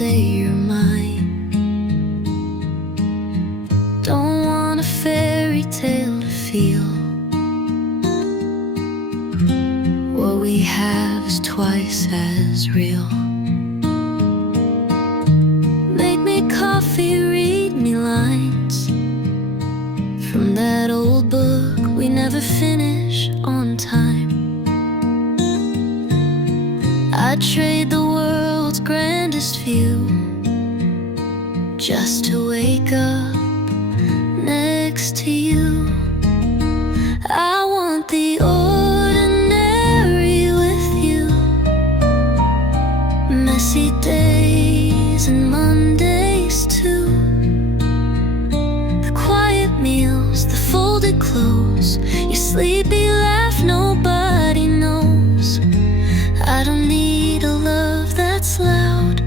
say you're mine. Don't want a fairy tale to feel. What we have is twice as real. Make me coffee, read me lines from that old book we never finish on time. I'd trade the world's grandest view just to wake up next to you. I want the ordinary with you. Messy days and Mondays too. The quiet meals, the folded clothes, your sleepy laugh nobody knows. I don't need a love that's loud,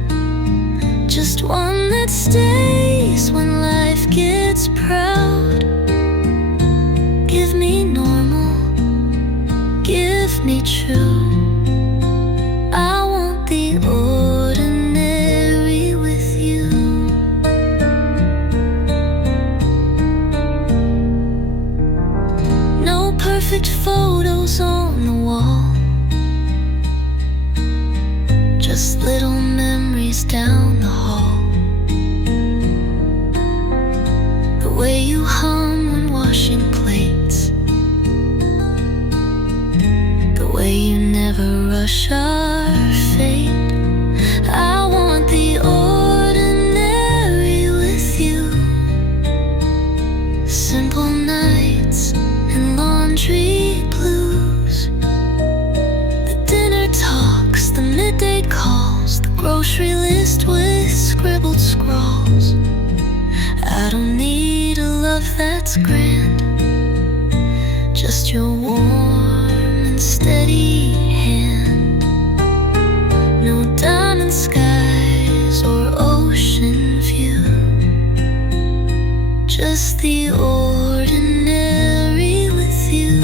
just one that stays when life gets proud. Give me normal, give me true. I want the ordinary with you. No perfect photos on the wall, just little memories down the hall. The way you hum when washing plates, the way you never rush our fate. I want the ordinary with you. Simple nights and laundry blues, the dinner talks, the midday calls, the grocery list with scribbled scrawls. I don't need a love that's grand, just your warm and steady hand. No diamond skies or ocean view, just the ordinary with you.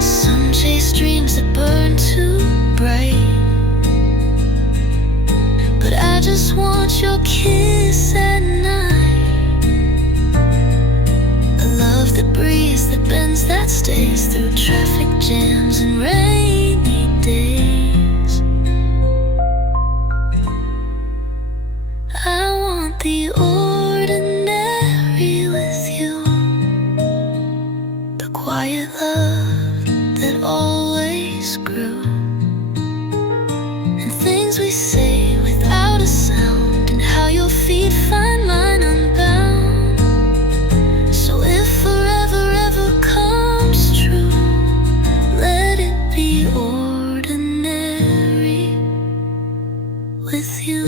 Some chase dreams that burn too bright, but I just want your kiss at night. A love that breathes, that bends, that stays through traffic jams and rainy days. I want the ordinary with you. The quiet love that always grew, and things we say without a sound, and how your feet find mine unbound. So if forever ever comes true, let it be ordinary with you.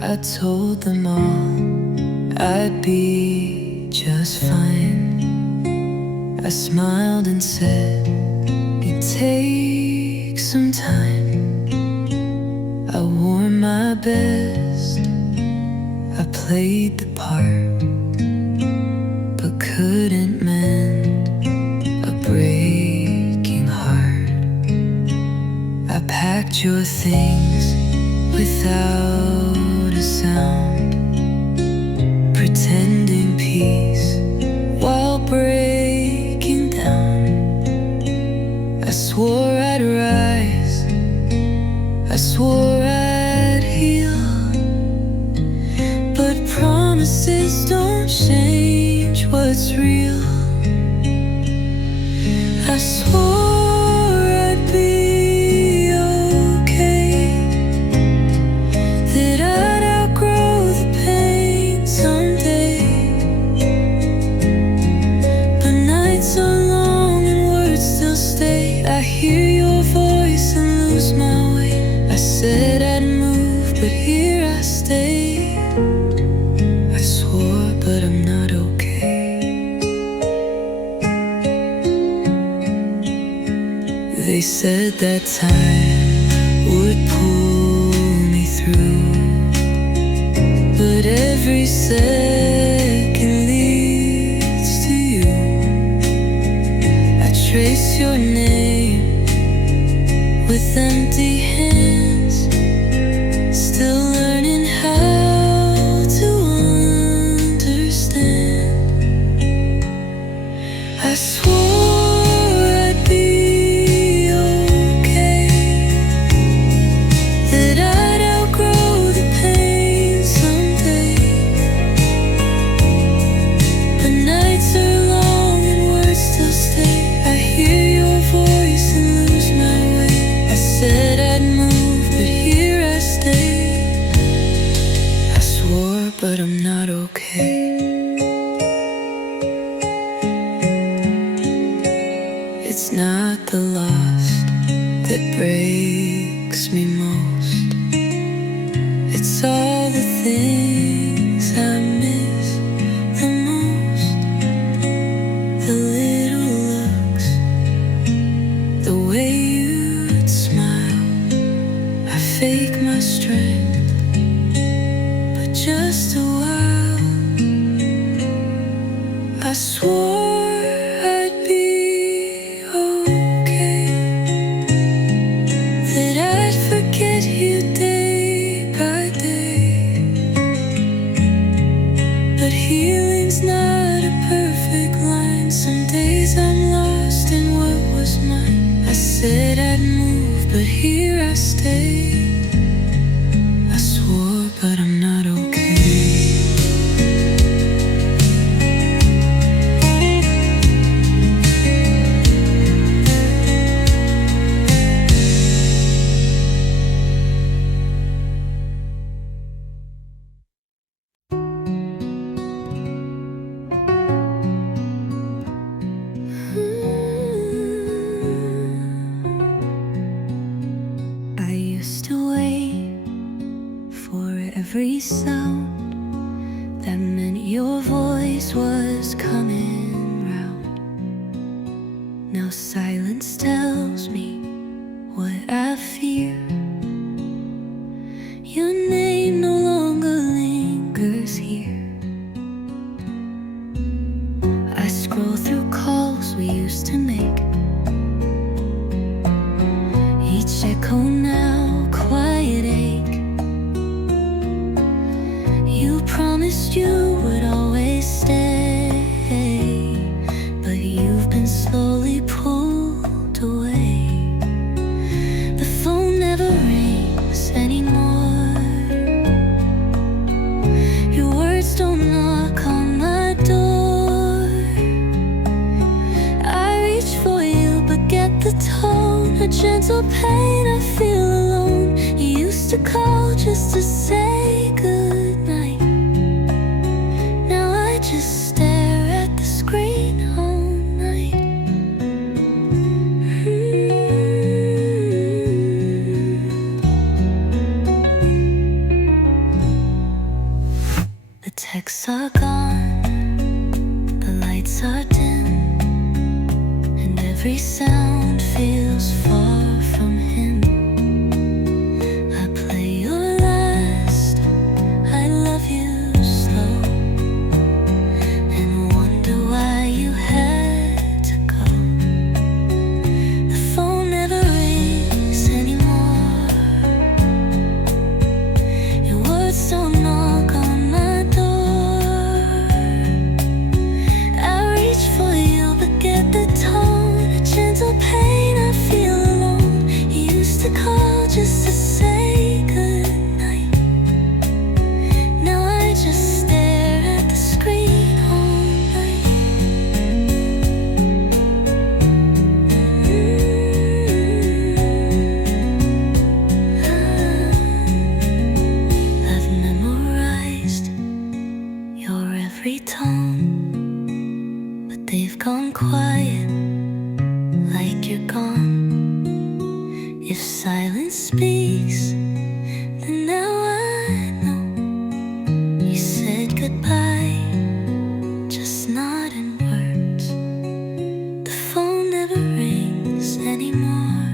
I told them all I'd be just fine. I smiled and said it'd take some time. I wore my best, I played the part, but couldn't mend a breaking heart. I packed your things without a sound, pretending peace while breaking down. I swore I'd rise, I swore I'd heal, but promises don't change what's real. I swore I'd be okay, that I'd outgrow the pain someday. said that time would pull me through, but every second leads to you. I trace your name with empty hands, still learning how to understand. I swore I'd be okay, that I'd outgrow the pain someday. But nights are long and words still stay. I hear your voice and lose my way. I said I'd move, but here I stay. I swore, but I'm not okay. It's not the loss that breaks me most, it's all the things I miss the most. The little looks, the way you'd smile. I fake my strength, but just a while. I swore I'd be okay, that I'd forget you day by day. But healing's not a perfect line. Some days I'm lost in what was mine. I said I'd move, but here I stay. I swore, but I'm not okay. I used to wait for every sound that meant your voice was coming round. Now silence tells me what I fear. Your name no longer lingers here. I scroll through calls we used to make, each echo now quiet ache. You promised you would always stay, but you've been slowly pulled away. The phone never rings anymore. Your words don't knock on my door. I reach for you but get the tone, a gentle pain. I feel alone. You used to call just to say goodnight. Now I just stare at the screen all night. The texts are gone, the lights are dim, and every sound feels far from him. I play your last I love you slow, and wonder why you had to go. The phone never rings anymore. Your words don't knock on my door. I reach for you but get the tone, a gentle pain. I feel alone. You used to call just to say goodnight. Now I just stare at the screen all night. I've memorized your every tone, but they've gone quiet like you're gone. If silence speaks, then now I know you said goodbye, just not in words. The phone never rings anymore.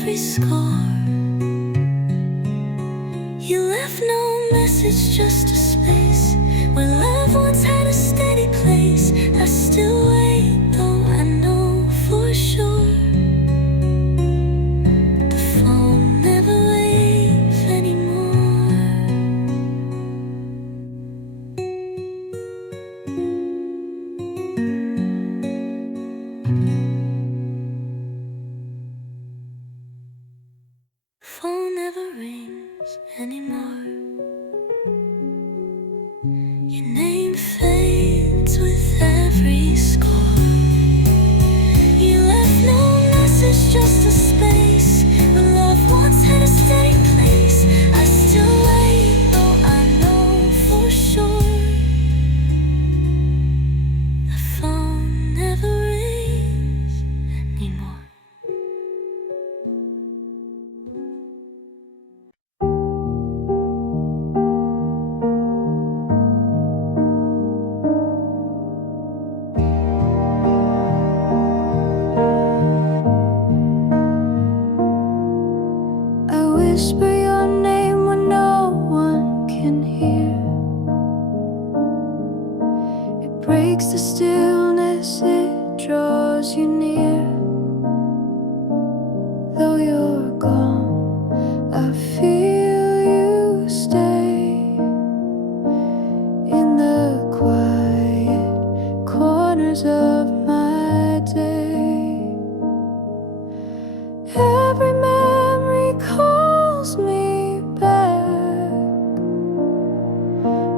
every score. You left no message, just a space where love once had a steady place. I still wait, though I know for sure the phone never waves anymore. Phone never rings anymore. Your name fades with every score. You left no message, just a space where love once had a steady place. I still wait, though I know for sure the phone never rings anymore. Whisper your name when no one can hear. It breaks the stillness, it draws you near. Though you're gone, I feel you stay in the quiet corners of my day. Every memory calls me back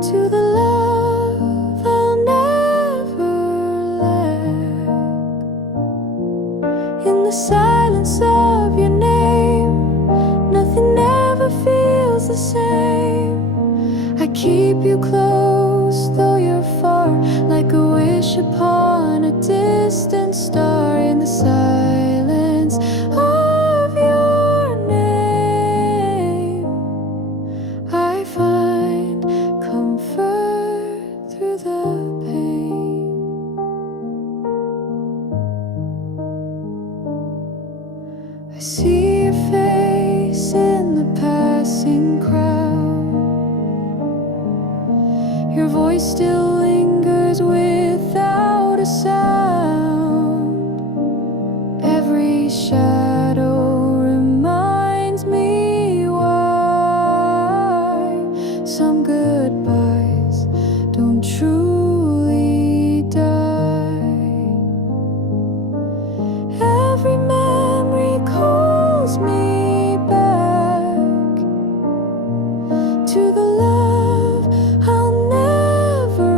to the love I'll never lack. In the silence of your name, nothing ever feels the same. I keep you close, though you're far, like a wish upon a distant star. In the silence of your name, I find comfort through the pain. I see your face in the passing crowd. Your voice still lingers without a sound. Every shadow reminds me why some goodbyes don't truly die. Every memory calls me back to the love I'll never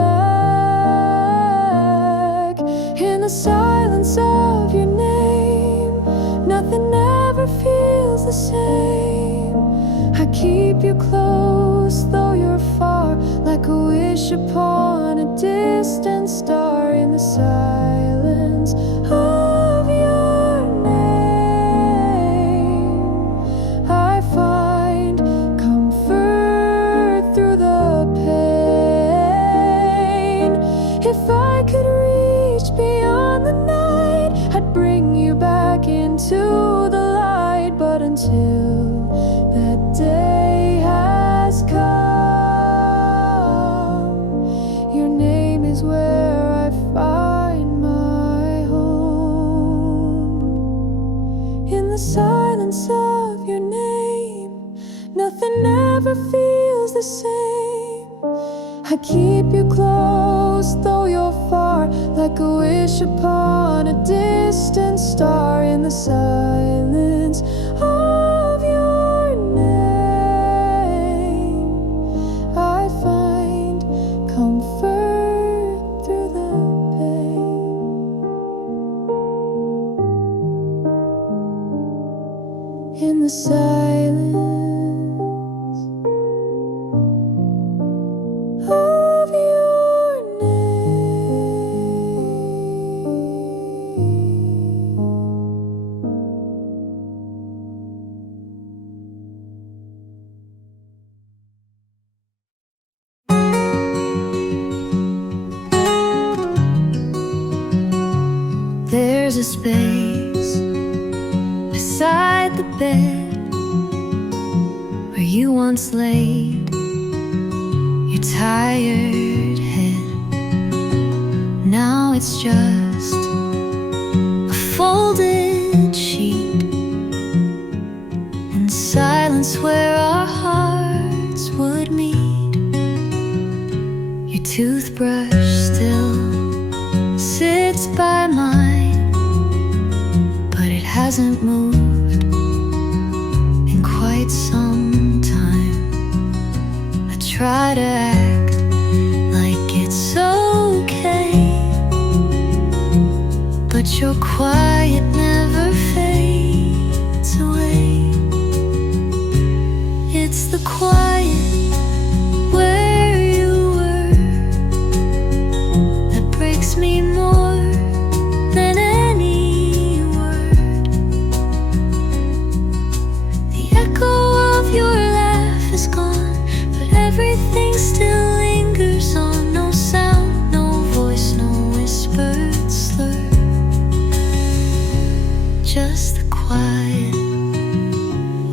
lack. In the silence of your name, nothing ever feels the same. I keep you close, though you're far, like a wish upon a distant star. In the silence of your name, I find comfort through the pain. If I could reach beyond the night, I'd bring you back into the light. But until that day has come, your name is where I find my home. In the silence of your name, nothing ever feels the same. I keep you close, though you're far, like a wish upon a distant star. In the silence of your name, I find comfort through the pain. In the silence of your name. There's a space beside the bed where you once laid your tired head. Now it's just a folded sheet and silence where our hearts would meet. Your toothbrush still sits by mine, but it hasn't moved in quite some time. I try to act like it's okay, but your quiet never fades away. It's the quiet where you were that breaks me more than any word. The echo of your laugh is gone, but everything still lingers on. No sound, no voice, no whispered slur, just the quiet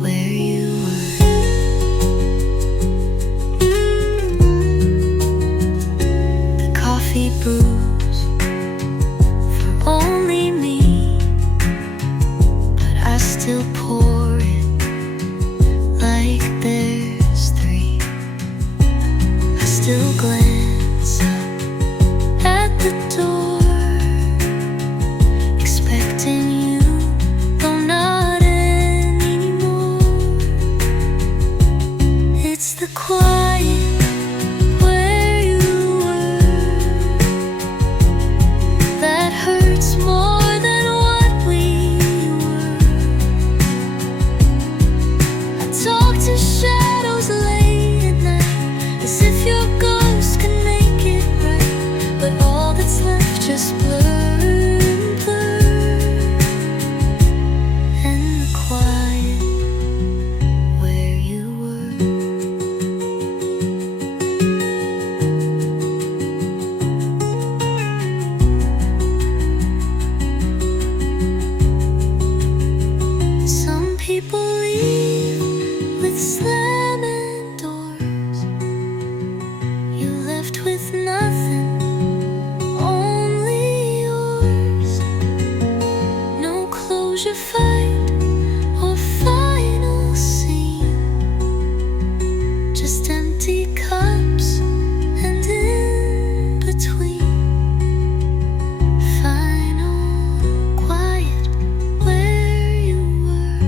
where you were. The coffee brews for only me, but I still pour it like there's three. I still glance up at the door, expecting you, though not anymore. It's the quiet where you were that hurts more than what we were. I talk to shadows late at night, as if your ghost can make it right, but all that's left just blur and blur. And the quiet where you were. Some people leave with slamming doors. You left with nothing, only yours. No closure fight or final scene, just empty cups and in between. Final quiet where you were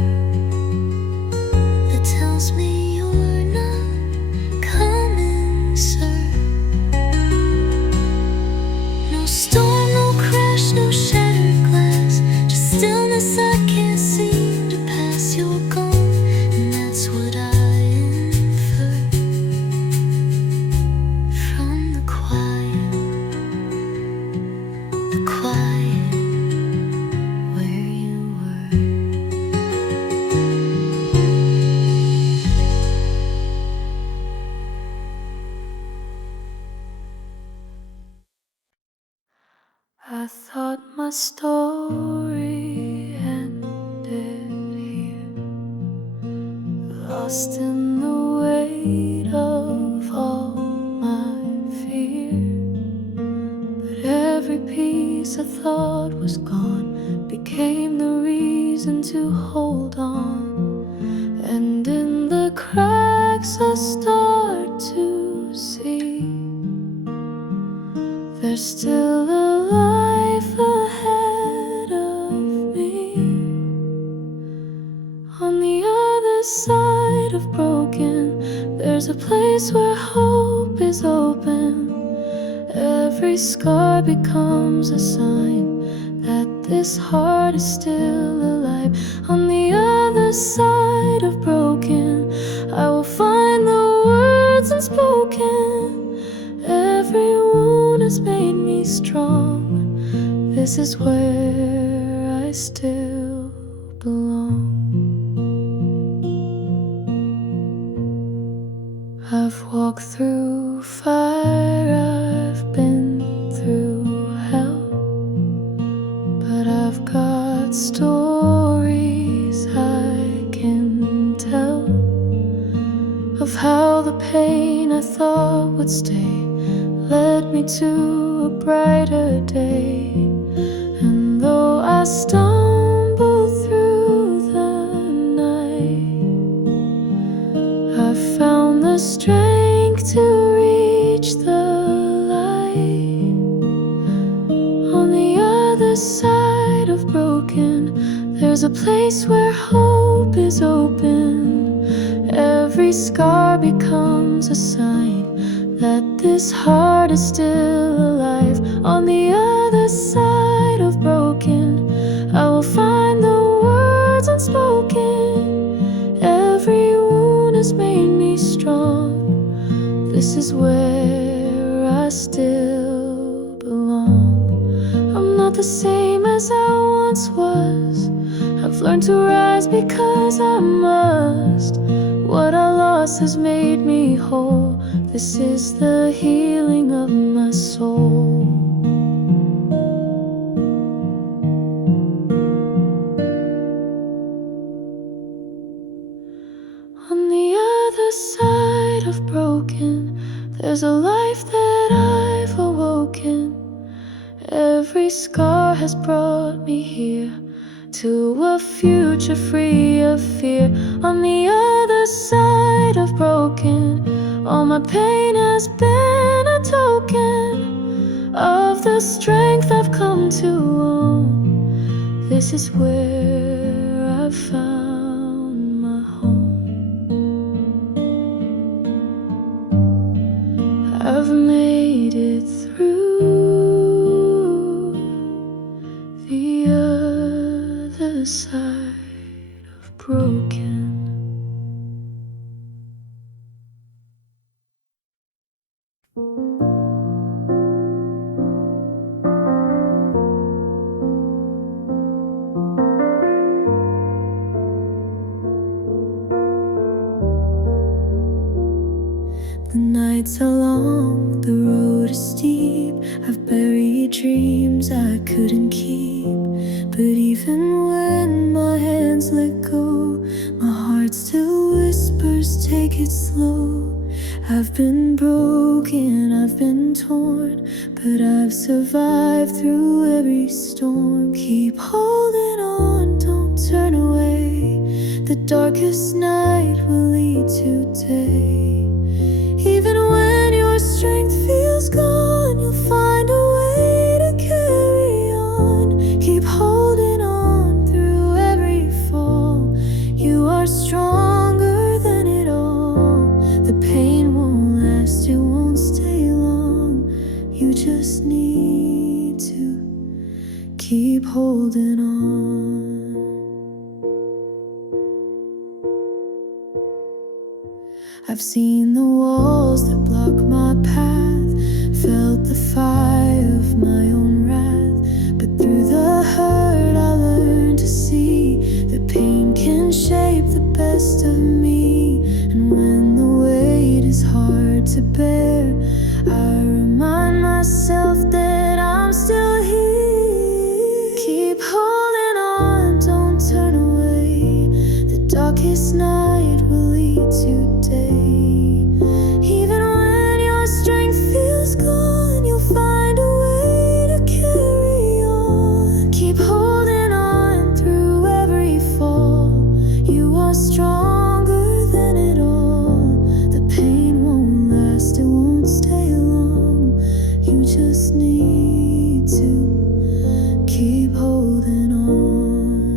that tells me you're not coming, sir. No storm, no crash, no shattered glass, just stillness I can't seem to pass. You're gone, and that's what I infer from the quiet where you were. I thought my story ended here, lost in the weight of all my fear. But every piece I thought was gone became the reason to hold on. And in the cracks I start to see there's still a life ahead of me. On the other side of broken, there's a place where hope is open. Every scar becomes a sign that this heart is still alive. On the other side of broken, I will find the words unspoken. Every wound has made me strong. This is where I still belong. I've walked through fire, I've been through hell, but I've got stories how the pain I thought would stay led me to a brighter day. And though I stumble through the night, I found the strength to reach the light. On the other side of broken, there's a place where hope is open. Every scar becomes a sign that this heart is still alive. On the other side of broken, I will find the words unspoken. Every wound has made me strong. This is where I still belong. I'm not the same as I once was. I've learned to rise because I must. What I lost has made me whole. This is the healing of my soul. On the other side of broken, there's a life that I've awoken. Every scar has brought me here, to a future free of fear. On the other side of broken, all my pain has been a token of the strength I've come to own. This is where I've found my home. I've made it through the other side of broken. The nights are long, the road is steep. I've buried dreams I couldn't keep. But even when my hands let go, my heart still whispers, take it slow. I've been broken, I've been torn, but I've survived through every storm. Keep holding on, don't turn away. The darkest night will lead to day. Even when your strength feels gone, you'll find a way to carry on. Keep holding on through every fall. You are stronger than it all. The pain won't last, it won't stay long. You just need to keep holding on. I've seen the walls that block my path, felt the fire of my own wrath. But through the hurt I learned to see that pain can shape the best of me. And when the weight is hard to bear, I remind myself that I'm still here. Keep holding on, don't turn away. The darkest night will lead to day. Even when your strength feels gone, you'll find a way to carry on. Keep holding on through every fall. You are stronger than it all. The pain won't last, it won't stay long. You just need to keep holding on.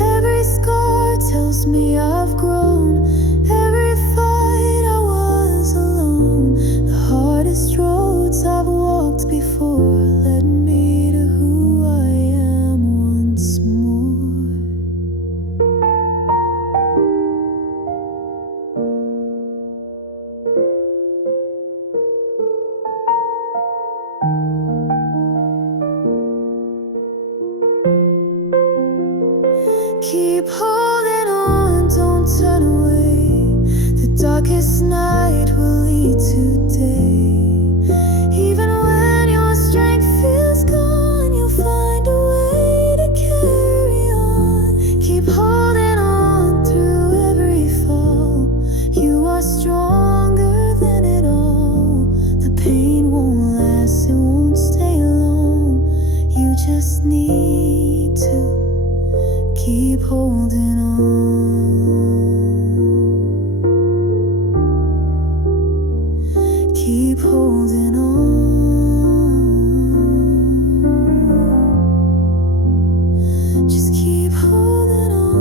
Every scar tells me I've grown. Every fight I was alone. The hardest roads I've walked before led me to who I am once more. Keep holding on, don't turn away. The darkest night will lead to day. Even when your strength feels gone, you'll find a way to carry on. Keep holding on through just need to keep holding on. Keep holding on. Just keep holding on.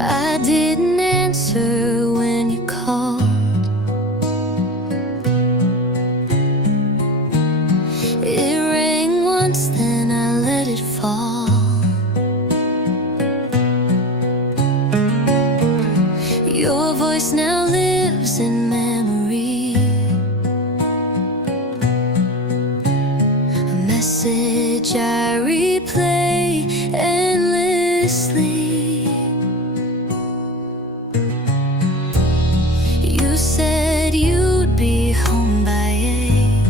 I didn't answer when you called. It rang once, then I let it fall. Your voice now lives in memory, a message I replay endlessly. You said you'd be home by 8.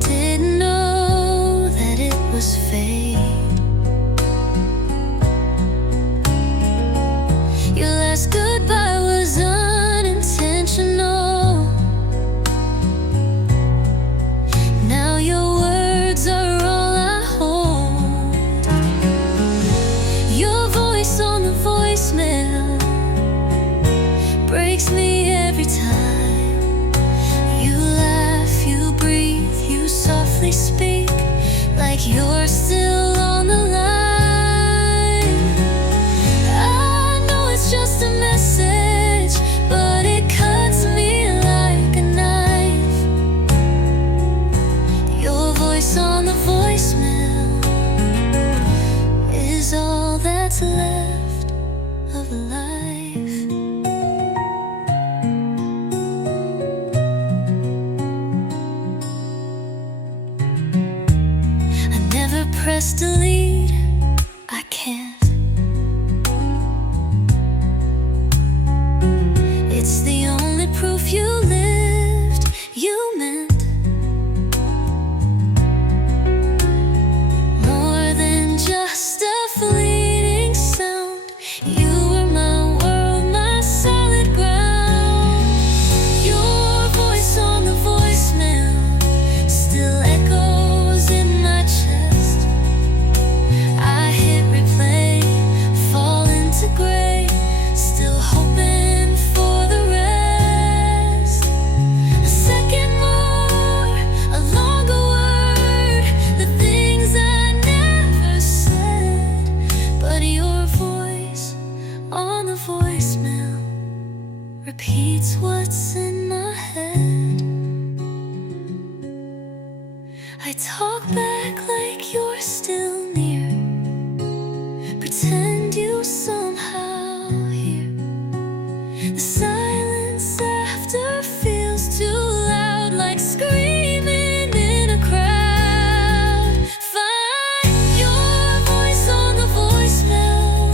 Didn't know that it was fate. Your last goodbye was unintentional. Now your words are all I hold. Your voice on the voicemail breaks me every time. You laugh, you breathe, you softly speak, like you're still on the line. I know it's just a message, but it cuts me like a knife. Your voice on the voicemail is all that's left of life. I never press delete, I can't. It's the only proof you lived, you meant more than just a fleeting sound. You were my world, my solid ground. Your voice on the voicemail still echoes in my chest. I hit replay, fall into gray, still hoping for the rest. A second more, a longer word, the things I never said. But your voice on the voicemail repeats what's in my head. I talk back like you're still near, pretend you somehow hear. The silence after feels too loud, like screaming in a crowd. Find your voice on the voicemail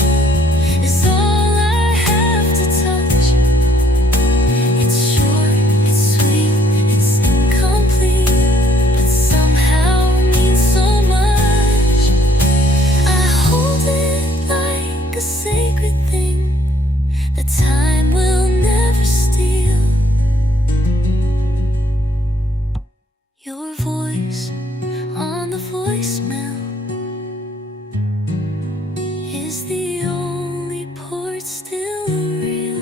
is all I have to touch. It's short, it's sweet, it's incomplete, but somehow means so much. I hold it like a sacred thing that time will never steal. Your voice on the voicemail is the only port still real.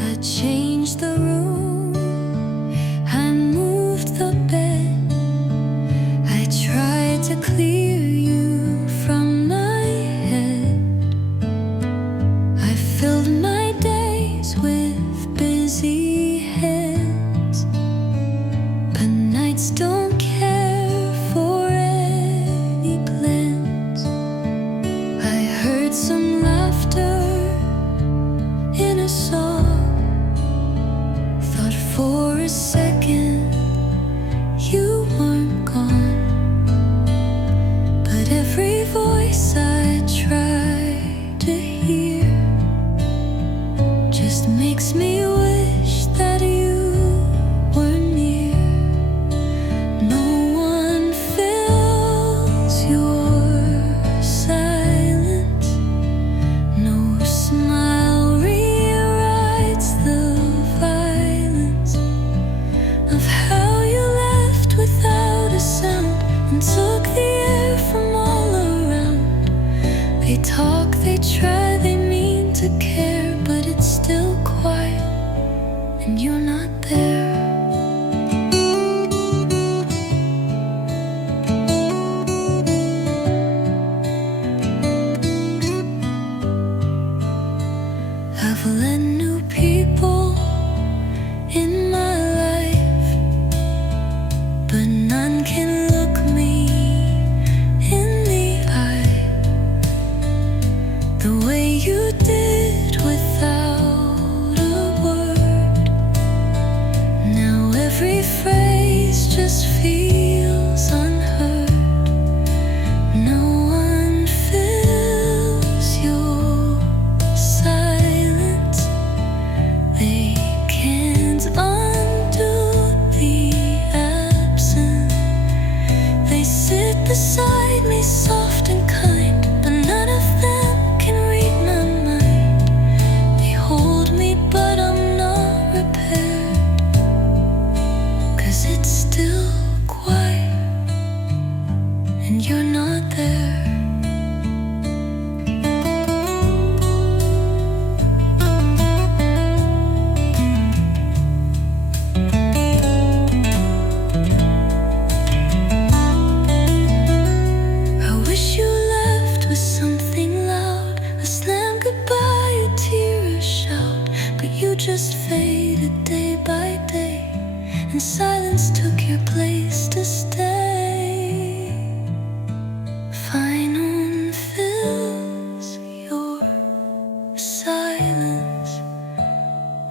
I changed the room, I moved the bed, I tried to clear you from my head. I filled my days with busy heads. and you're not there. I've let new people in my life, but none can look me in the eye the way you did without a word. Now every phrase just feels unheard. No one fills your silence. They can't undo the absence. They sit beside me soft and kind, but none of them can read my mind. They hold me but I'm not repaired, 'cause it's still quiet and you're not there. I wish you left with something loud, a slam goodbye, a tear, a shout, but you just faded day by day, and silence took your place to stay. Fine one fills your silence,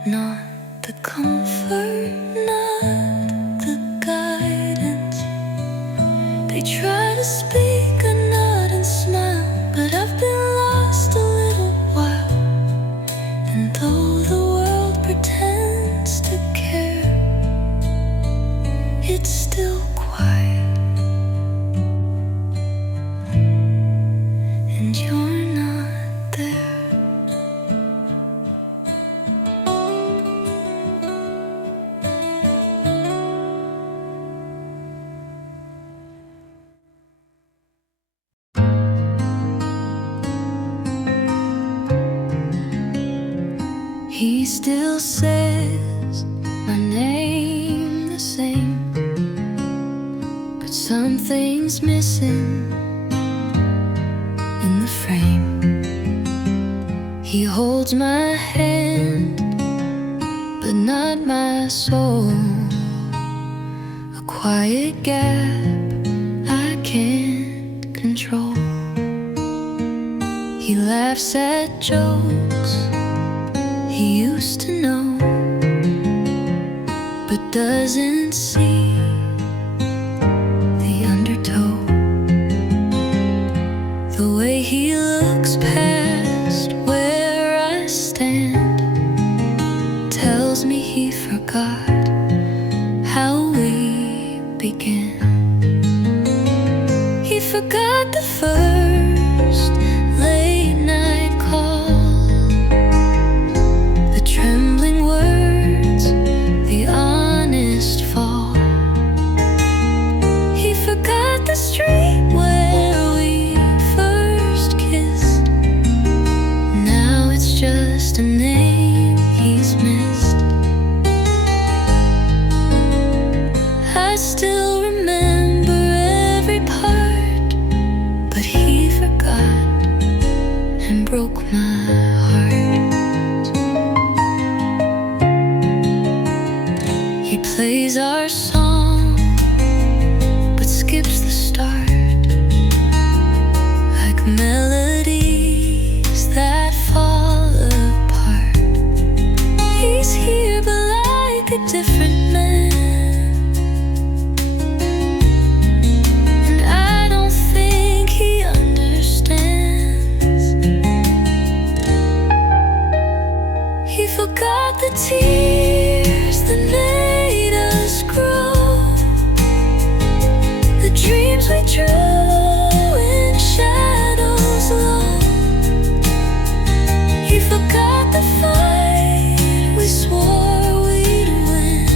not the comfort, not the guidance. They try to speak a nod and smile, but I've been lost a little while. And though the world pretends to care, it's still quiet and you're not there. He still says my name the same, but something's missing in the frame. He holds my hand, but not my soul. A quiet gap I can't control. He laughs at jokes he used to know, but doesn't see the undertow. The way he looks past where I stand tells me he forgot how we began. He forgot the first late night call, the trembling words, the honest fall. He forgot the street where we first kissed. Now it's just a name he's missed. I still remember every part, but he forgot and broke my heart. He plays our song, but skips the start, like melodies that fall apart. He's here, but like a different man, and I don't think he understands. He forgot the tears that made us grow, the dreams we drew in shadows low. He forgot the fight we swore we'd win,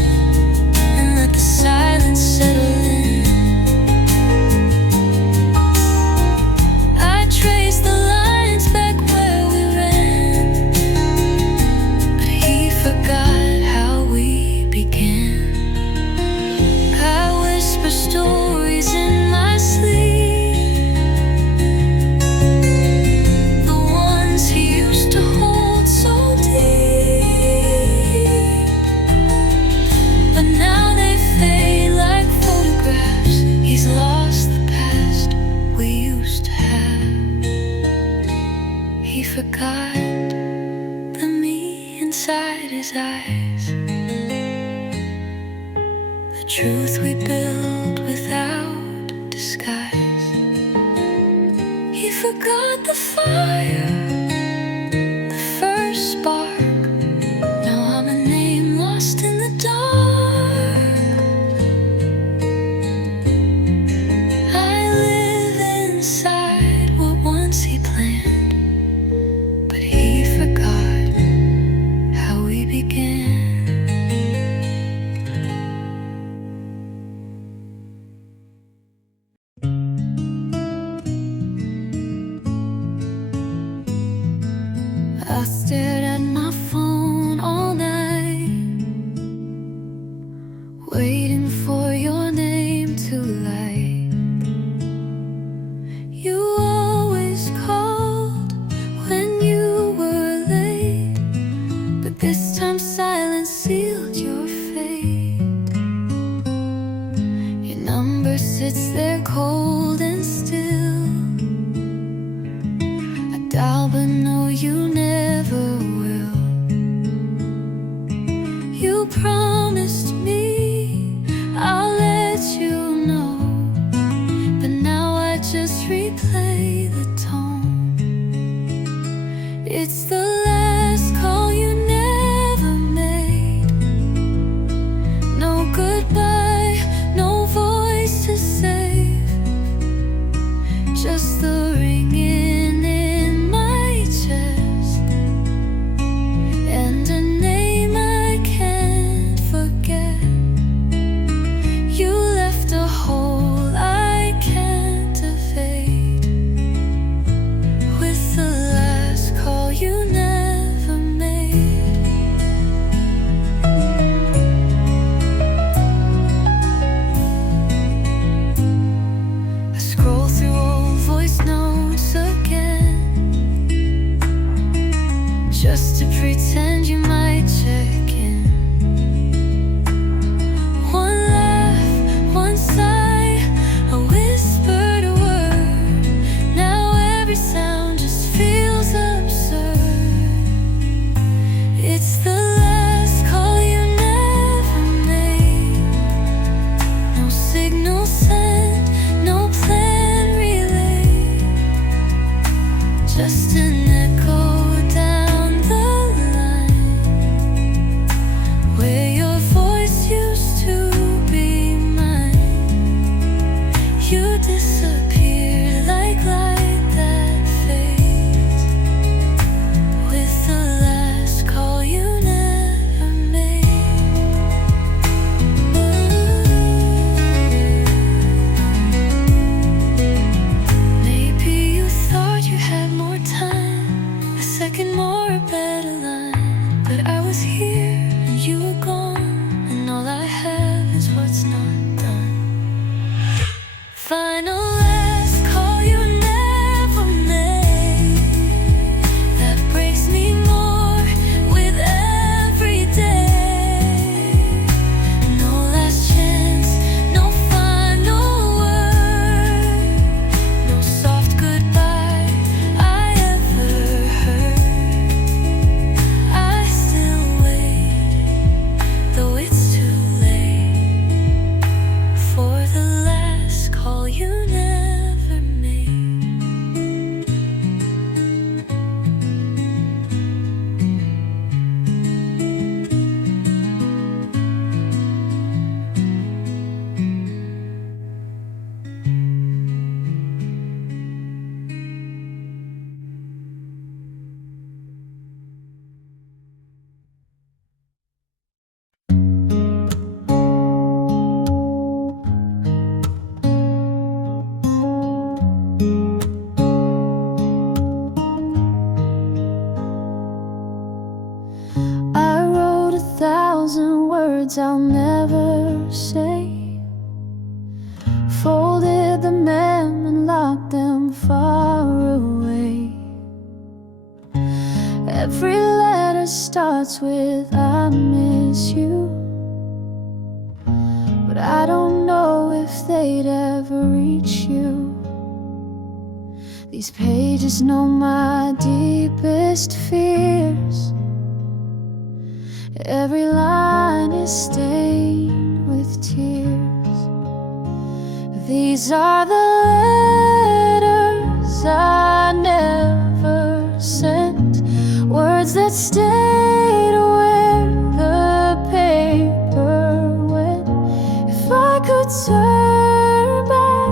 lies, the truth we build without disguise. He forgot the fire, the first spark. Now I'm a name lost in the dark. I live inside what once he planned, but he forgot how we began. I stared at my phone all night, waiting for your name to light. You always called when you were late, but this time silence sealed your fate. Your number sits there cold and still. I dial but know you never will. You promised me I'll let you know, but now I just replay the tone. It's the last call you never made. No goodbye, no voice to save, just the ringing in my chest, and a name I can't forget. You left a hole I can't evade, with the last call you never made. I scroll through old voice notes again, just to pretend you might check in. One laugh, one sigh, a whispered word. Now every sound just feels absurd. It's the last call you never made. No signal sent, no plan relayed, just an echo down the line, where your voice used to be mine. You disappeared like light that fades, with the last call you never made. Maybe you thought you had more time, a second more, a better line, but I was here and you were gone, and all I have is what's not done. Final last call you never made, that breaks me more with every day. No last chance, no final word, no soft goodbye I ever heard. I still wait, though it's too late, for the last call you never made. I wrote 1,000 words I'll never say, folded them and locked them far away. Every letter starts with I miss you, but I don't know if they'd ever reach you. These pages know my deepest fears, Every line is stained with tears. These are the letters I never sent, words that stayed where the paper went. If I could turn back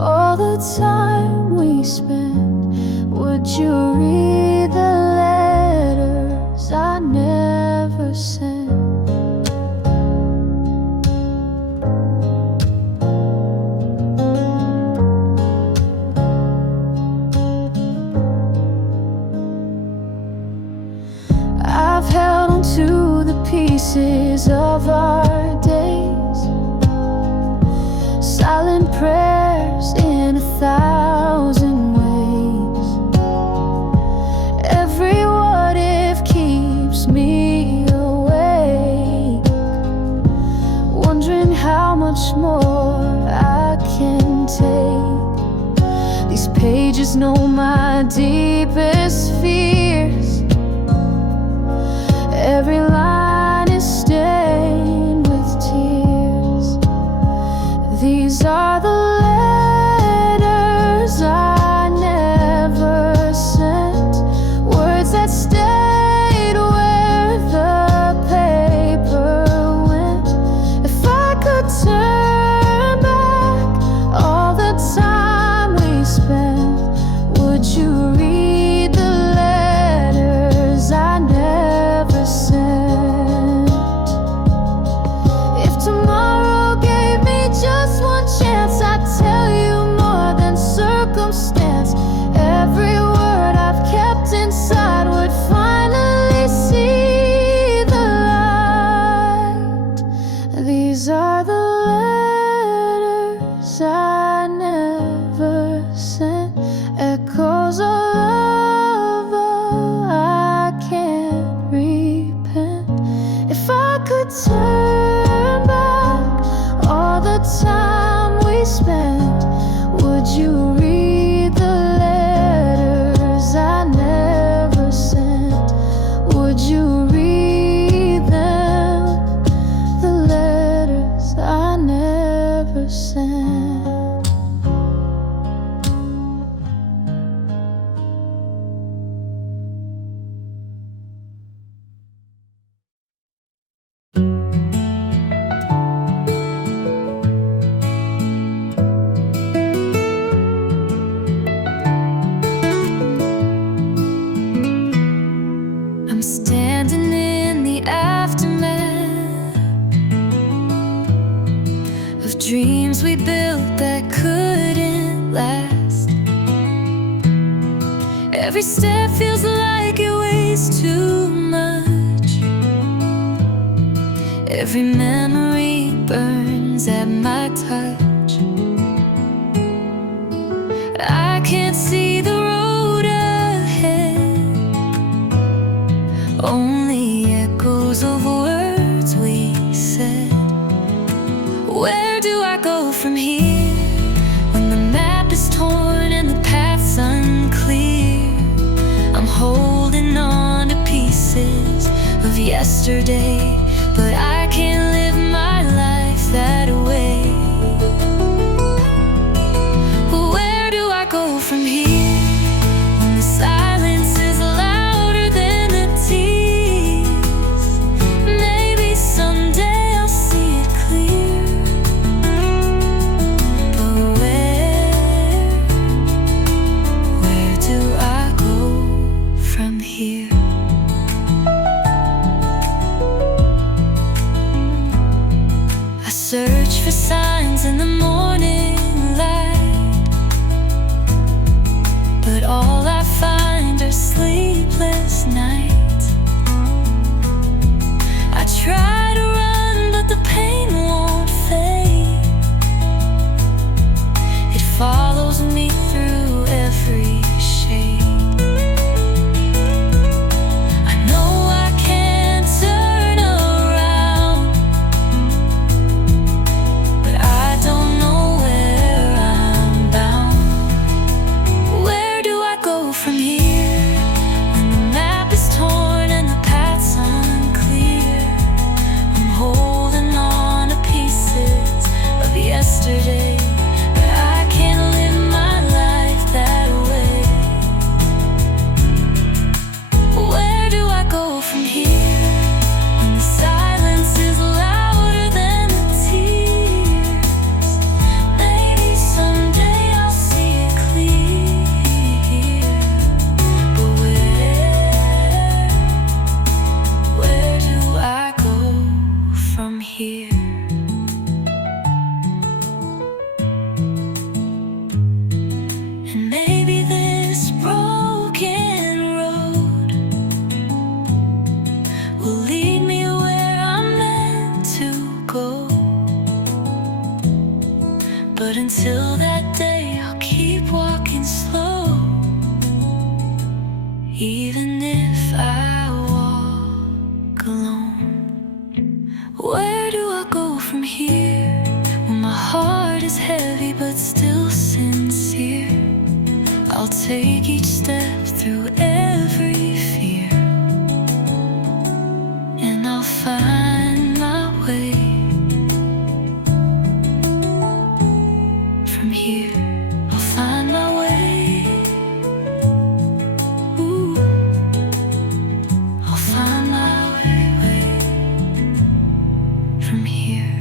all the time we spent, would you read the letters I never sent? I've held on to the pieces of our days, silent prayers in 1,000 ways. Every what if keeps me awake, wondering how much more I can take. These pages know my deepest fears. Every line is stained with tears. These are the letters I never sent, words that stayed where the paper went. If I could turn back all the time we spent, would you read the letters I never sent? If tomorrow gave me just one chance, I'd tell you more than circumstance. Every word I've kept inside would finally see the light. These are the letters I never sent, echoes of love, oh, I can't repent. If I could turn back all the time we spent, would you read the letters I never sent? Would you read them, the letters I never sent? I'm standing in the aftermath of dreams we built that couldn't last. Every step feels like it weighs too much. Every memory burns at my touch. I can't see the road ahead, only echoes of words we said. Where do I go from here when the map is torn and the path's unclear? I'm holding on to pieces of yesterday, but I can't live my life that way. Where do I go from here when the silence is louder than the tears? Maybe someday I'll see it clear. But where do I go from here? I search for signs in the morning light, but all I find are sleepless nights. I try to run, but the pain won't fade. It follows me through every shade. I know I can't turn around, but I don't know where I'm bound. Where do I go from here when the map is torn and the path's unclear? here. And maybe this broken road will lead me where I'm meant to go. But until that day, I'll keep walking slow, even if I walk alone. Where do I go from here, when my heart is heavy but still sincere? I'll take each step through every fear, and I'll find my way from here. I'll find my way. Ooh, I'll find my way from here.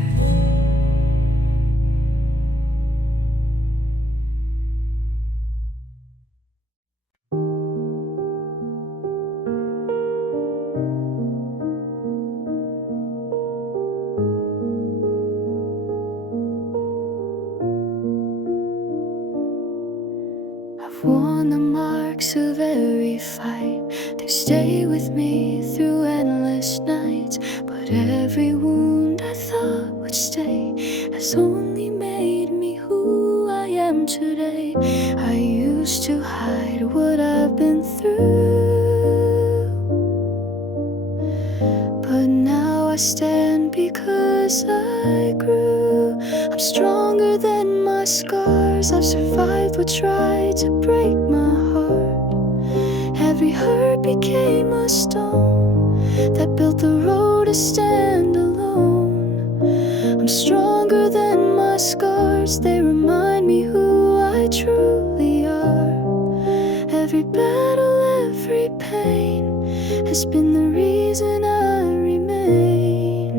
I've worn the marks of every fight. They stay with me through endless nights. But every wound I thought would stay has only made me who I am today. I used to hide what I've been through, but now I stand because I grew. I'm stronger than my scars. I've survived what tried to break my heart. Every hurt became a stone that built the road to stand alone. I'm stronger than my scars. They remind me who I truly are. Every battle, every pain has been the reason I remain.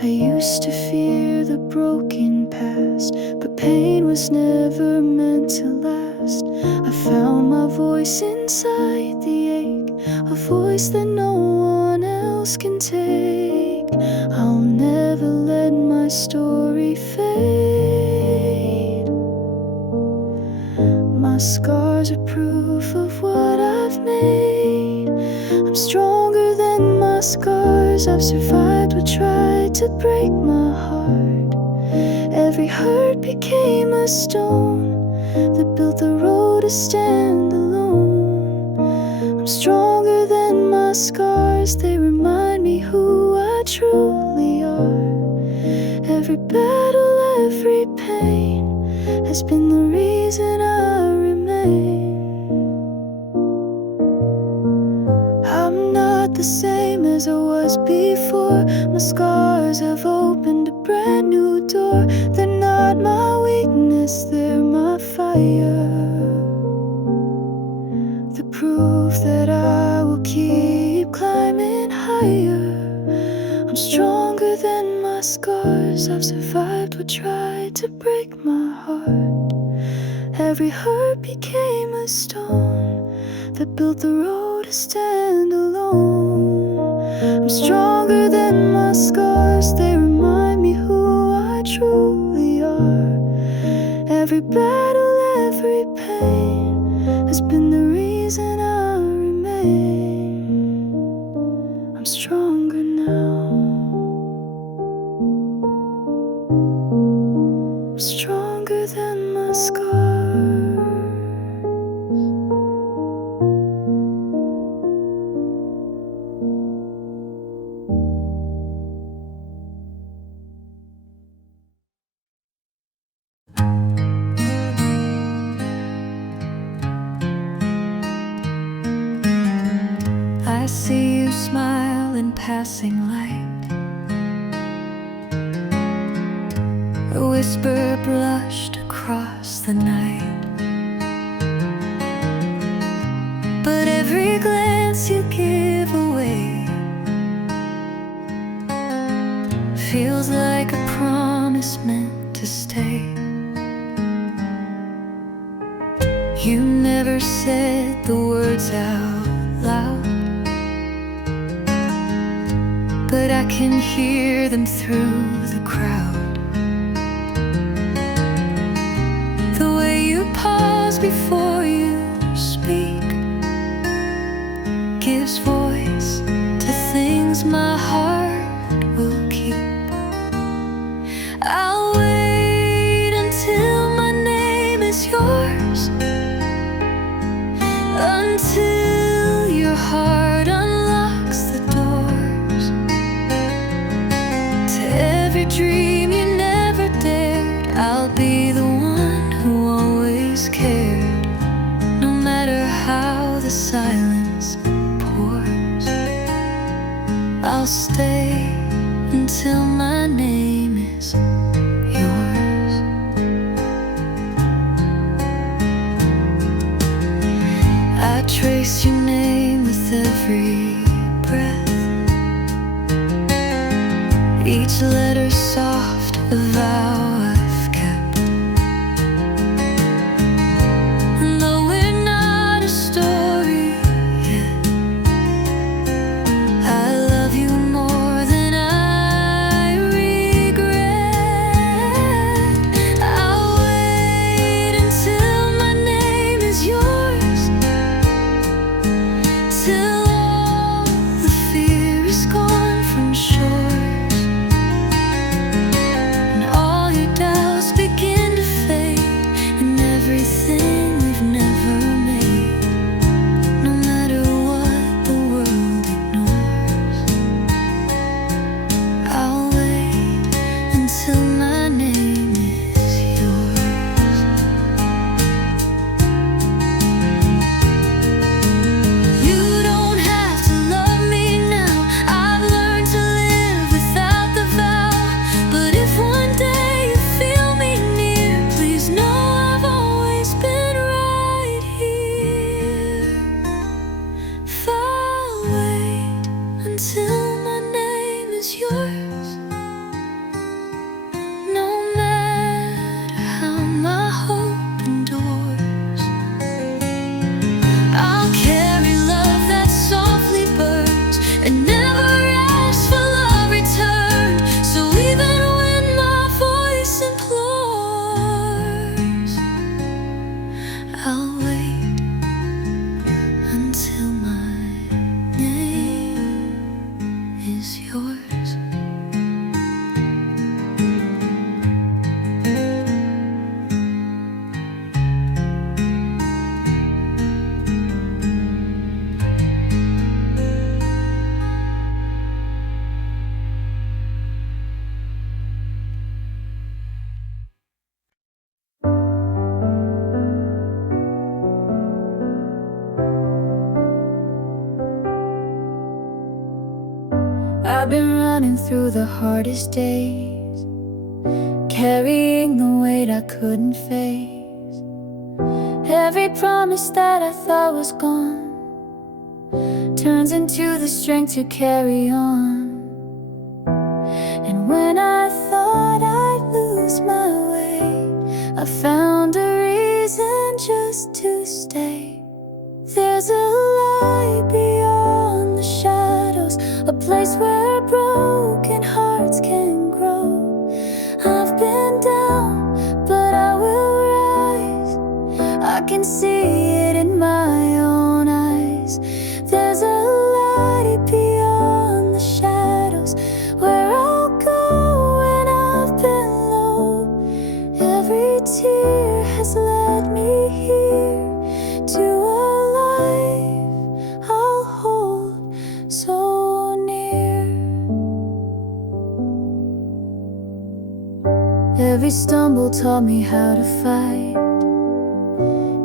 I used to fear the broken past, but pain was never meant to last. I found my voice inside the ache, a voice that no one else can take. I'll never let my story fade. My scars are proof of what I've made. I'm stronger than my scars. I've survived what tried to break my heart. Every hurt became a stone that built the road to stand alone. I'm stronger than my scars. They remind me who I truly are. Every battle, every pain has been the reason I remain. I'm not the same as I was before. My scars have opened a brand new door. They're not my weakness, they're my fire. The proof that I will keep climbing higher. I'm stronger than my scars. I've survived what tried to break my heart. Every hurt became a stone that built the road to stand alone. I'm stronger than my scars. They remind me who I truly are. Every battle, every pain has been the reason I remain. I'm stronger now. I'm stronger than my scars. I see you smile in passing light. A whisper blushed across the night. But every glance you give away feels like a promise meant to stay. You never said the words out loud, but I can hear them through the crowd. The way you pause before you speak gives voice to things my heart will keep. I'll wait until my name is yours, until your heart unlocks the doors to every dream you never dared. I'll be the one who always cared, no matter how the silence pours. I'll stay until my name is yours. I trace your name with every breath, each letter soft, a vow I've kept. And though we're not a story yet, I love you more than I regret. I'll wait until my name is yours, till all the fear is gone from shores, and all your doubts begin to fade, and everything we've never made, no matter what the world ignores. I'll wait until my name is yours. You don't have to love me now, I've learned to live without the vow. But if one day you feel me near, please know I've always been right here. If I'll wait until my name is yours, no matter how my hope endures. I'll carry love that softly burns and never ask for love returned. So even when my voice implores, I'll wait until my name is yours. I've been running through the hardest days, carrying the weight I couldn't face. Every promise that I thought was gone turns into the strength to carry on. And when I thought I'd lose my way, I found a reason just to stay. There's a light beyond the shadows, a place where broken hearts can grow. I've been down, but I will rise. I can see it in my own eyes. There's a light beyond the shadows, where I'll go when I've been low. Every tear has led me here to a life I'll hold so near. Every stumble taught me how to fight.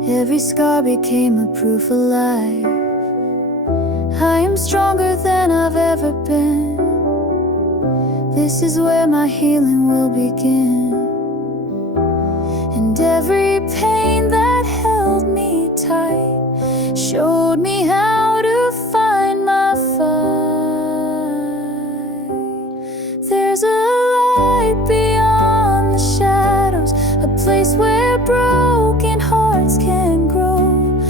Every scar became a proof of life. I am stronger than I've ever been. This is where my healing will begin. And every pain that held me tight showed me how to find my fight. There's a light beyond the shadows, a place where broken hearts can grow.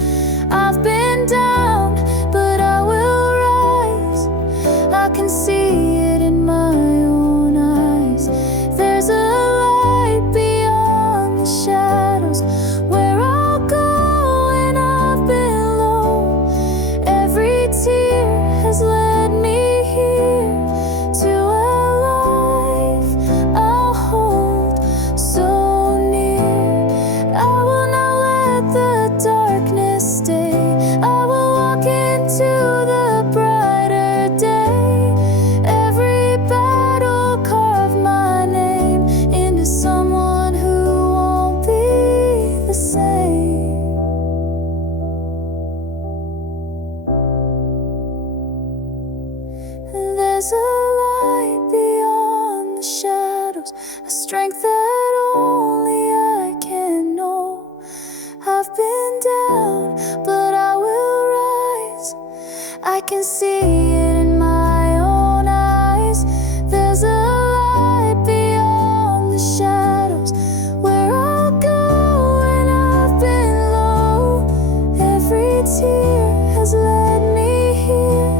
I've been down, but I will rise. I can see it a strength that only I can know. I've been down, but I will rise. I can see it in my own eyes. There's a light beyond the shadows, where I'll go when I've been low. Every tear has led me here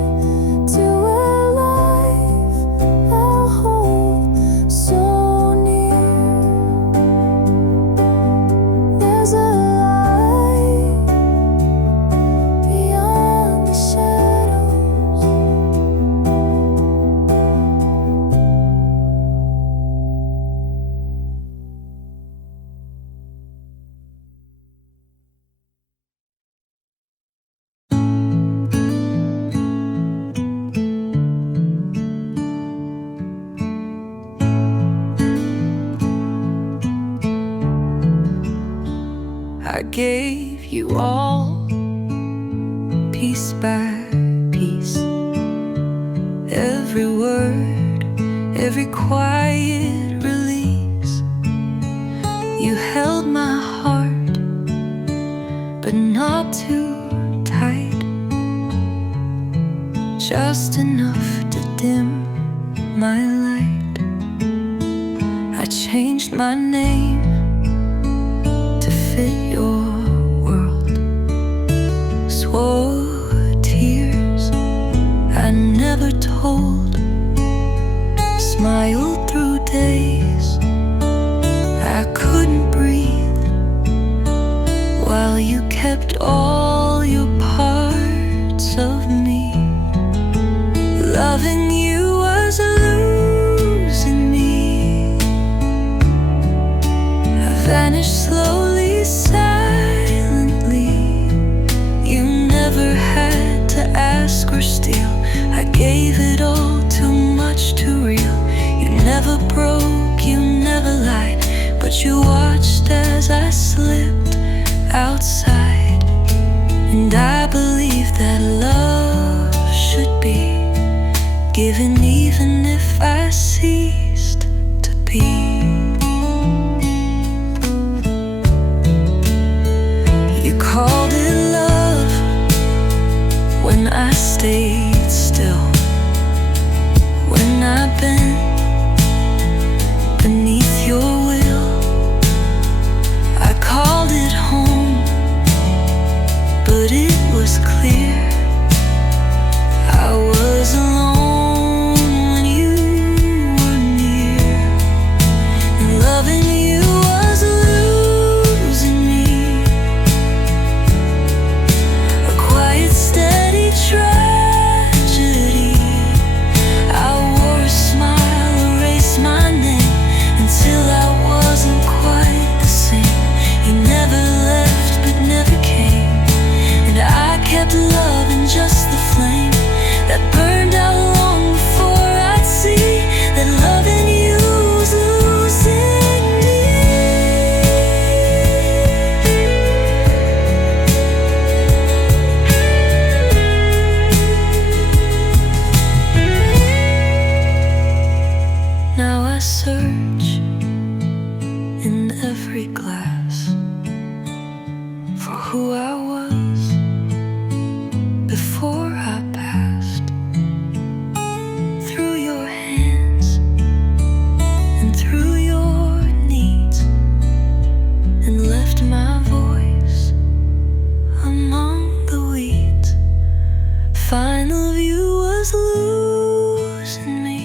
to a life I'll hold so near. There's a light beyond the shadows. I gave you all, piece by piece, every word, every quiet release. You held my heart, but not too tight, just enough to dim my light. I changed my name to fit your world, swore tears I never told, smiled through days I couldn't breathe, while you kept all your parts of me. Loving you was losing me. I vanished slowly, silently. You never had to ask or steal. I gave it all, too much, too real. You never broke, you never lied, but you watched as I slipped outside. And I believe that love should be given even if I ceased to be. You called it love when I stayed still, when I bent beneath your will. I called it home, but it was clear I was alone when you were near. And loving you was losing me. A quiet, steady tragedy. I wore a smile, erased my name, until I wasn't quite the same. You never left, but never came. And I kept loving just the flame that burned out long before I'd see that loving you was losing me. Now I search in every glass for who I was before I passed through your hands and through your needs, and left my voice among the weeds. Final view was losing me.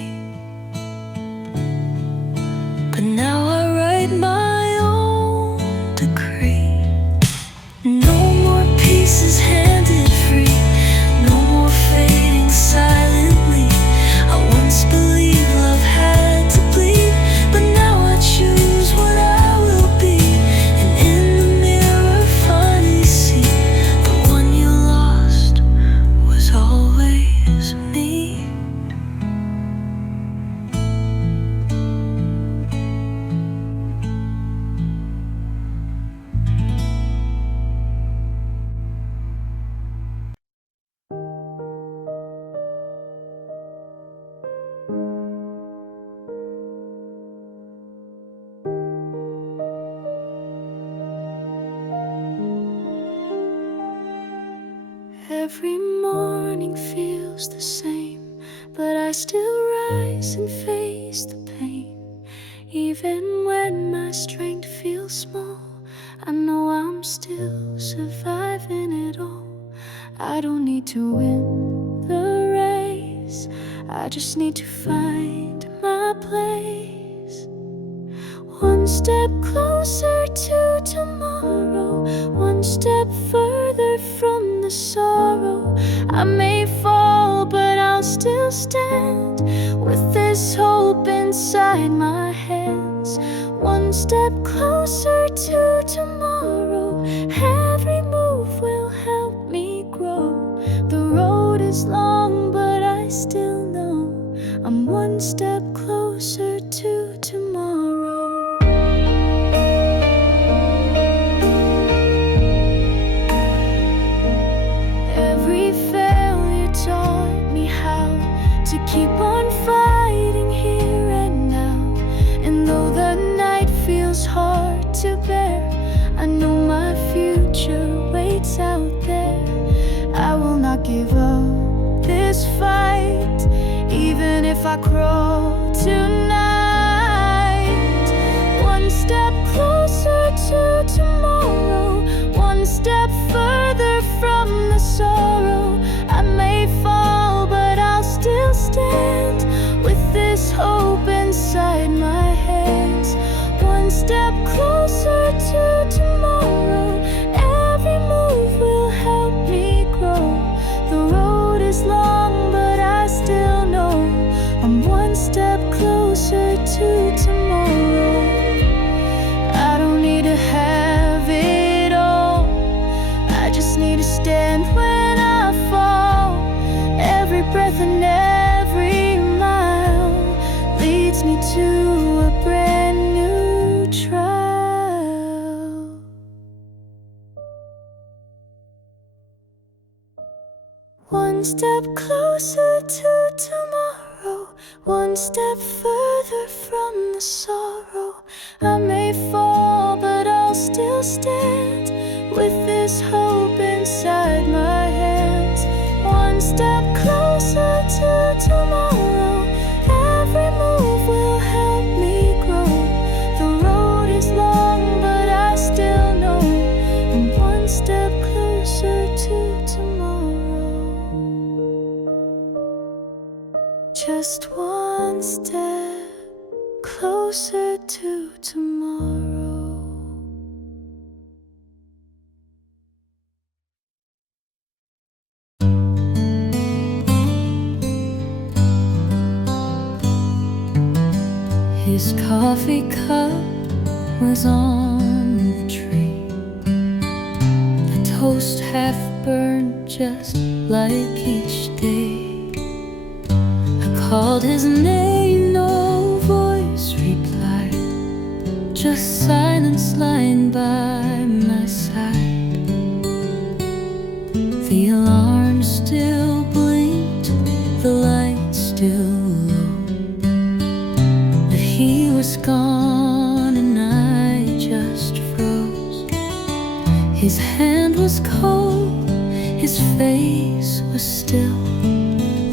Every morning feels the same, but I still rise and face the pain. Even when my strength feels small, I know I'm still surviving it all. I don't need to win the race, I just need to find my place. One step closer to tomorrow, one step further from the sorrow. I may fall, but I'll still stand with this hope inside my hands. One step closer to tomorrow, every move will help me grow. The road is long, but I still know I'm one step closer to tomorrow. Every failure taught me how to keep on fighting here and now. And though the night feels hard to bear, I know my future waits out there. I will not give up this fight, even if I crawl tonight. One step closer to tomorrow, one step further from the sorrow. I may fall, but I'll still stand with this hope inside my hands. One step closer to tomorrow, every move will help me grow. The road is long, but I still know I'm one step closer to tomorrow. I don't need to have it all, I just need to stand when I fall. Every breath and every mile leads me to a brand new trial. One step closer to tomorrow, one step further from the sorrow. I may fall, but I'll still stand with this hope inside my hands. One step closer to tomorrow, every move will help me grow. The road is long, but I still know I'm one step closer to tomorrow. Just one step closer to tomorrow. His coffee cup was on the tree, the toast half burned just like each day. I called his name, no voice replied, just silence lying by my side. The alarm still blinked, the light still low, but he was gone and I just froze. His hand was cold, his face was still,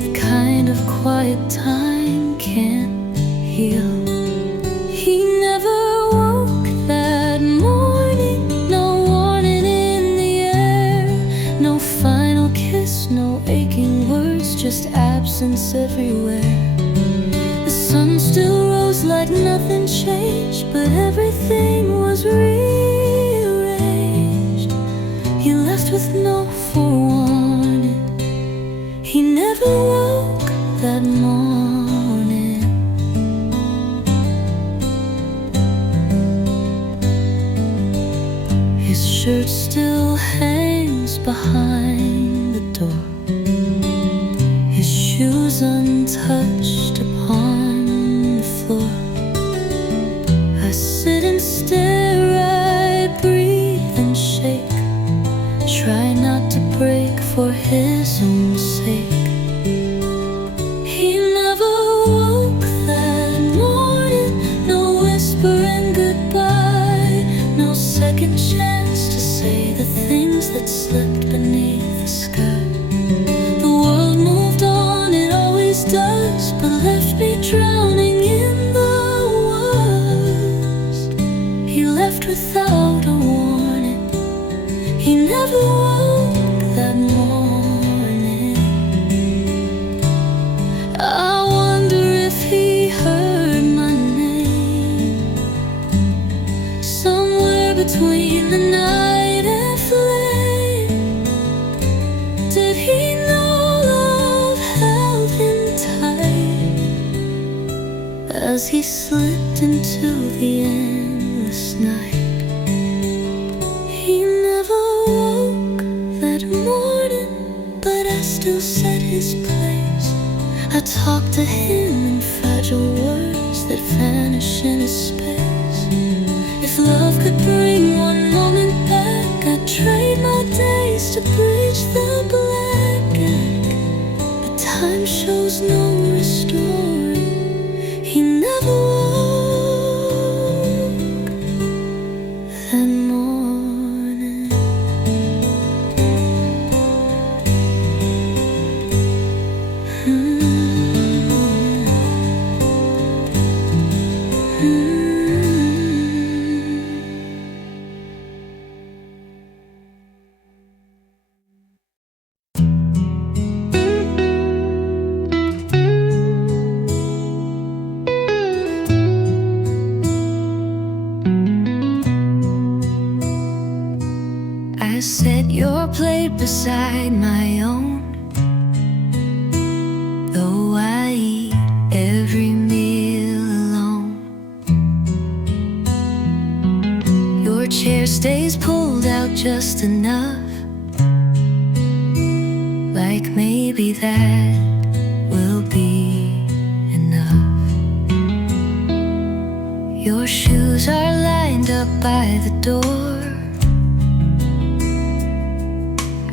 the kind of quiet time can't heal. He never woke that morning, no warning in the air, no final kiss, no aching words, just absence everywhere. The sun still rose like nothing changed, but everything was rearranged. He left with no forewarning, he never woke that morning. His shirt still hangs behind the door, his shoes untouched upon the floor. I sit and stare, I breathe and shake, try not to break for his own sake. He never woke that morning, no whispering goodbye, no second chance to say the things that slept beneath the sky. left without a warning. He never woke that morning. I wonder if he heard my name somewhere between the night and flame. Did he know love held him tight as he slipped into the endless night? He never woke that morning, but I still set his place. I talked to him in fragile words that vanish in his space. If love could bring one moment back, I'd trade my days to bridge the blackout. But time shows no restoring. He never woke that morning. I set your plate beside my own, though I eat every meal alone. Your chair stays pulled out just enough, like maybe that will be enough. Your shoes are lined up by the door.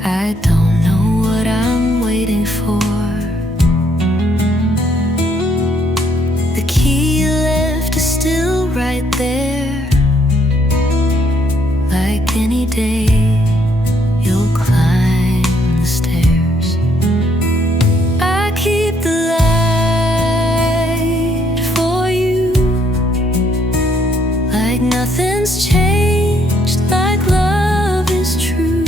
I don't know what I'm waiting for. The key you left is still right there. Like any day, you'll climb the stairs. I keep the light for you, like nothing's changed, like love is true.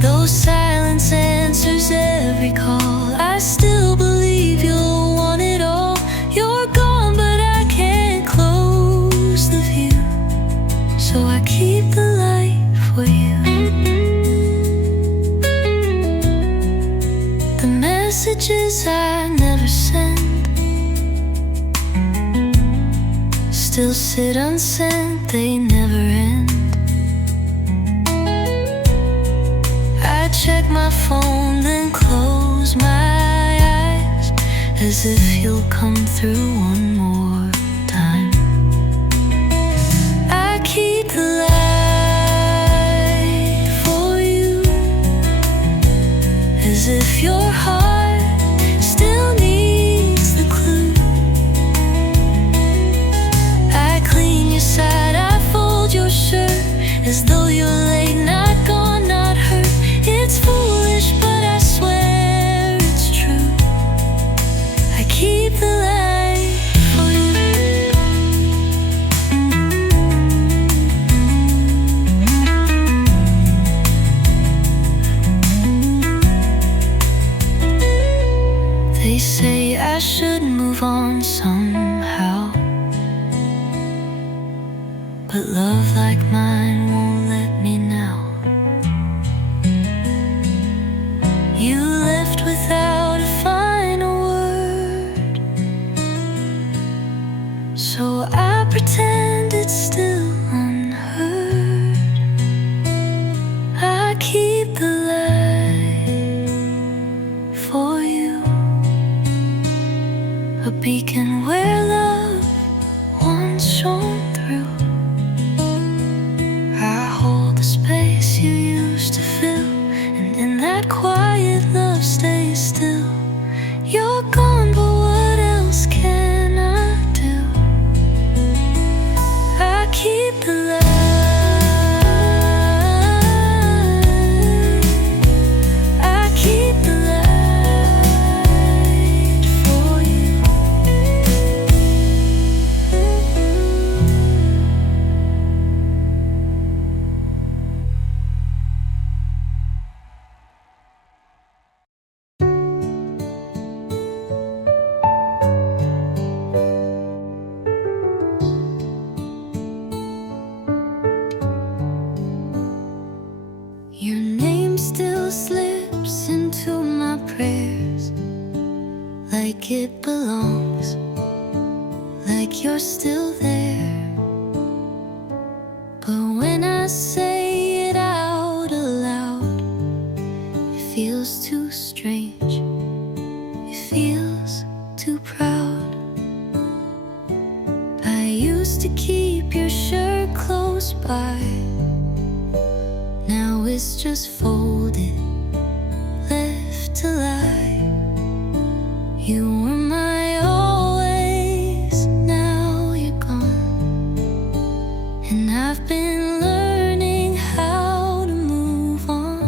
Though silence answers every call, I still believe you'll want it all. You're gone, but I can't close the view, so I keep the light for you. The messages I never send still sit unsent, they never end. Check my phone, then close my eyes, as if you'll come through one more time. I keep the light for you, as if your heart still needs the clue. I clean your side, I fold your shirt, as though you're late, not gone, not hurt. It's foolish, but I swear it's true. I keep the light for you. They say I should move on somehow, but love like mine won't let me now. You left without a final word, so I pretend it's still unheard. I keep the light for you, a beacon where love once shone through. I hold the space you used to fill, and in that quiet love stays still. You're gone, but what else can I do? I keep the light. I keep the light for you. like it belongs, like you're still there. But when I say it out aloud, it feels too strange, it feels too proud. I used to keep your shirt close by, now it's just folded, left to lie. You were my always, now you're gone, and I've been learning how to move on.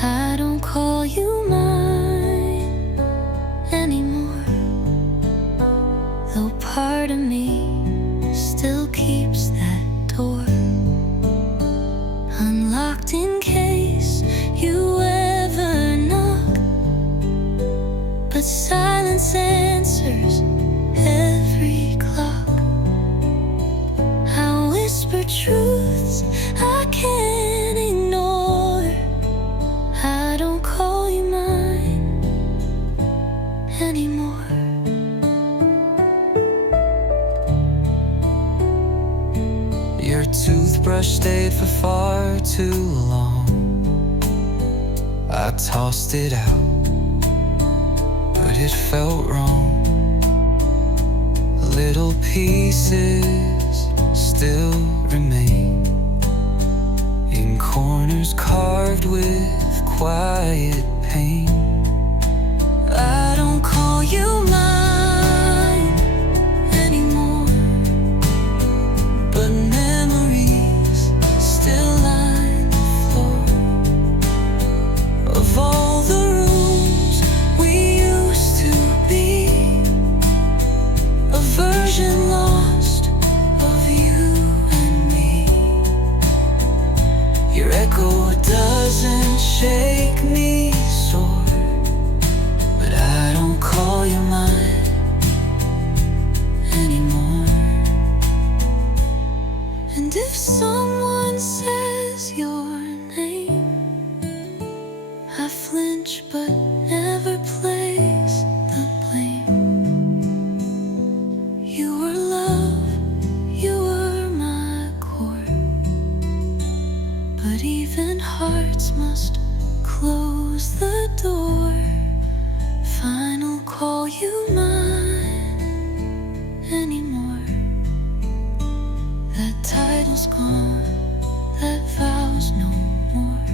I don't call you mine anymore, though part of me still keeps that door unlocked in case you ever knock. But silence answers every clock. I whisper truths I can't ignore. I don't call you mine anymore. Your toothbrush stayed for far too long. I tossed it out, but it felt wrong. Little pieces still remain in corners carved with quiet pain. I don't call you mine anymore, but memories still line the floor of all the rooms we used to be, a version lost of you and me. Your echo doesn't shake me sore, but I don't call you mine anymore. And if someone says your name, I flinch but never place the blame. You were love, you were my core, but even hearts must close the door. Fine, I'll call you mine anymore. That title's gone, that vow's no more.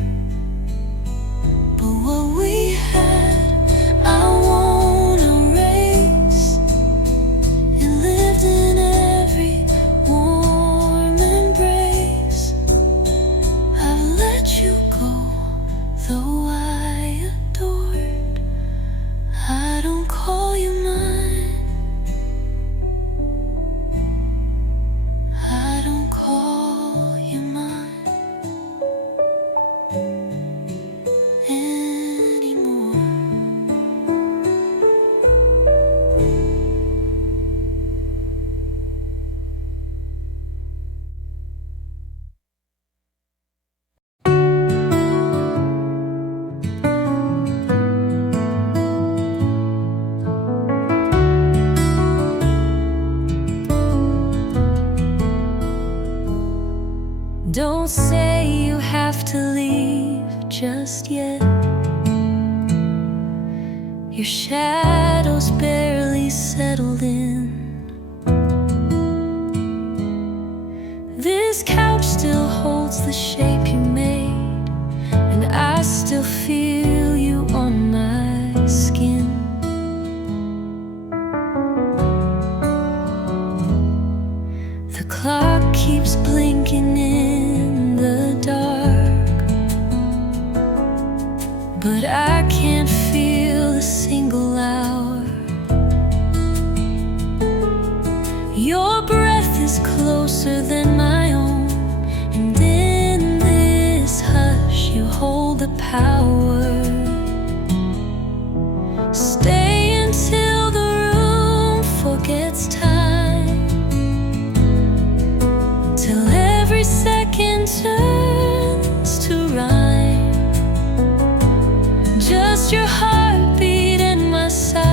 But what we had, I won't erase. It lived in every warm embrace. I've let you go, though I adored. I don't call you mine. I don't call you mine anymore. Don't say you have to leave just yet. Your shadow's barely settled in. This couch still holds the shape you made, and I still feel you on my skin. The clock keeps blinking in the dark, but I can't feel a single hour. Your breath is closer than my own, and in this hush you hold the power. Stay until the room forgets time, till every second turns to rhyme. Just your heartbeat and my side.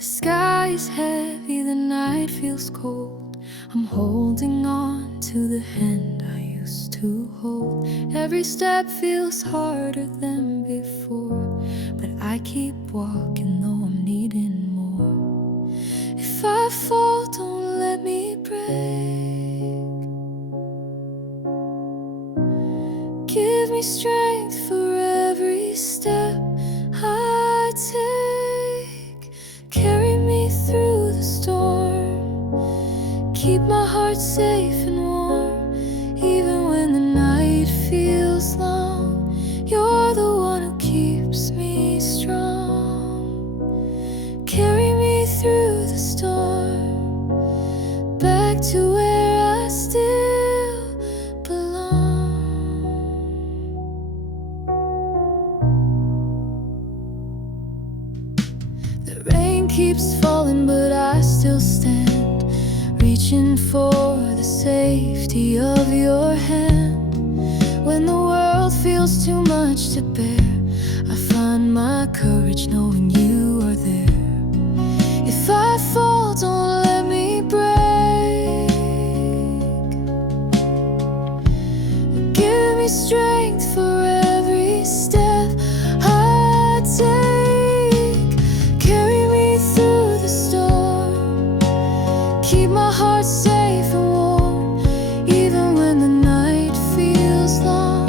The sky is heavy, the night feels cold. I'm holding on to the hand I used to hold. Every step feels harder than before, but I keep walking though I'm needing more. If I fall, don't let me break. Give me strength for every step I take. Carry me through the storm. Keep my heart safe and warm. Even when the night feels long, you're the one who keeps me strong. Carry me through the storm, back to where I still belong. The rain keeps falling, but I still stand, reaching for the safety of your hand. When the world feels too much to bear, I find my courage knowing you are there. If I fall, don't let me break. Give me strength for every step I take. Carry me through the storm. Keep my heart safe and warm. Even when the night feels long,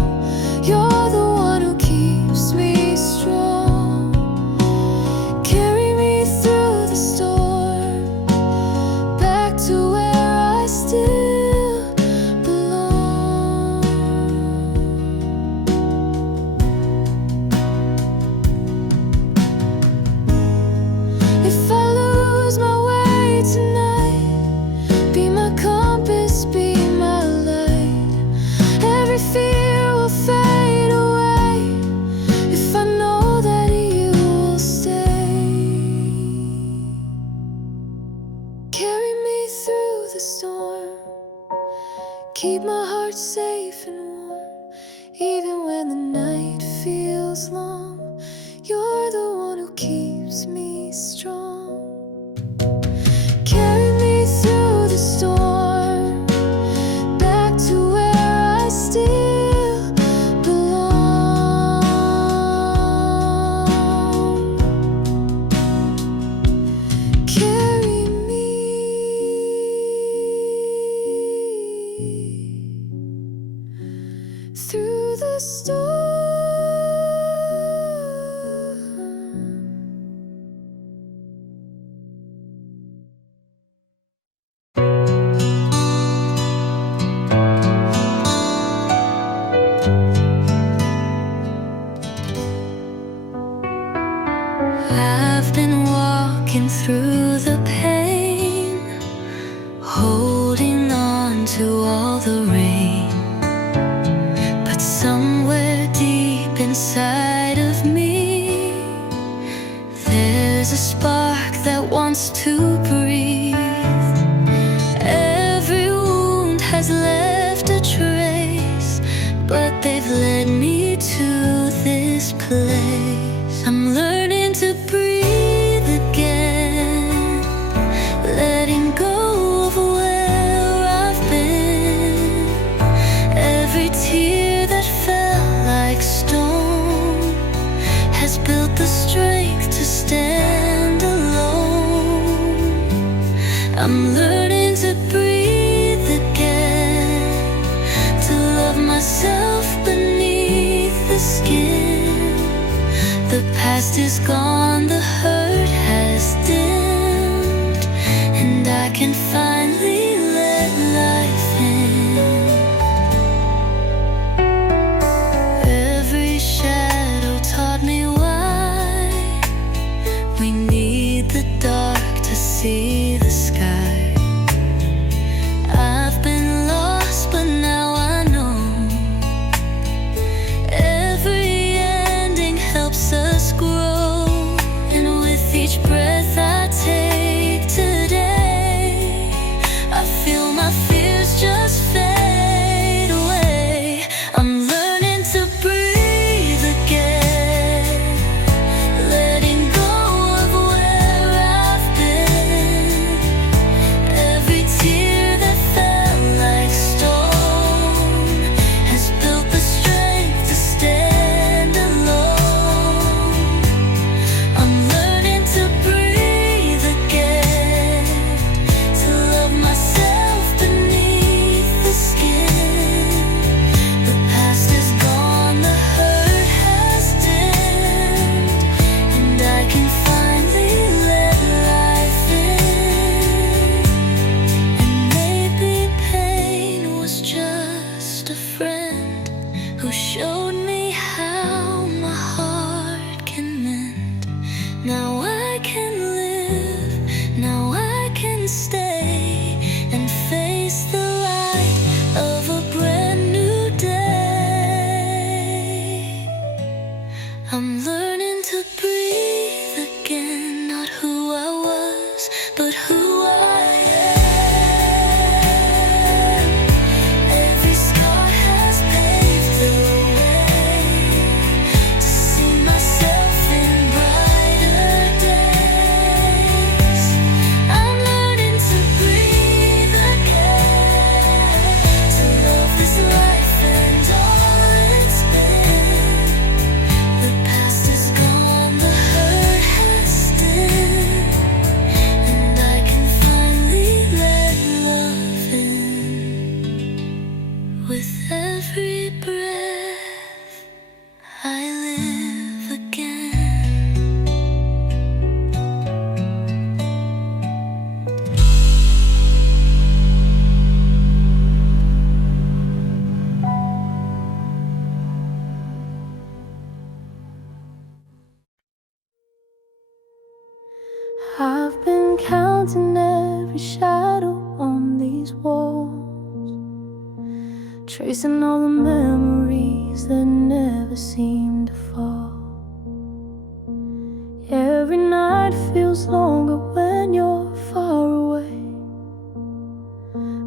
you're the one who keeps me strong. Carry me through the storm, back to where I still belong. If I lose my way tonight, be my compass, be my light. Every fear will fade away if I know that you will stay. Carry me through the storm. Keep my heart safe and warm. Even when the night feels long, you're the one who keeps me strong. Carry me through the storm, back to where I still belong. Carry me through the storm. I've been walking through the pain, holding on to all the rain. But somewhere deep inside of me, there's a spark that wants to breathe. Every wound has left a trace, but they've led me to this place. I'm learning to breathe again, letting go of where I've been. Every tear that felt like stone has built the strength to stand alone. I'm learning to breathe again, to love myself beneath the skin. The past is gone, the hurt has dimmed, and I can finally let life in. Every shadow taught me why we need the dark to see the sky. I've been lost, but now I know every ending helps us grow. And with each breath I take today, friend who showed me how my heart can mend. Now I can live, now I can stay and face the light of a brand new day. I'm learning to breathe again, not who I was, but who I am. Every scar has paved the way to see myself in brighter days. I'm learning to breathe again, to love this life and all it's been. The past is gone, the hurt has stemmed, and I can finally let love in. With every breath, I live again. I've been counting every shadow on these walls, tracing all the memories that never seem to fall. Every night feels longer when you're far away,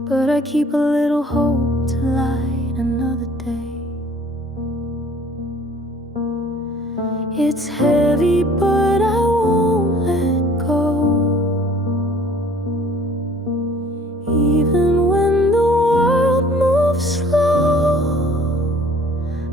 but I keep a little hope to light another day. It's heavy, but I won't let go. Even when the world moves slow,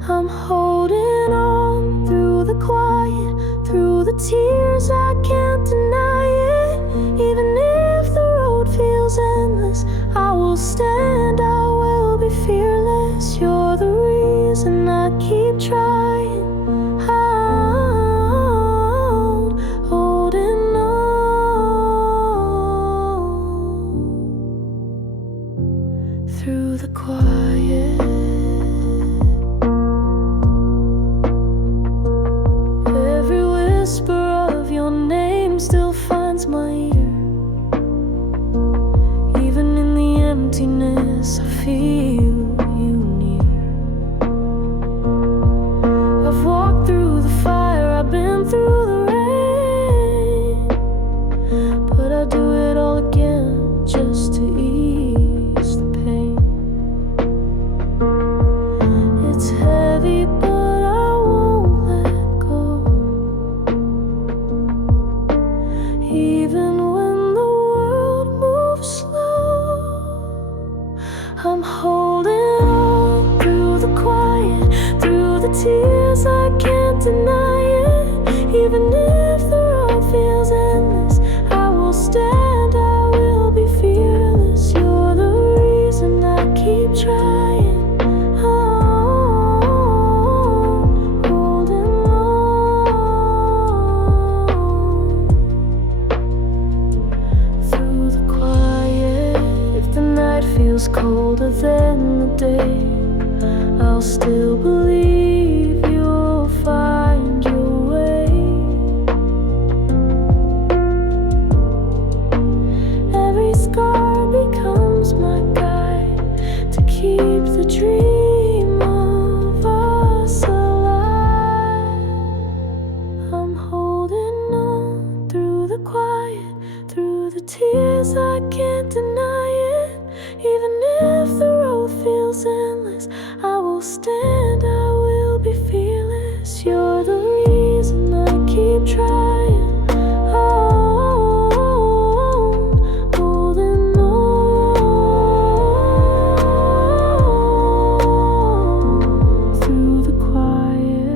I'm holding on through the quiet, through the tears, I can't deny it. Even if the road feels endless, I will stand, I will be fearless. You're the reason I keep trying. Holding on through the quiet. Every whisper of your name still finds my ear. Even in the emptiness, I feel you near. I've walked through the fire, I've been through the rain, but I do it all again just to ease the pain. It's heavy, but I won't let go. Even when the world moves slow, I'm holding on through the quiet, through the tears, I can't deny it. Even if the road feels endless, I will stand, I will be fearless. You're the reason I keep trying. Holding on through the quiet. If the night feels colder than the day, I'll still believe you'll find your way. Every scar becomes my guide to keep the dream of us alive. I'm holding on through the quiet, through the tears, I can't deny it. Even if the road feels endless, I will stand, I will be fearless. You're the reason I keep trying. Holding on through the quiet.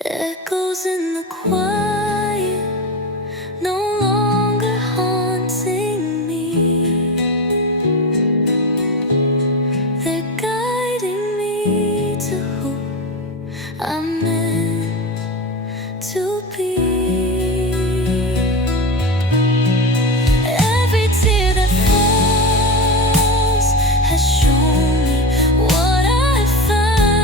Echoes in the quiet, no longer haunting me. They're guiding me to who I'm meant to be. Every tear that falls has shown me what I found.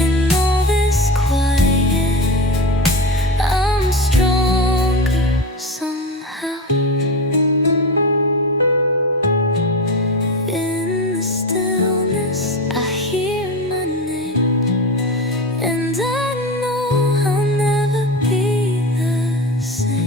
In all this quiet, I'm stronger somehow. In the stillness, I hear my name, and I know I'll never be the same.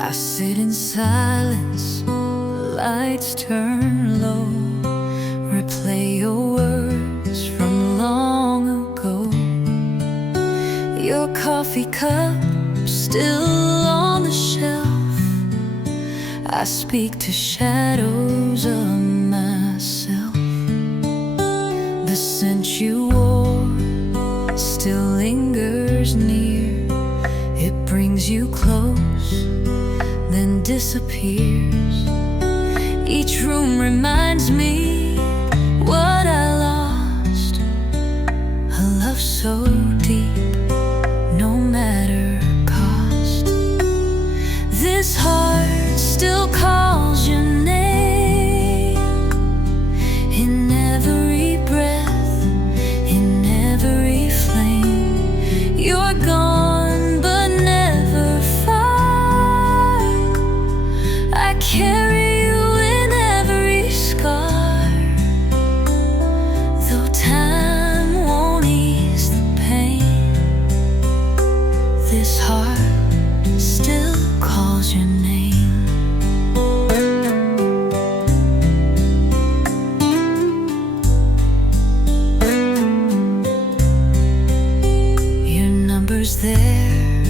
I sit in silence, lights turn low, replay your words from long ago. Your coffee cup still on the shelf. I speak to shadows of myself. The scent you wore still lingers near. It brings you close, then disappears. Each room reminds me what I lost. A love so deep, no matter cost. This heart still calls your name. In every breath, in every flame. You're gone, but never far. I carry you in every scar. Though time won't ease the pain, this heart still calls your name. Your number's there,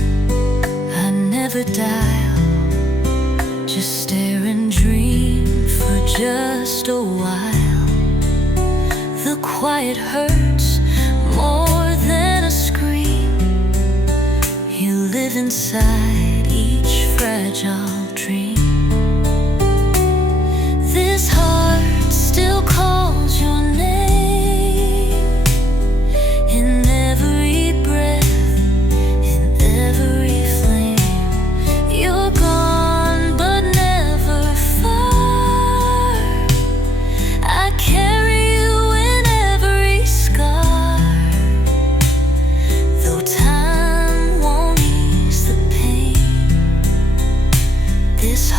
I never dial. Just stare and dream for just a while. The quiet hurts more than a scream. You live inside each fragile dream. This heart still calls your name. In every breath, in every flame. You're gone, but never far. I carry you in every scar. Though time won't ease the pain, this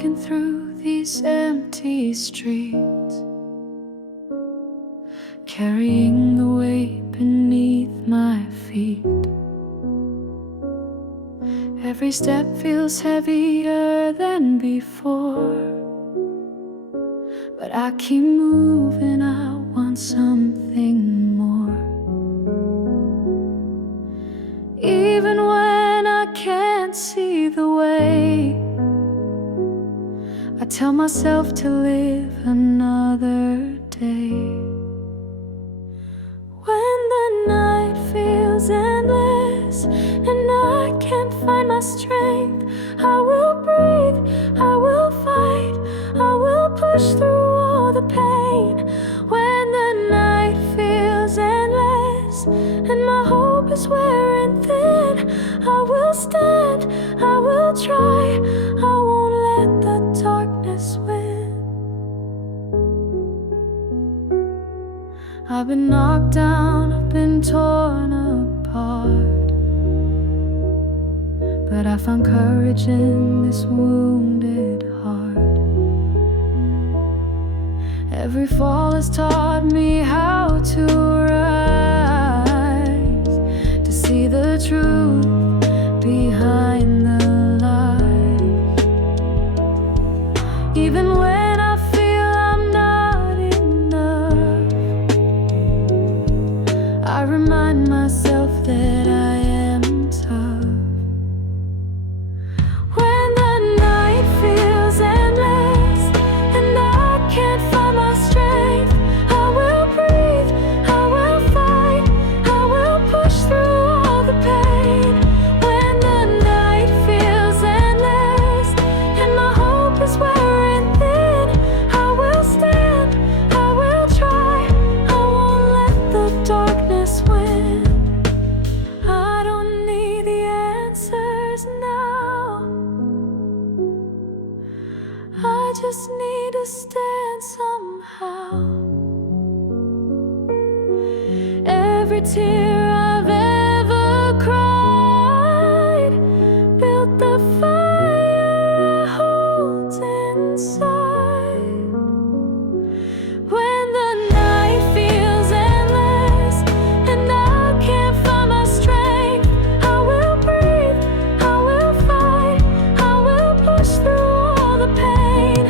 walking through these empty streets, carrying the weight beneath my feet. Every step feels heavier than before, but I keep moving, I want something more. Even when I can't see the way, I tell myself to live another day. When the night feels endless and I can't find my strength, I will breathe, I will fight, I will push through all the pain. When the night feels endless and my hope is wearing thin, I will stand, I will try, I won't let the darkness win. I've been knocked down, I've been torn apart, but I found courage in this wounded heart. Every fall has taught me how to rise, to see the truth behind the lies. Even when I feel I'm not enough, I remind myself that I am tough. When the night feels endless and I can't find my strength, I will breathe, I will fight, I will push through all the pain. When the night feels endless and my hope is wearing thin, I will stand, I will try, I won't let the darkness win. I don't need the answers now, I just need to stand somehow. Every tear I've ever cried built the fire I hold inside. When the night feels endless and I can't find my strength, I will breathe, I will fight, I will push through all the pain.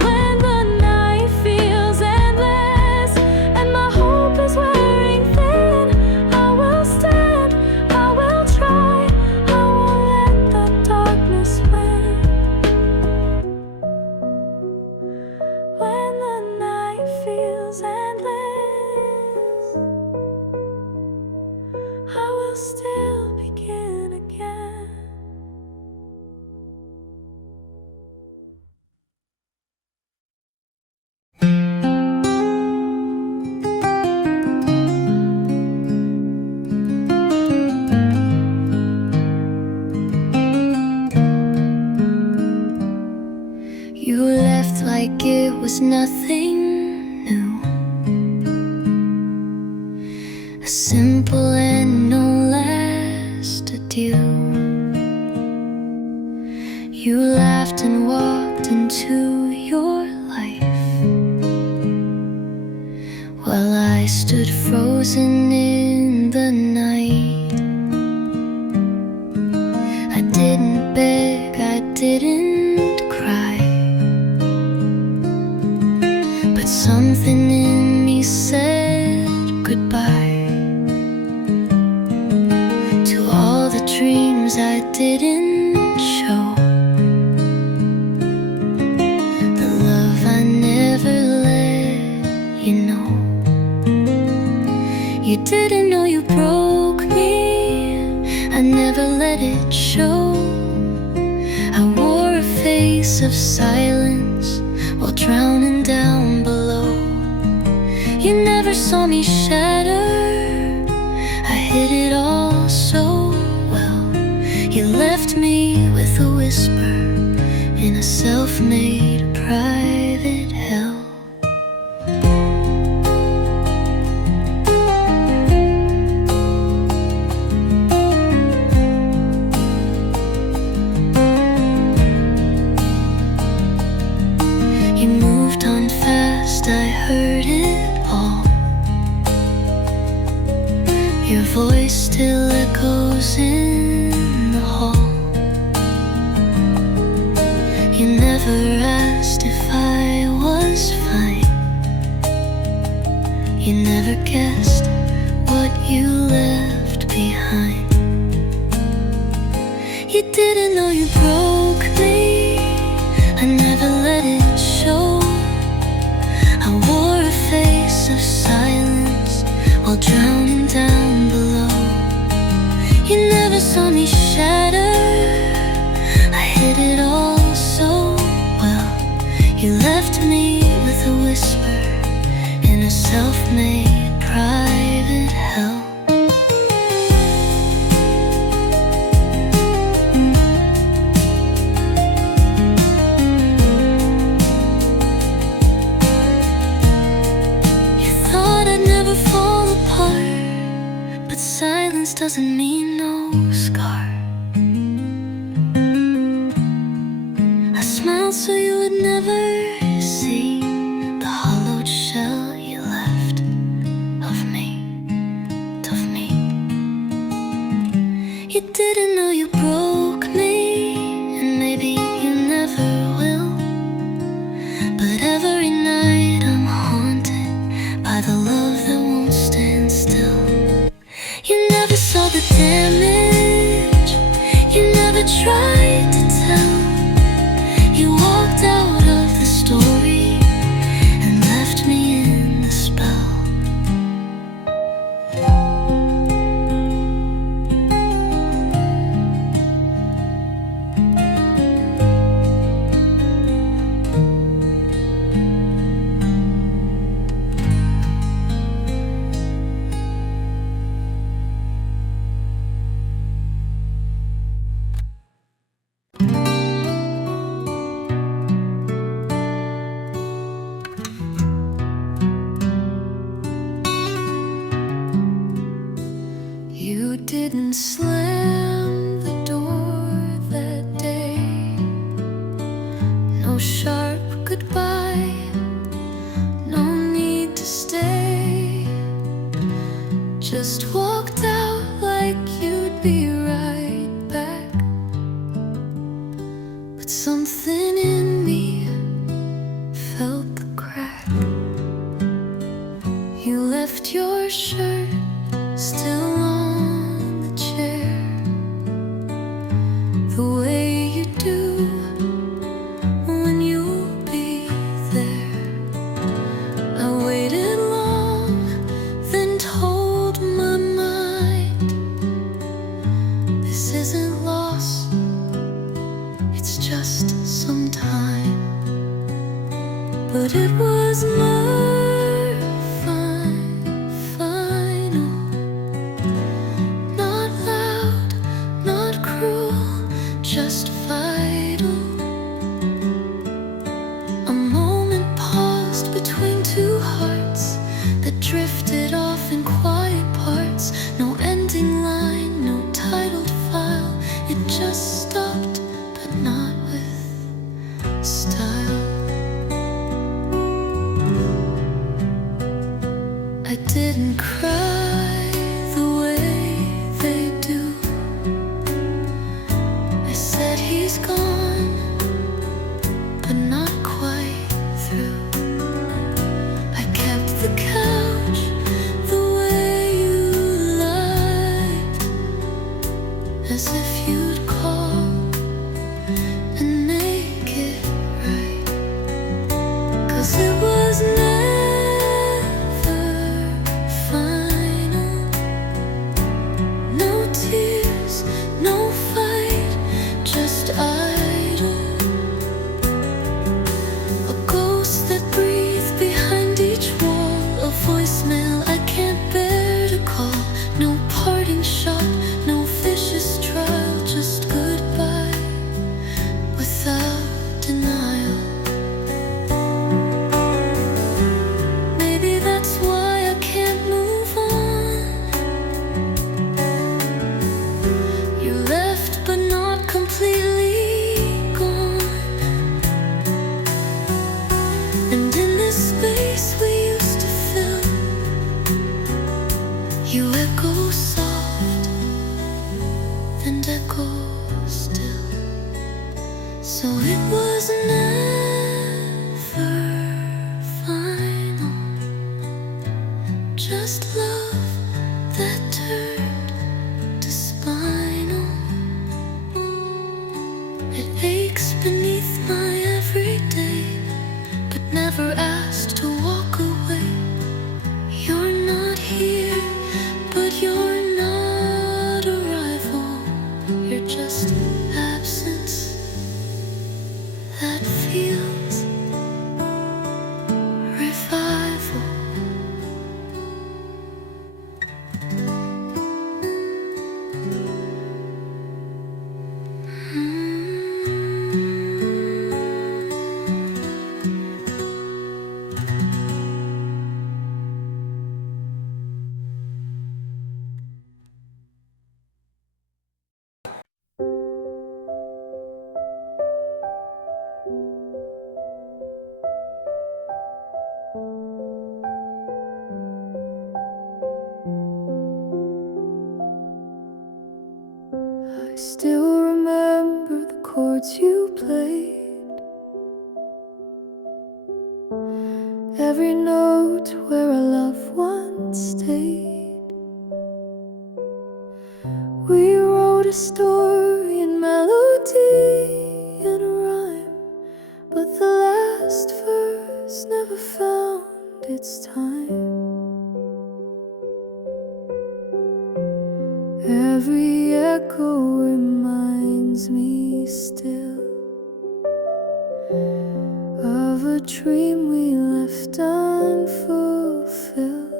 When the night feels endless and my hope is wearing thin, I will stand, I will try, I won't let the darkness win. When the night feels endless, I will still begin again. You left like it was nothing new, a simple and no last adieu. You laughed and walked into your life, while I stood frozen in the night. I didn't beg, I didn't cry, but something in me said goodbye to all the dreams I didn't show, the love I never let you know. You didn't know you broke me, I never let it show. I wore a face of silence while drowning down below. You never saw me shatter, I hid it all so well. You left me with a whisper in a self-made private hell. Your voice still echoes in the hall. You never asked if I was fine. You never guessed what you left behind. You didn't know you broke me. I never let it show. I wore a face of silence while drowning down below. You never saw me shatter. I hid it all so well. You left me with a whisper in a self-made private hell. You thought I'd never fall apart, but silence doesn't mean no scar. I smiled so you would never see the hollowed shell you left of me. You didn't know you broke me, and maybe you never will. But every night I'm haunted by the love that won't stand still. You never saw the damage, you never tried to tell. You walked out of the story and left me in the spell. You didn't slam the door that day. No sharp goodbye, no need to stay. Just walked out like you'd be right back. But something in me felt the crack. You left your shirt still on the chair, the way you do when you'll be there. I waited long, then told my mind, this isn't loss, it's just some time. But it was my final You echo soft and echo still. So it was never final, just love that turned to spinal. It aches beneath my everyday, but never asked to walk away. You're not here, but you're not arrival. You're just absence that feels revival. I still remember the chords you played, every note where a loved one stayed. We wrote a story in melody and rhyme, but the last verse never found its time. Every echo reminds me still of a dream we left unfulfilled.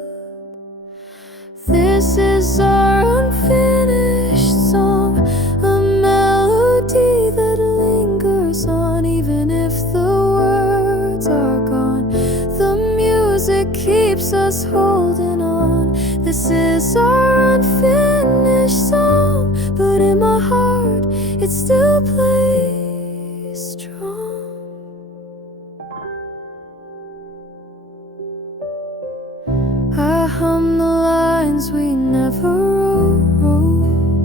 This is our unfinished song, a melody that lingers on even if the words are gone. The music keeps us holding on. This is our unfinished song, but in my heart it still plays strong. I hum the lines we never wrote,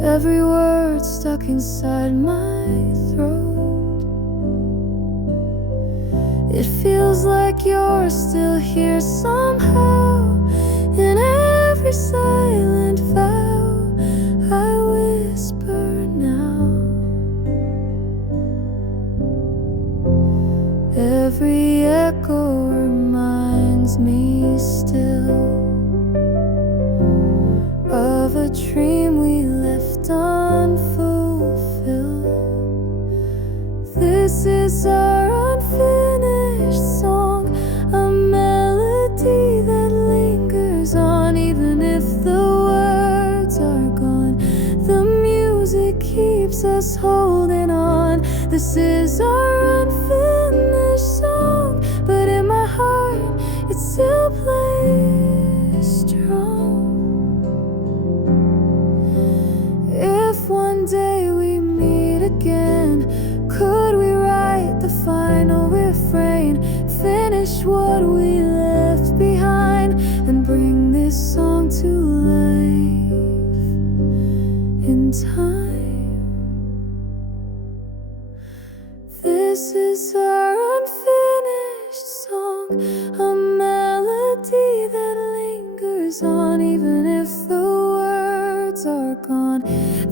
every word stuck inside my throat. It feels like you're still here somehow, in every silent vow I whisper now. Every echo reminds me still of a dream we left unfulfilled. This is our unfinished song, a melody that lingers on even if the words are gone. The music keeps us holding on. This is our unfinished song, but in my heart it still plays strong. If one day we meet again, could we write the final refrain, finish what we left behind, and bring this song to life in time? This is our unfinished song, a melody that lingers on even if the words are gone.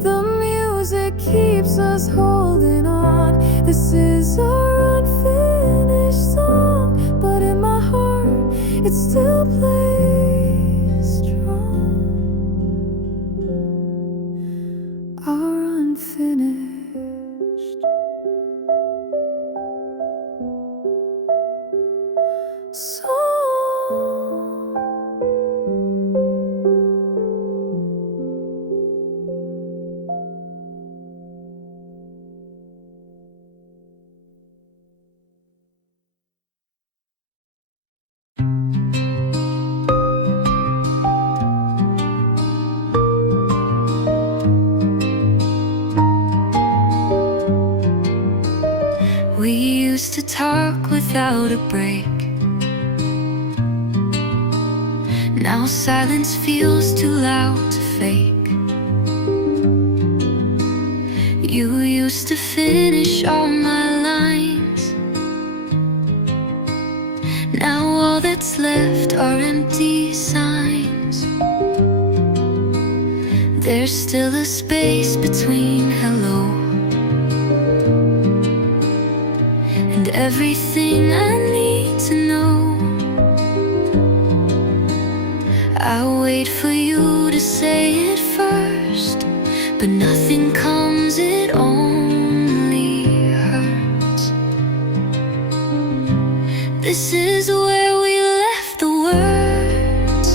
The music keeps us holding on. This is our unfinished song, but in my heart it still plays strong. Our unfinished song. We used to talk without a break, Now silence feels too loud to fake. You used to finish all my lines. Now all that's left are empty signs. There's still a space between hello and everything I need to know. I wait for you to say it first, but nothing comes, it only hurts. This is where we left the words,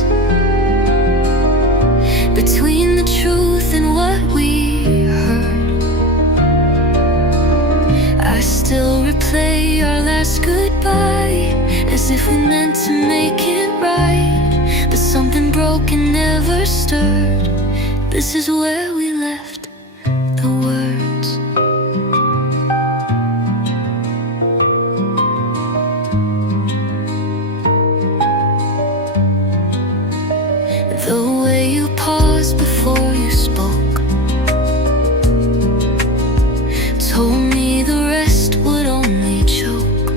between the truth and what we heard. I still replay our last goodbye, as if we meant to make it right, but something broken never stirred. This is where we left the words. The way you paused before you spoke told me the rest would only choke.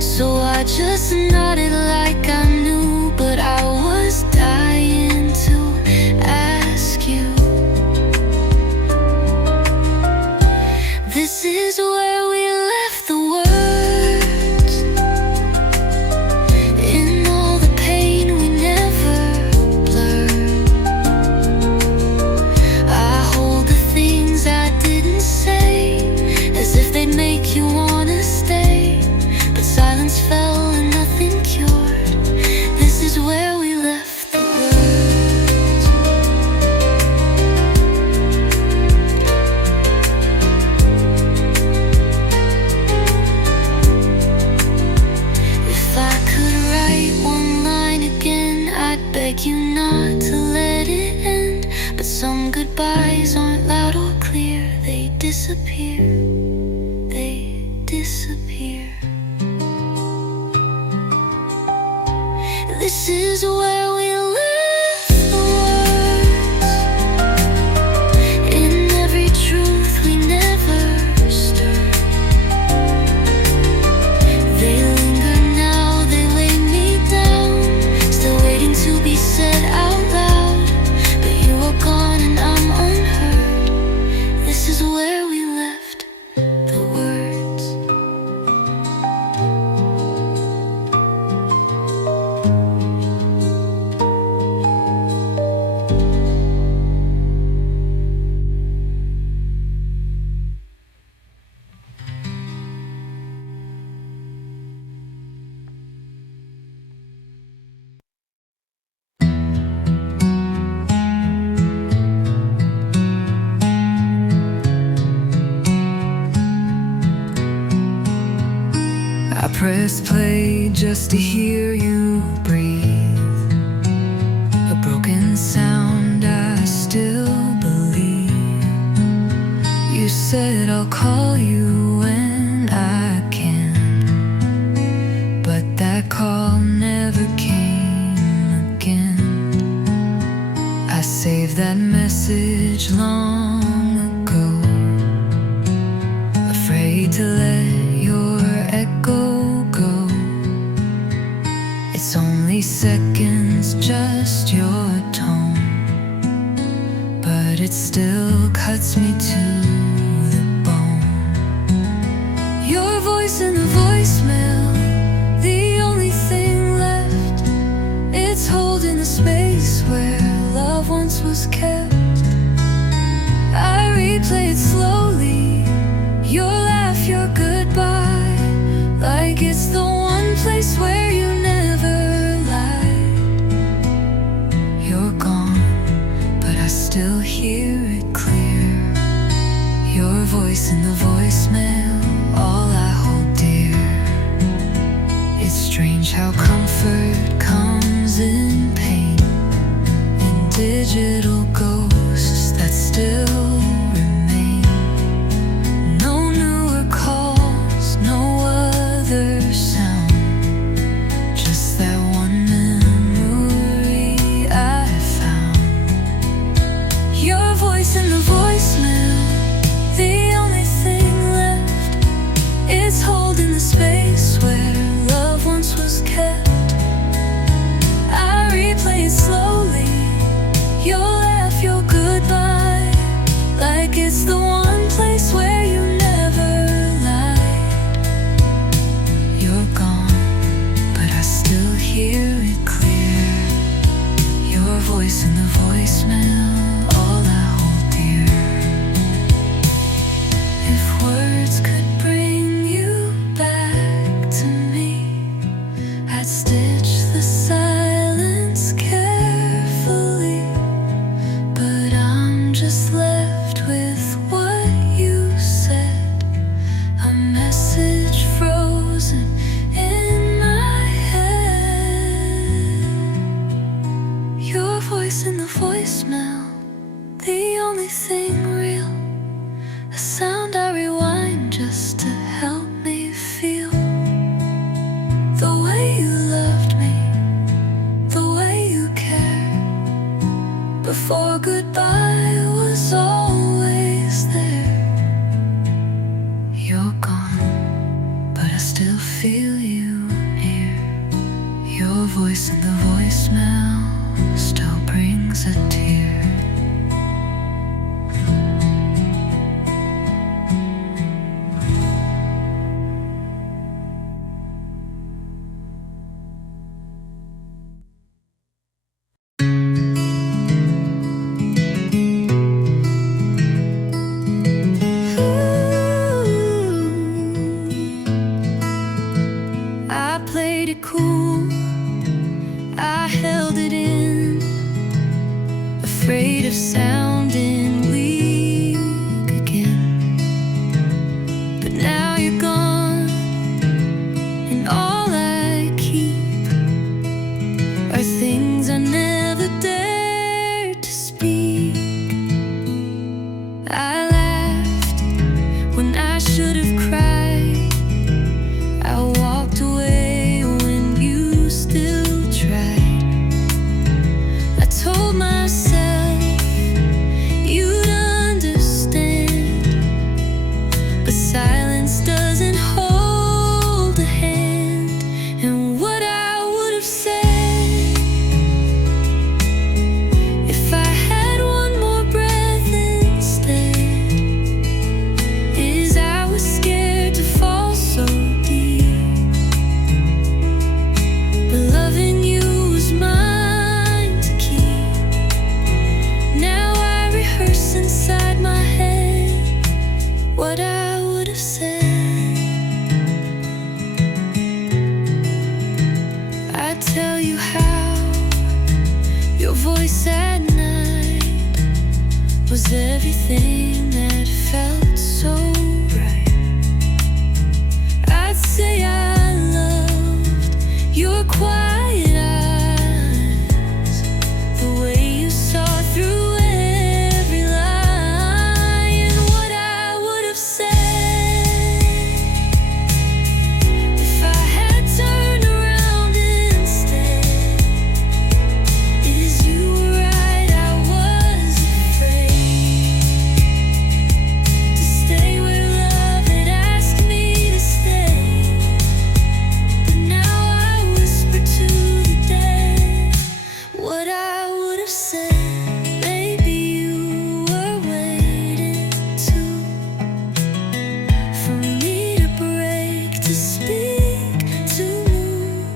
So I just nodded like I knew, but I was dying to ask you. This is where we left the words, in all the pain we never blurred. I hold the things I didn't say, as if they'd make you wanna stay, but silence fell and nothing cured. This is where we left the words. If I could write one line again, I'd beg you not to let it end. But some goodbyes aren't loud or clear, they disappear, they disappear. This is where we left the words, in every truth we never stirred. They linger now, they weigh me down, still waiting to be said out loud. But you are gone and I'm unheard. This is where we left the words. I press play just to hear you breathe. A broken sound, I still believe. You said I'll call you when I can, but that call never came again. I saved that message long ago, afraid to let your echo go. It's only seconds, just your tone, but it still cuts me to the bone. Your voice in the voicemail, the only thing left. It's holding the space where love once was kept. I replay it slowly, your laugh, your goodbye, like it's the one place where you never lied. You're gone, but I still hear it clear. Your voice in the voicemail, all I hold dear. It's strange how comfort comes in pain, in digital ghosts that still remain. No newer calls, no other sound, just that Your voice in the voicemail still brings a tear. I played it cool, I held it in, afraid of sounding weak again. But now you're gone, and all I keep are things I never dared to speak. I laughed when I should have cried. I walked away when you still tried. I told myself you'd understand, but silence doesn't hold a hand. And what I would have said if I had one more breath instead is I was scared to fall so deep. But loving you was mine to keep. Now I rehearse inside my head what I would have said. I tell you how your voice at night was everything that felt so right. I'd say I loved your quiet eyes, the way you saw through every lie. And what I would have said if I had turned around instead is you were right, I was afraid to stay where love had asked me to stay. But now I whisper to the dead what I would have said. Maybe you were waiting too for me to break, to speak, to move.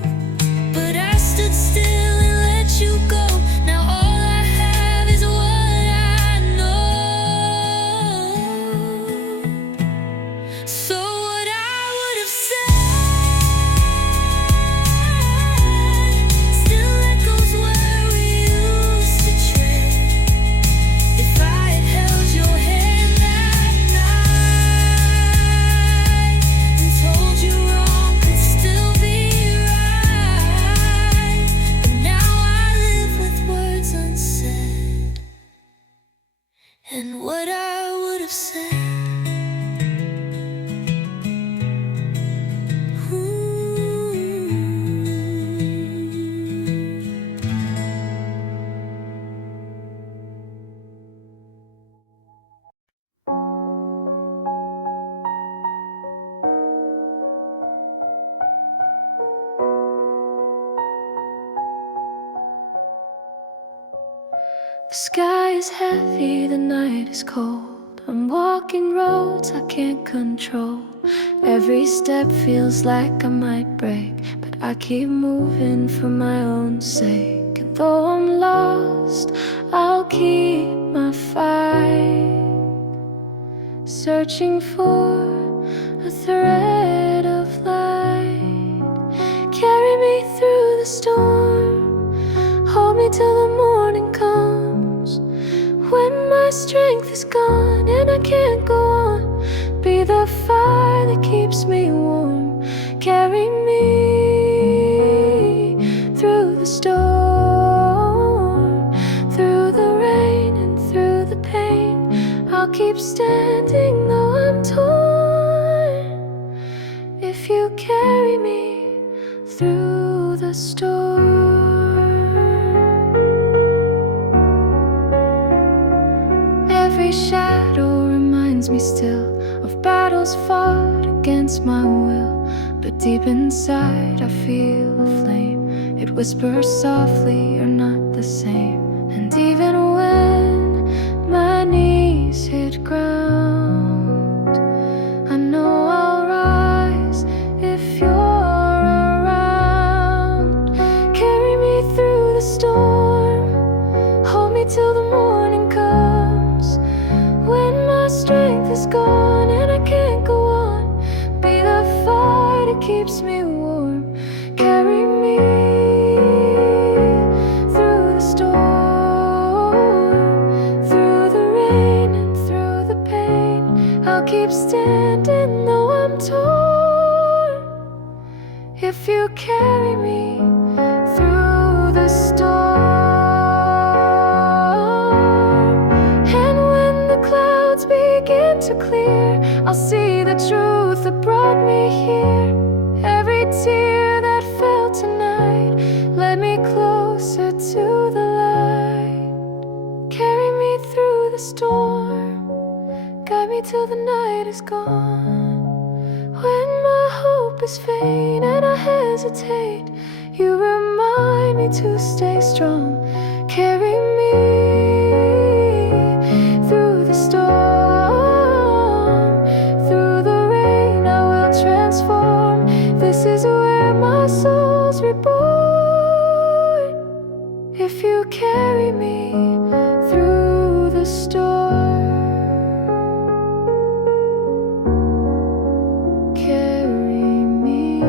But I stood still and let you go. Now all I have is what I know. So what I would have said still echoes where we used to tread. If I had held your hand that night and told you wrong could still be right. But now I live with words unsaid and what I would have said. The sky is heavy, the night is cold. I'm walking roads I can't control. Every step feels like I might break, but I keep moving for my own sake. And though I'm lost, I'll keep my fight, searching for a thread of light. Carry me through the storm, hold me till the morning comes. When my strength is gone and I can't go on, be the fire that keeps me warm. Carry me through the storm, through the rain and through the pain. I'll keep standing though I'm torn, if you carry me through the storm. Every shadow reminds me still of battles fought against my will, but deep inside I feel a flame. whispers softly, you're not the same. And even when my knees hit ground, I know I'll rise if you're around. Carry me through the storm, hold me till the morning comes. When my strength is gone and I can't go on, be the fire that keeps me warm. Carry me through the storm, through the rain and through the pain. I'll keep standing though I'm torn, if you carry me through the storm. And when the clouds begin to clear, I'll see the truth that brought me here. Every tear that fell tonight led me closer to the light. Carry me through the storm, guide me till the night is gone. When my hope is faint and I hesitate, you remind me to stay strong. Carry me through the storm, through the rain I will transform. This is where my soul's reborn, if you carry me through the storm. Carry me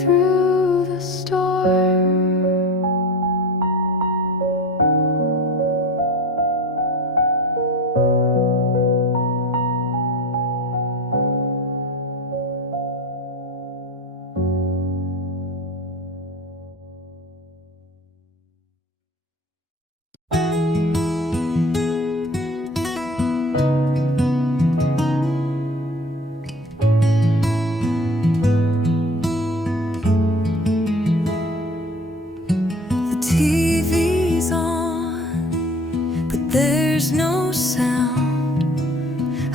through the storm. The TV's on, but there's no sound.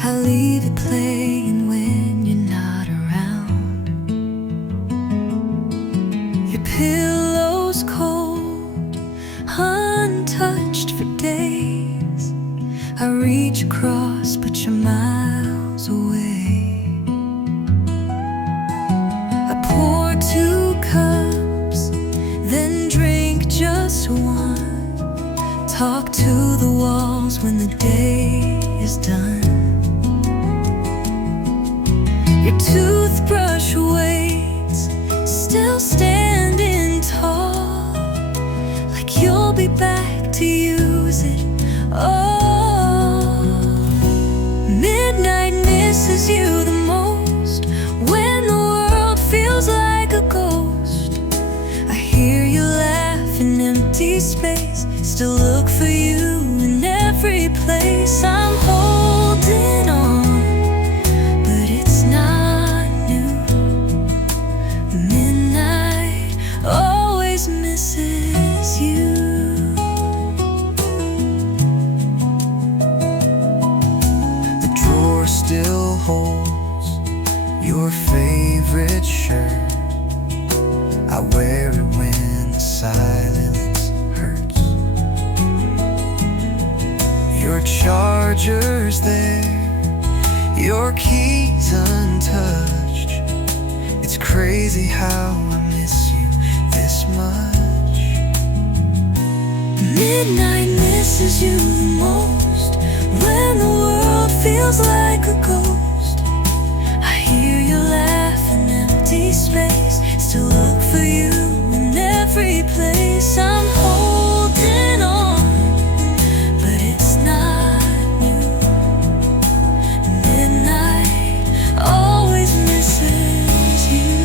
I leave it playing when you're not around. Your pillow's cold, untouched for days. I reach across, but you're miles away. I pour 2 cups, then drink just one. Talk to the walls when the day is done. Your toothbrush waits, still standing tall, like you'll be back to use it all. Midnight misses you the most, when the world feels like a ghost. I hear you laugh in empty space, still look for you in every place. I'm holding on, but it's not new. Midnight always misses you. The drawer still holds your favorite shirt. I wear it when the silence hurts. Your charger's there, your key's untouched. It's crazy how I miss you this much. Midnight misses you the most, when the world feels like a ghost. I hear you laugh in empty space, still look for you in every place. I'm holding on, but it's not new. Midnight always misses you.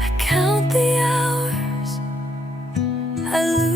I count the hours, I lose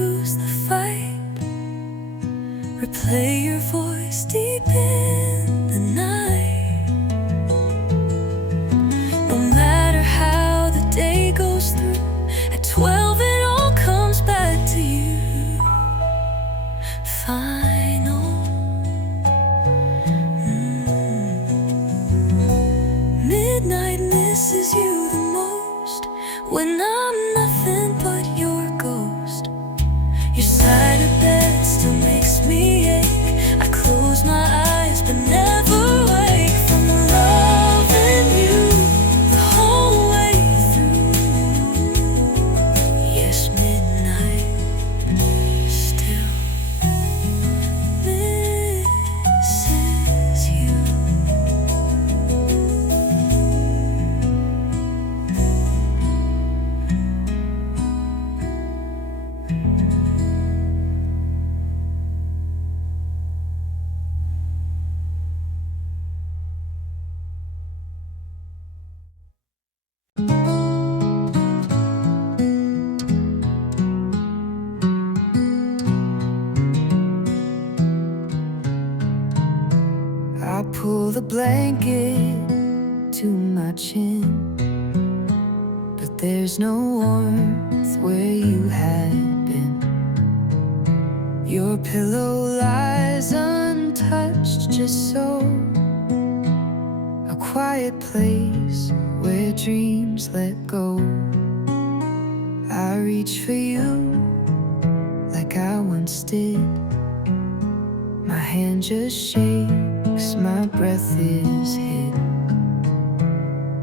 the blanket to my chin, but there's no warmth where you had been. Your pillow lies untouched, just so, a quiet place where dreams let go. I reach for you like I once did. My hand just shakes, my breath is hid.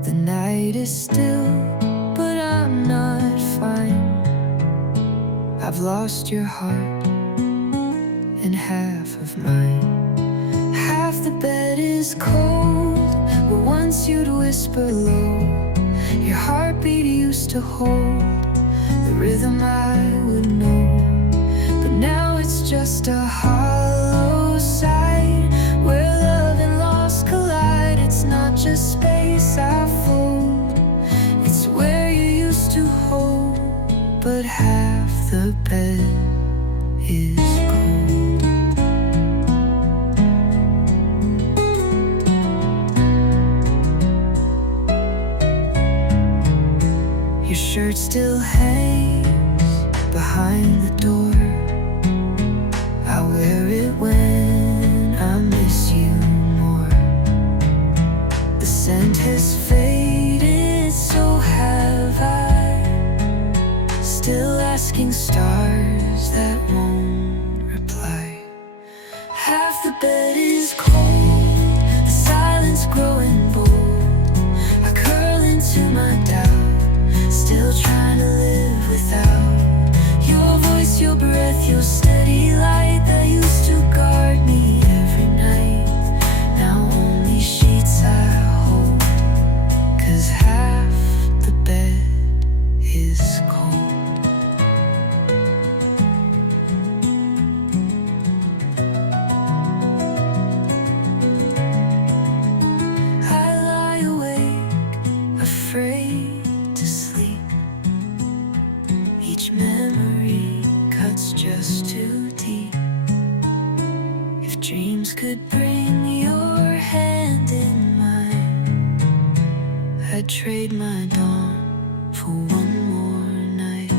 The night is still, but I'm not fine. I've lost your heart and half of mine. Half the bed is cold, but once you'd whisper low. Your heartbeat used to hold the rhythm I would know. But now it's just a hollow side where love and loss collide. It's not just space I fold, it's where you used to hold. But half the bed is cold. Your shirt still hangs behind the door. I wear it when I miss you more. The scent has faded, so have I. Still asking stars that won't reply. Half the bed is cold, the silence growing bold. I curl into my doubt, still trying to live without your voice, your breath, your steady light that used to guard me every night. Now only sheets I hold, 'cause half the bed is cold. I lie awake, afraid to sleep. Each memory cuts just too deep. If dreams could bring your hand in mine, I'd trade my dawn for one more night.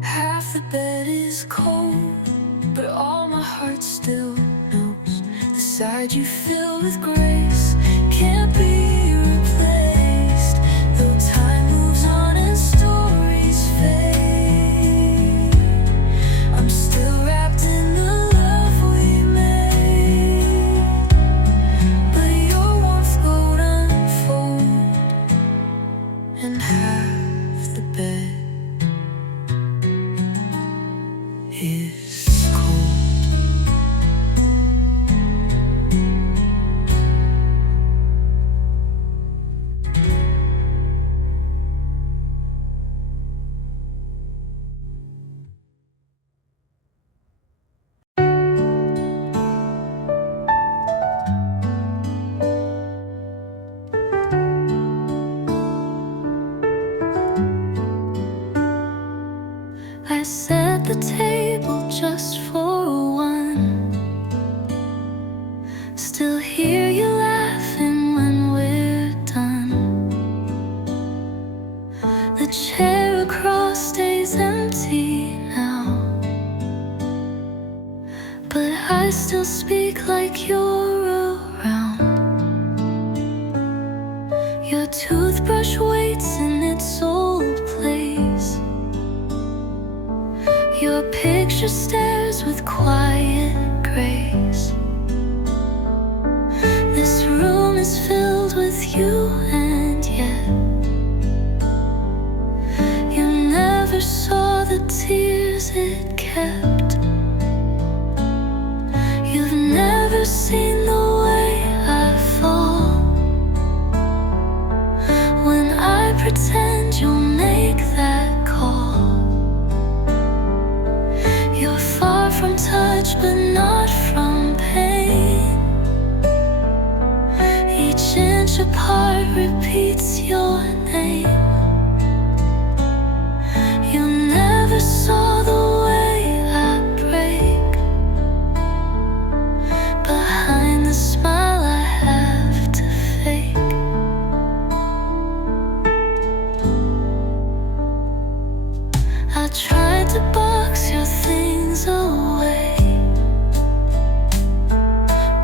Half the bed is cold, but all my heart still knows. The side you fill with grace can't be replaced. Though time moves on and stories fade, I'm still wrapped in the love we made. But your warmth would unfold, and half the bed is cold. I set the table just for one. Still hear you laughing when we're done. The chair across stays empty now, but I still speak like you're around. Your toothbrush waits in its old place. Your picture stares with quiet grace. This room is filled with you, and yet you never saw the tears it kept. You've never seen the way I fall when I pretend you'll make that call. You're far from touch, but not from pain. Each inch apart repeats your name. You never saw the way I break behind the smile I have. tried to box your things away,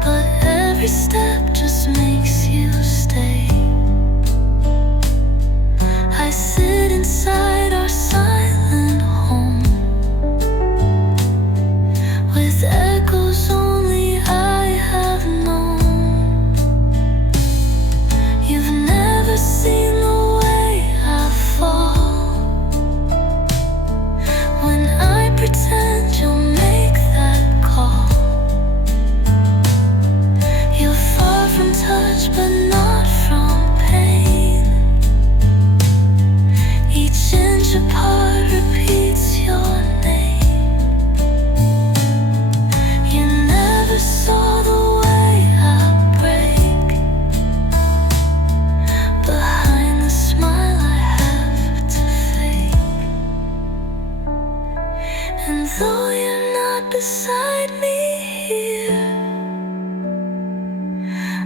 but every step just makes you stay. I sit inside our silent home with echoes only I have known. You've never seen the way I fall when I pretend you'll make that call. You're far from touch but not from pain. Each inch apart repeats your name. You never saw the way I break behind the smile I have to fake. And though you're not beside me here,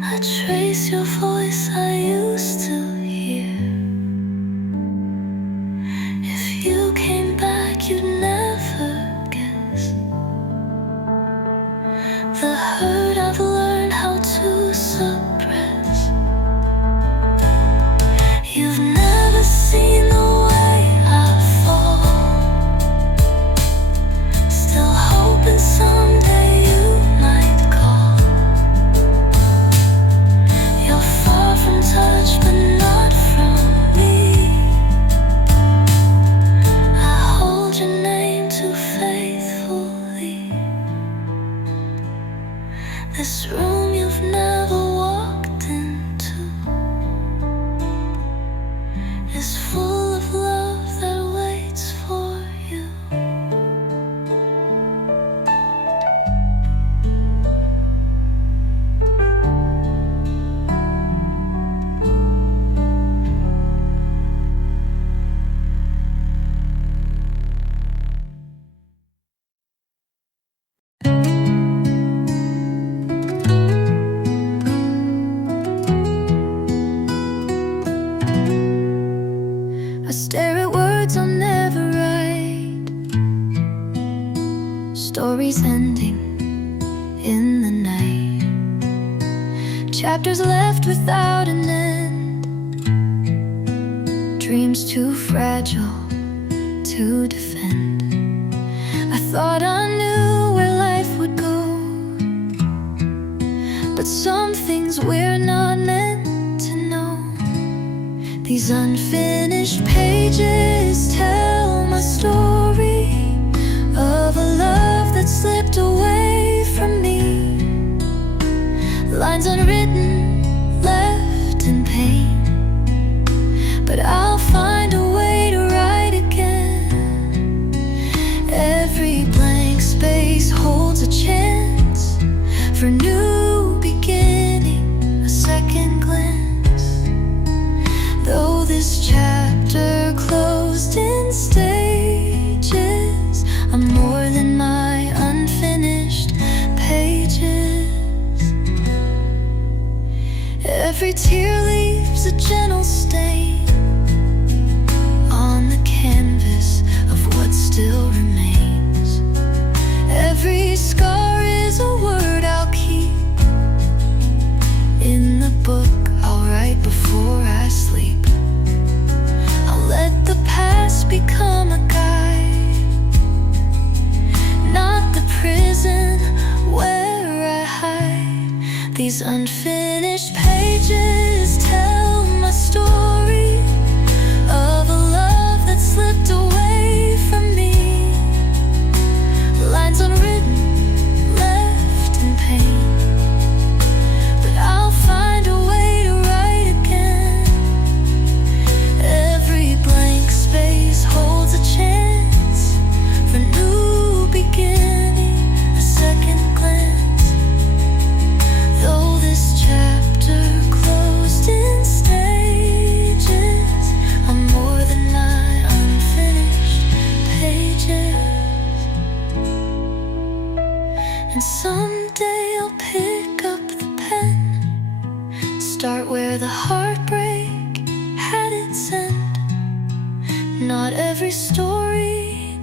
I trace your voice I used to hear. If you came back, you'd never guess the hurt I've learned how to suppress. You've never seen the way I fall, still hoping someday you might call. You're far from touch but not from me. I hold your name too faithfully. This room you've never walked into is full of love that waits for you. I stare at words I'll never write, stories ending in the night, chapters left without an end, dreams too fragile to defend. I thought I knew where life would go, but some things we're not meant to know. These unfinished pages tell my story of a love that slipped away from me. Lines unwritten, left in pain, but I'll find a way to write again. Every blank space holds a chance for new beginning, a second glance. Though this chapter closed in stages, I'm more than my unfinished pages. Every tear leaves a gentle stain on the canvas of what still remains. Every scar is a word I'll keep in the book I'll write before I sleep. I'll let the past become a guide, not the prison where I hide. These unfinished pages tell my story of a love that slipped away from me. Lines unwritten, left in pain, but I'll find a way to write again. Every blank space holds a chance for new beginning, a second glance. Though this chapter closed in stages, I'm more than my unfinished pages. And someday I'll pick up the pen, start where the heartbreak had its end. Not every story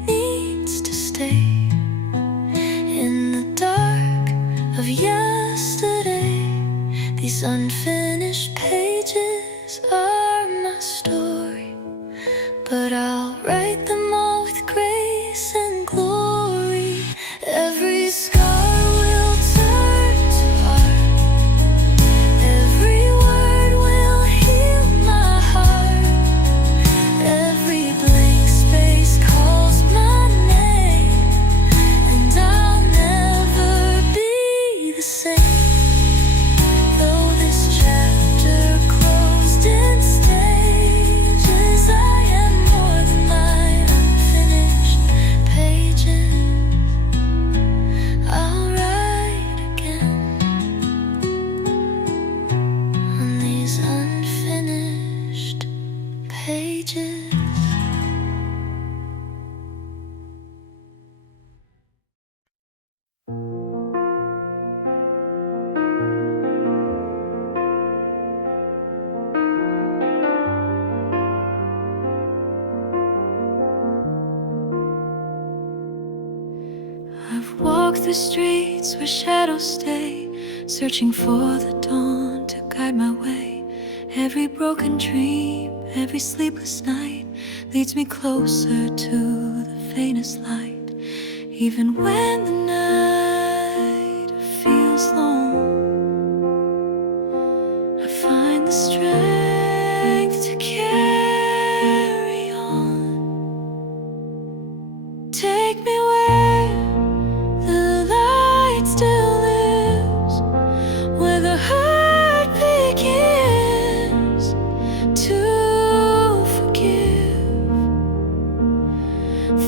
through streets where shadows stay, searching for the dawn to guide my way. Every broken dream, every sleepless night leads me closer to the faintest light. Even when the night feels long, I find the strength to carry on. Take me where the light still lives, where the hurt begins to forgive.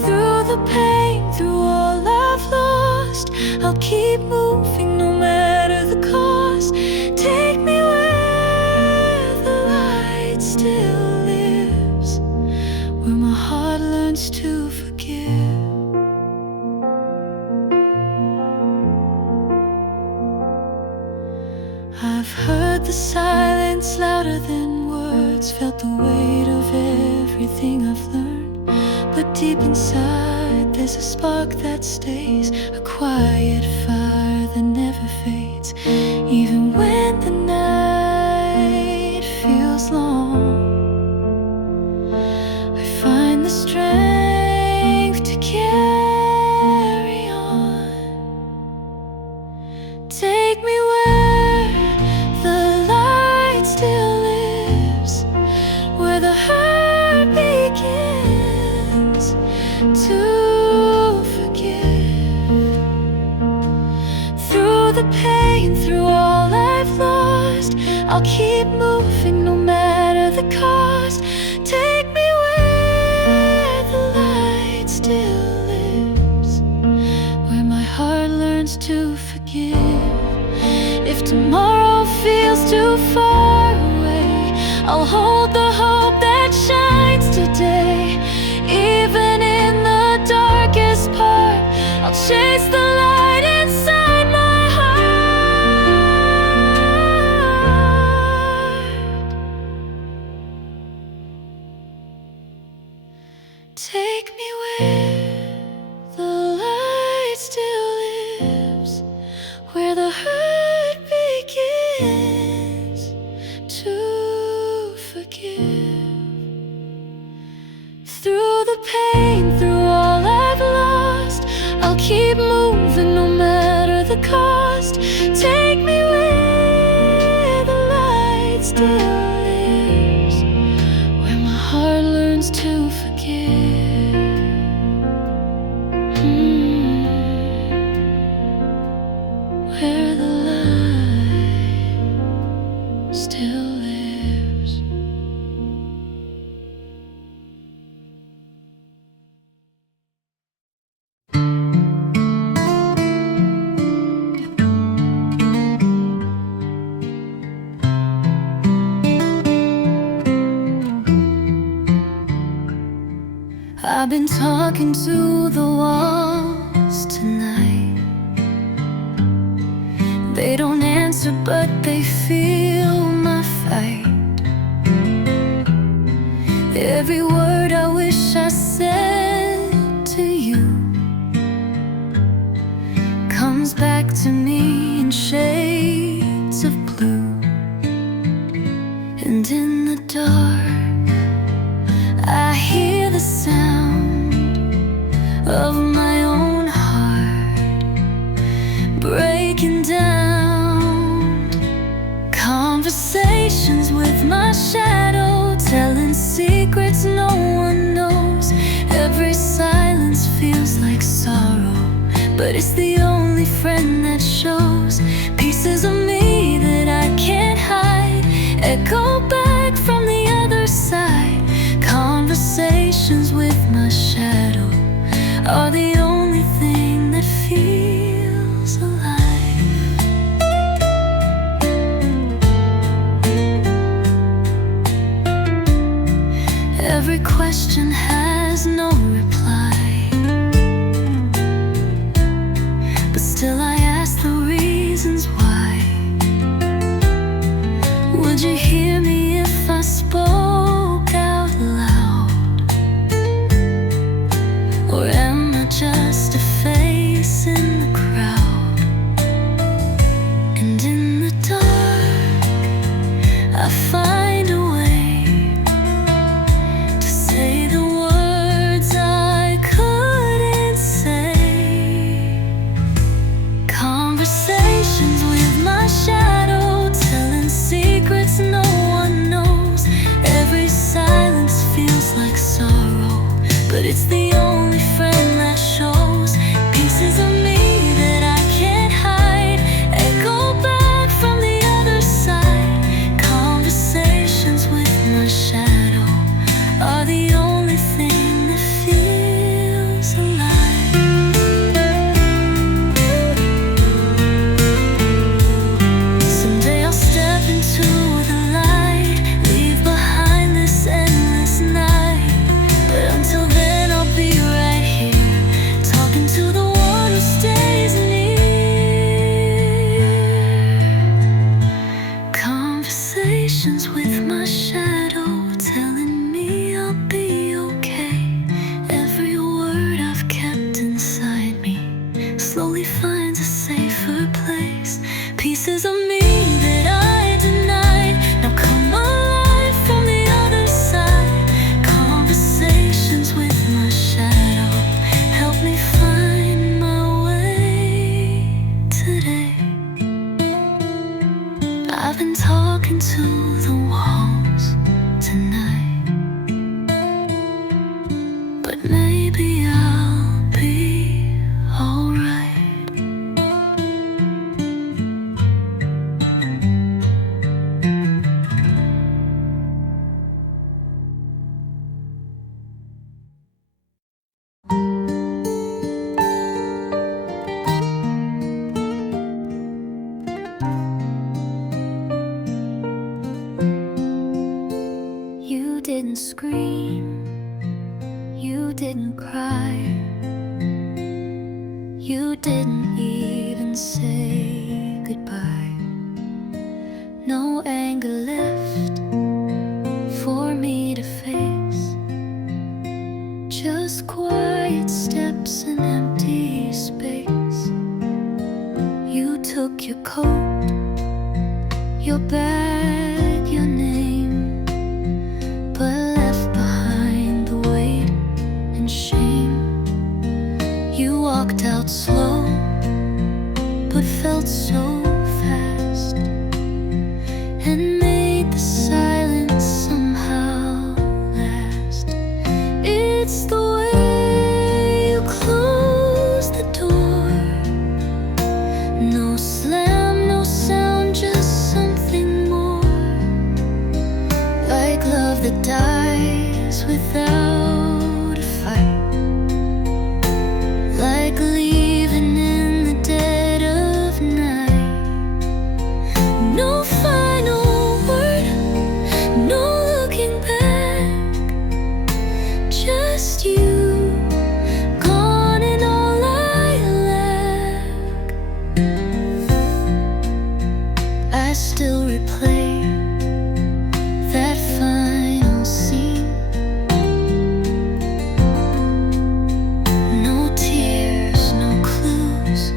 Through the pain, through all I've lost, I'll keep moving no matter the cost. Take me where the light still lives, where my heart learns to forgive. I've heard the silence louder than words, felt the weight of everything I've learned. But deep inside there's a spark that stays, a quiet fire that never fades. Even when the night feels long, I find the strength to carry on. Take me where the light still lives, where the hurt begins to forgive. Through the pain, through all I've lost, I'll keep moving no matter the cost. Take me where the light still lives, where my heart learns to forgive. If tomorrow feels too far away, I'll hold the hope that shines today. Even in the darkest part, I'll chase the light inside my heart. Take me where the light still lives, where the hurt begins to forgive. Through the pain, through all I've lost, I'll keep moving no matter the cost. Take me where the light still lives, where my heart learns to forgive. Where the light still lives. I've been talking to the walls tonight. They don't answer, but they feel my fight. Every word I wish I said to you comes back to me in shades of blue. And in the dark, I hear the sound of my own heart breaking down. Conversations with my shadow, telling secrets no one knows. Every silence feels like sorrow, but it's the only friend that shows. Pieces of me that I can't hide echo back from the other side. Conversations with my shadow are the only thing that feels alive. Every question has no reply, but still I ask the reasons why. Would you hear me if I spoke out loud? Or am I just a face in the crowd? You didn't even say goodbye. No anger left for me to face, just quiet steps and empty space. You took your coat, your bag, your name, but left behind the weight and shame. You walked out slow, but felt so fast, and made the silence somehow last. It's the way you close the door. No slam, no sound, just something more, like love that dies without a fight, like leaving in the dead of night. No final word, no looking back, just you, gone and all I lack. I still replay that final scene. No tears, no clues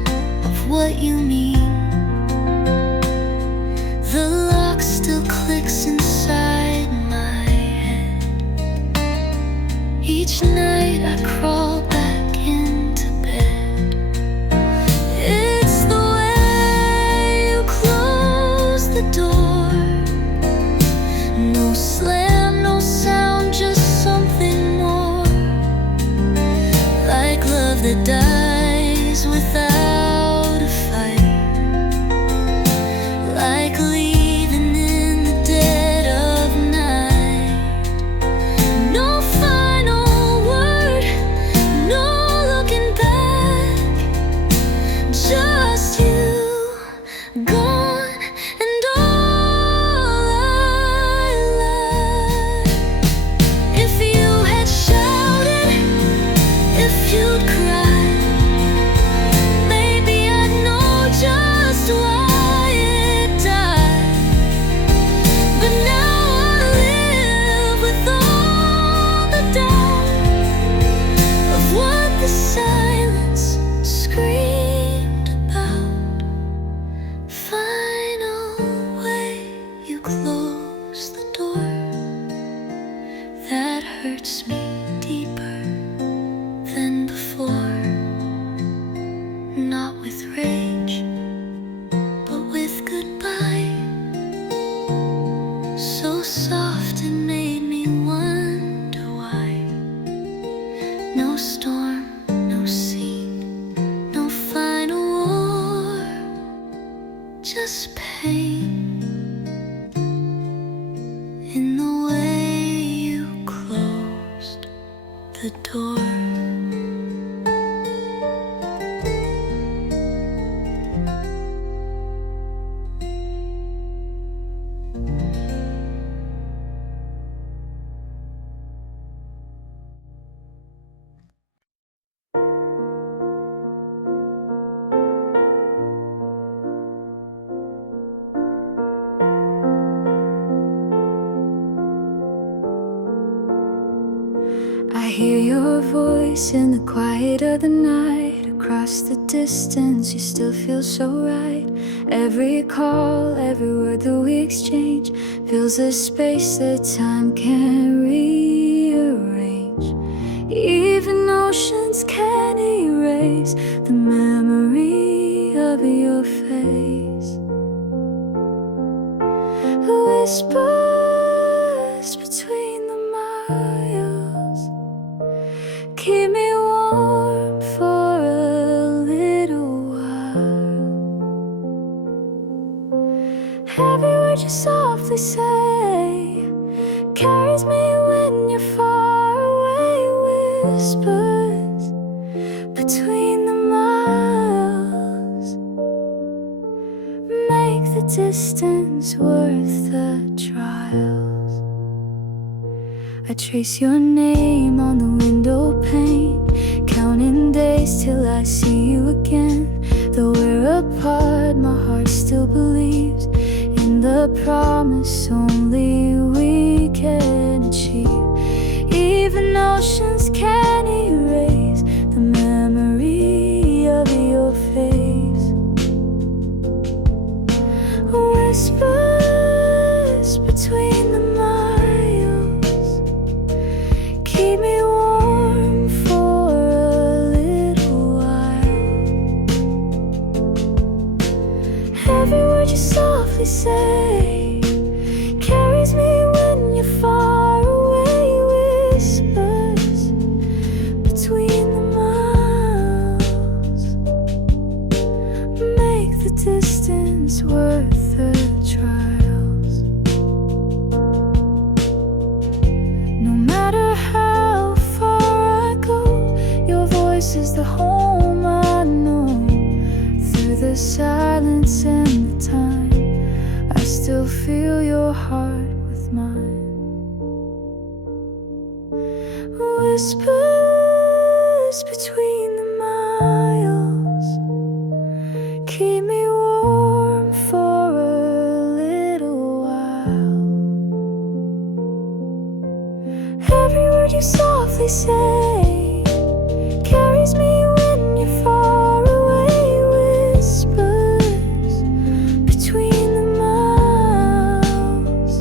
of what you mean. The lock still clicks inside my head. Each night I crawl back into bed. It's the way you close the door. No slam, no sound, just something more, like love that dies without a fight, like leaving in the dead of night. No final word, no looking back, just you, gone and all I lack. If you had shouted, if you'd cried, maybe I'd know just why it died. But now I live with all the doubt of what the silence screamed about. Final way you close the door, that hurts me deeper than before. Not with rage, but with goodbye. So soft it made me wonder why. No storm, no scene, no final war, just pain in the way you closed the door. I hear your voice in the quiet of the night. Across the distance, you still feel so right. Every call, every word that we exchange fills a space that time can't rearrange. Even oceans can't erase the memory of your face. Whispers between the miles keep me warm for a little while. Every word you softly say carries me when you're far away. Whispers between the miles make the distance worth the trials. I trace your name on the window pane, counting days days till I see you again. Though we're apart, my heart still believes in the promise only we can achieve. Even oceans can't erase the memory of your face. Whispers between the miles keep me warm for a little while. Every word you softly say carries me when you're far away. Whispers between the miles make the distance worth the trials. No matter how far I go, your voice is the home I know. Through the silence and the time, I still feel your heart with mine. Whispers between the miles keep me warm for a little while. Every word you softly say carries me when you're far away. Whispers between the miles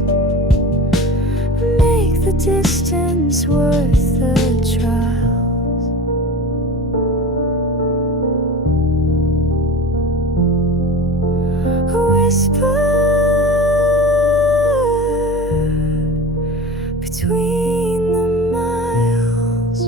make the distance worth the trials. Whisper between the miles.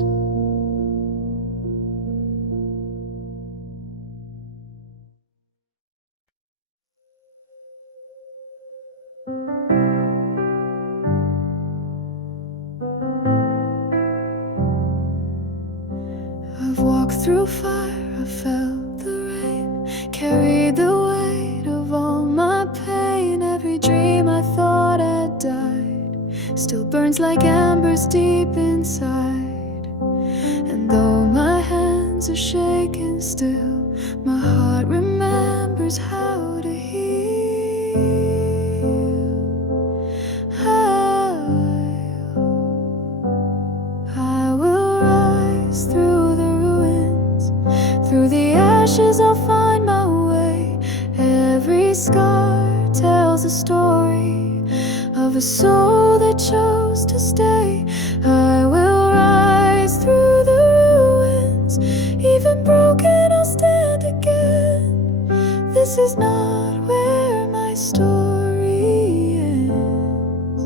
I've walked through fire, I felt the rain, carried the weight of all my pain. Every dream I thought had died still burns like embers deep inside. And though my hands are shaking still, my heart remembers how to heal. I will rise through the ruins, through the ashes I'll find my way. Every scar tells a story of a soul that chose to stay. I will rise through the ruins, even broken I'll stand again. This is not where my story ends.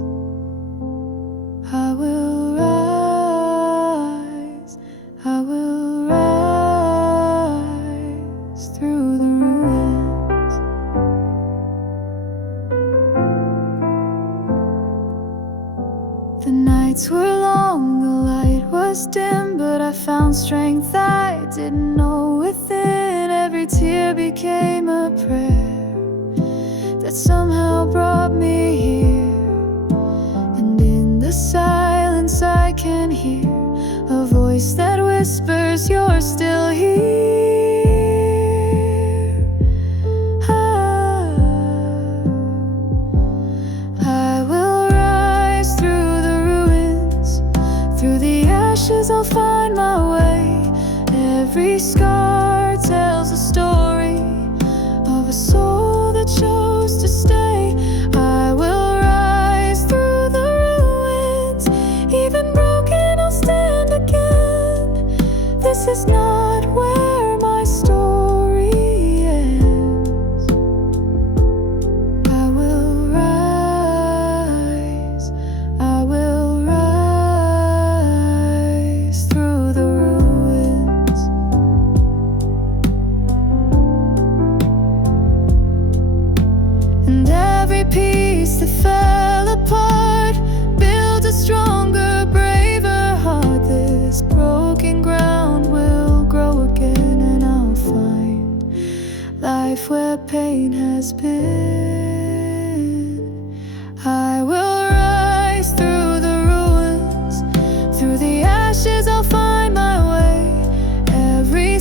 I will rise, I will rise through the ruins. The nights were long, the light was dim, but I found strength I didn't know within. Every tear became a prayer that somehow brought me here. And in the silence I can hear a voice that whispers, you're still here. I will rise through the ruins, through the ashes I'll find my way. Every scar tells a story of a soul that chose to stay. I will rise through the ruins, even broken I'll stand again. This is not where my story ends. I will rise, I will rise through the ruins. And every piece that fell apart builds a stronger, braver heart. This broken ground will grow again, and I'll find life where pain has been. I will rise through the ruins, through the ashes I'll find my way. Every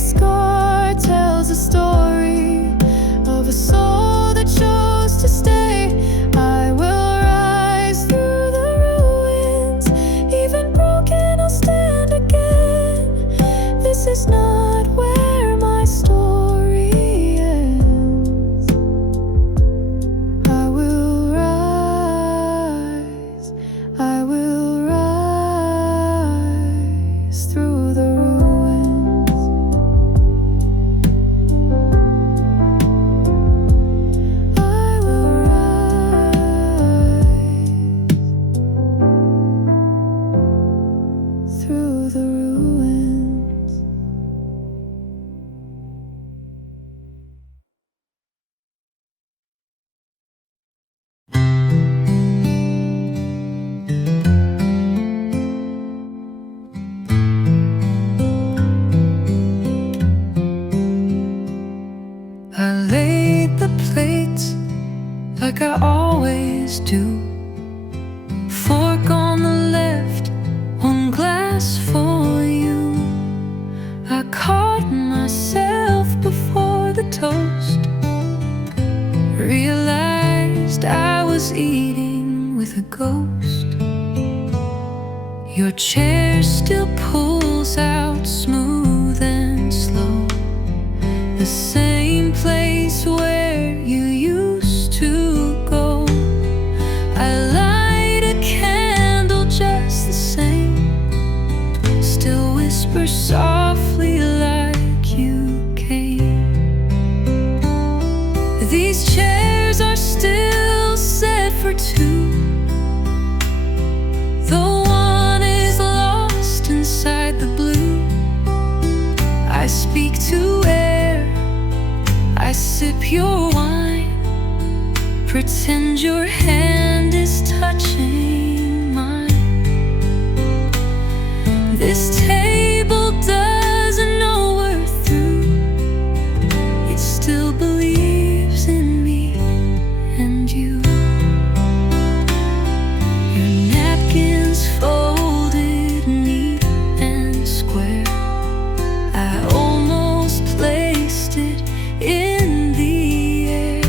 ghost. Your chair still pulls out smooth and slow, the same place where you used to go. I light a candle just the same, still whisper softly like you came. These chairs are still set for two, though one is lost inside the blue. I speak to air, I sip your wine, pretend your hand is touching mine. This table doesn't know we're through, it still believes in me and you. Your napkins folded neat and square, I almost placed it in the air.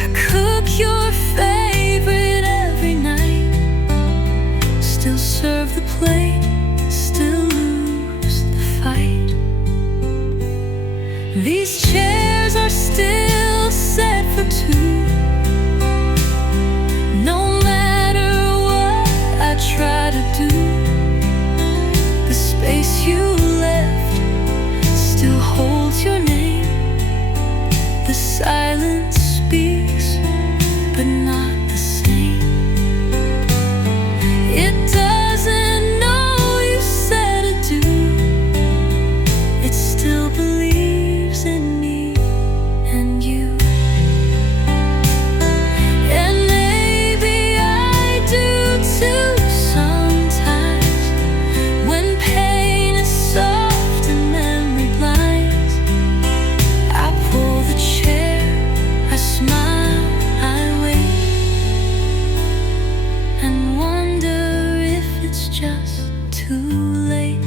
I cook your favorite every night, still serve the plate, still lose the fight. These chairs are still set for two, no matter what I try to do. The space you left still holds your name. The silence speaks, but not the same. It doesn't know you said adieu, it still believes in me and you. And maybe I do too sometimes, when pain is soft and memory blinds. I pull the chair, I smile, I wait, and wonder if it's just too late.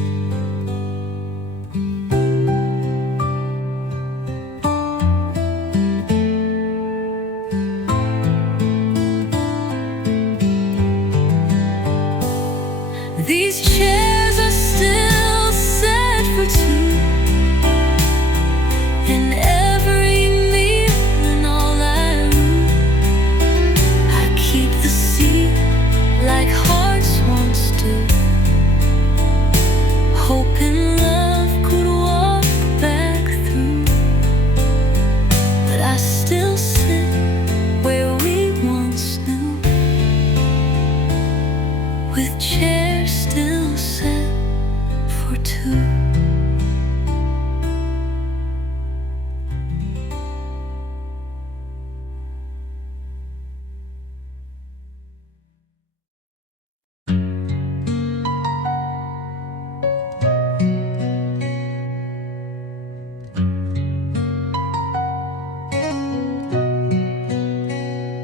These chairs are still set for two, in every meal and all I rule. I keep the seat like hearts once do, hoping love could walk back through. But I still sit where we once knew, with chairs still set for two.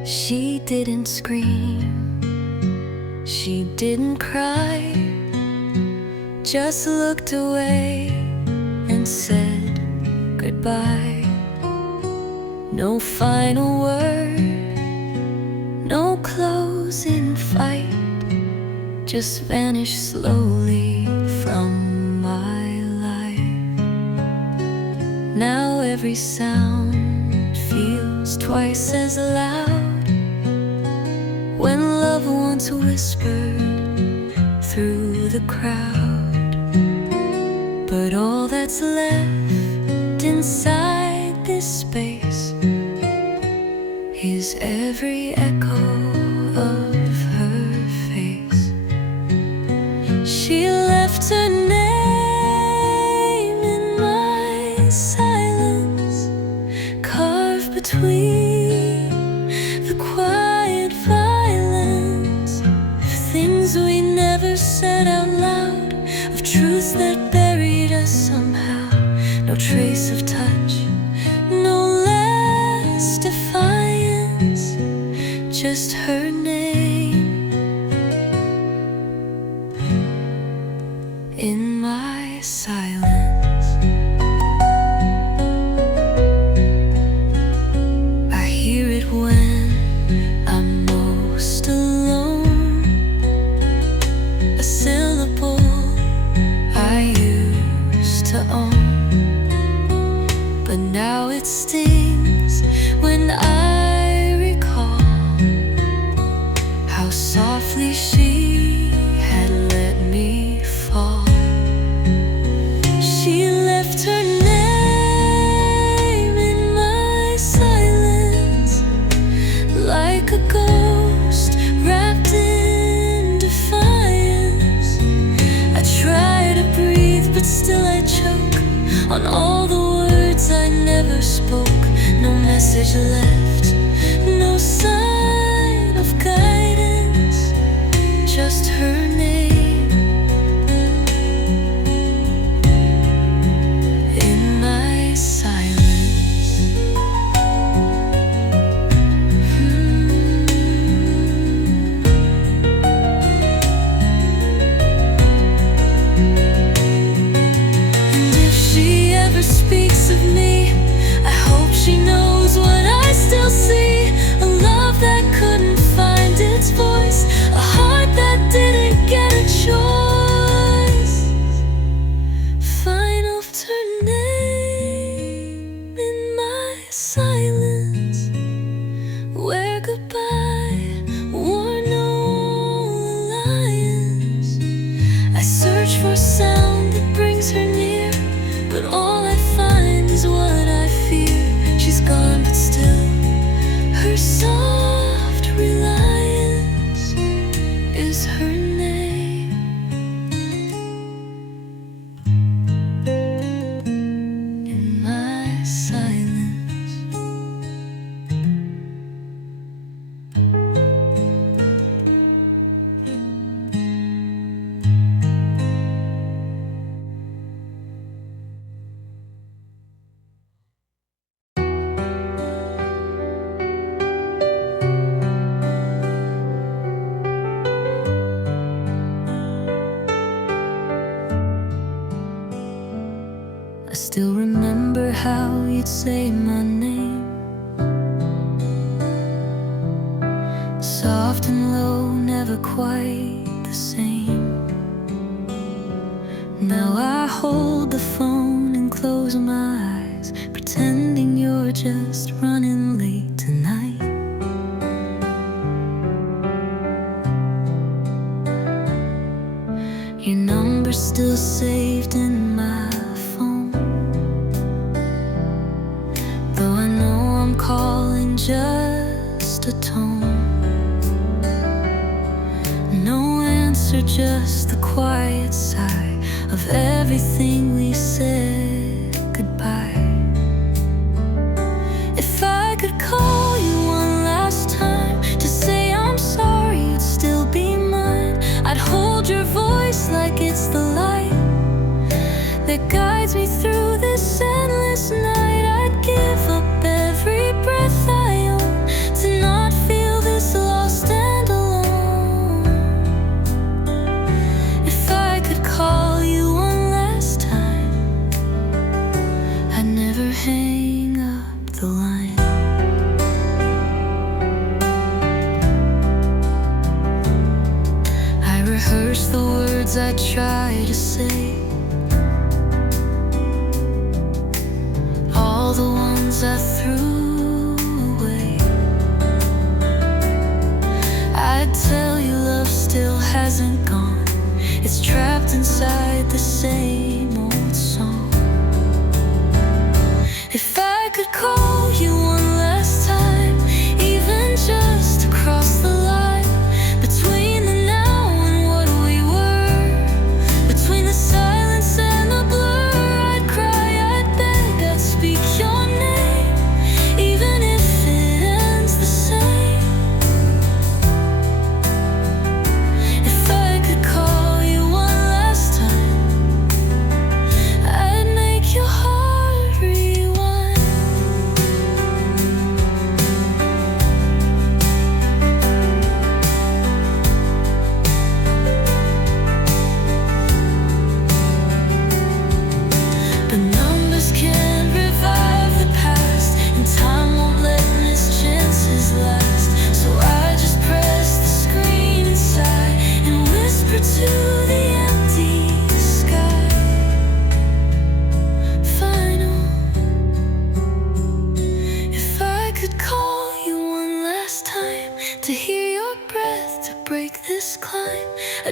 She didn't scream, she didn't cry, just looked away and said goodbye. No final word, no closing fight, just vanished slowly from my life. Now every sound feels twice as loud, when love once whispered through the crowd. But all that's left inside this space is every echo of her face. She left her name in my silence, carved between the quiet violence of things we never said out loud, of truths that buried us somehow. No trace of touch, no less defiance, just her name in my silence. I hear it when I'm most alone. to own. But now it stings when I recall how softly she had let me fall. She left her name in my silence, like a ghost wrapped in defiance. I try to breathe, but still I choke on all the words I never spoke. No message left, no sign of guidance, just her name in my silence. And if she ever speaks of me, I hope she knows what I still see. A love that couldn't find its voice, a heart that didn't get a choice. Fine, left her name in my silence, where goodbye wore no alliance. I search for sound that brings her near, but all I find is what I fear. She's gone, but still her soft reliance is her name in my silence. I still remember how you'd say my name, soft and low, never quite the same. Now I hold the phone and close my eyes, pretending you're just running late tonight. Your number's still saved in my phone, though I know I'm calling just a tone. No answer, just the quiet sigh of everything we said goodbye. If I could call you one last time to say I'm sorry, you'd still be mine. I'd hold your voice like it's the light that guides me through this endless night. I'd give up every breath I own to not feel this lost and alone. If I could call you one last time, I'd never hang up the line. I rehearse the words I try to say, all the ones I threw away. I'd tell you love still hasn't gone, it's trapped inside the same old song. If I could call you one last time, even just to cross the line between the now and what we were, between the silence and the blur, I'd cry, I'd beg, I'd speak your name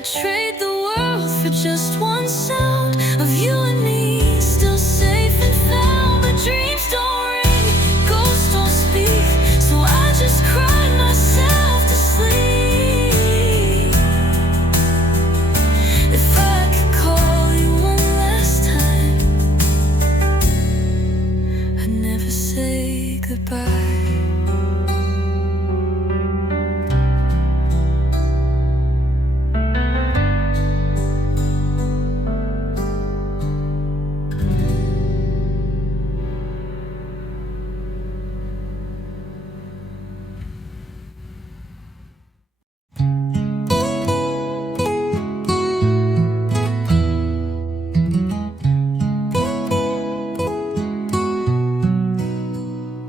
I'd trade the world for just one sound of you and me, still safe and found. But dreams don't ring, ghosts don't speak, so I just cried myself to sleep. If I could call you one last time, I'd never say goodbye.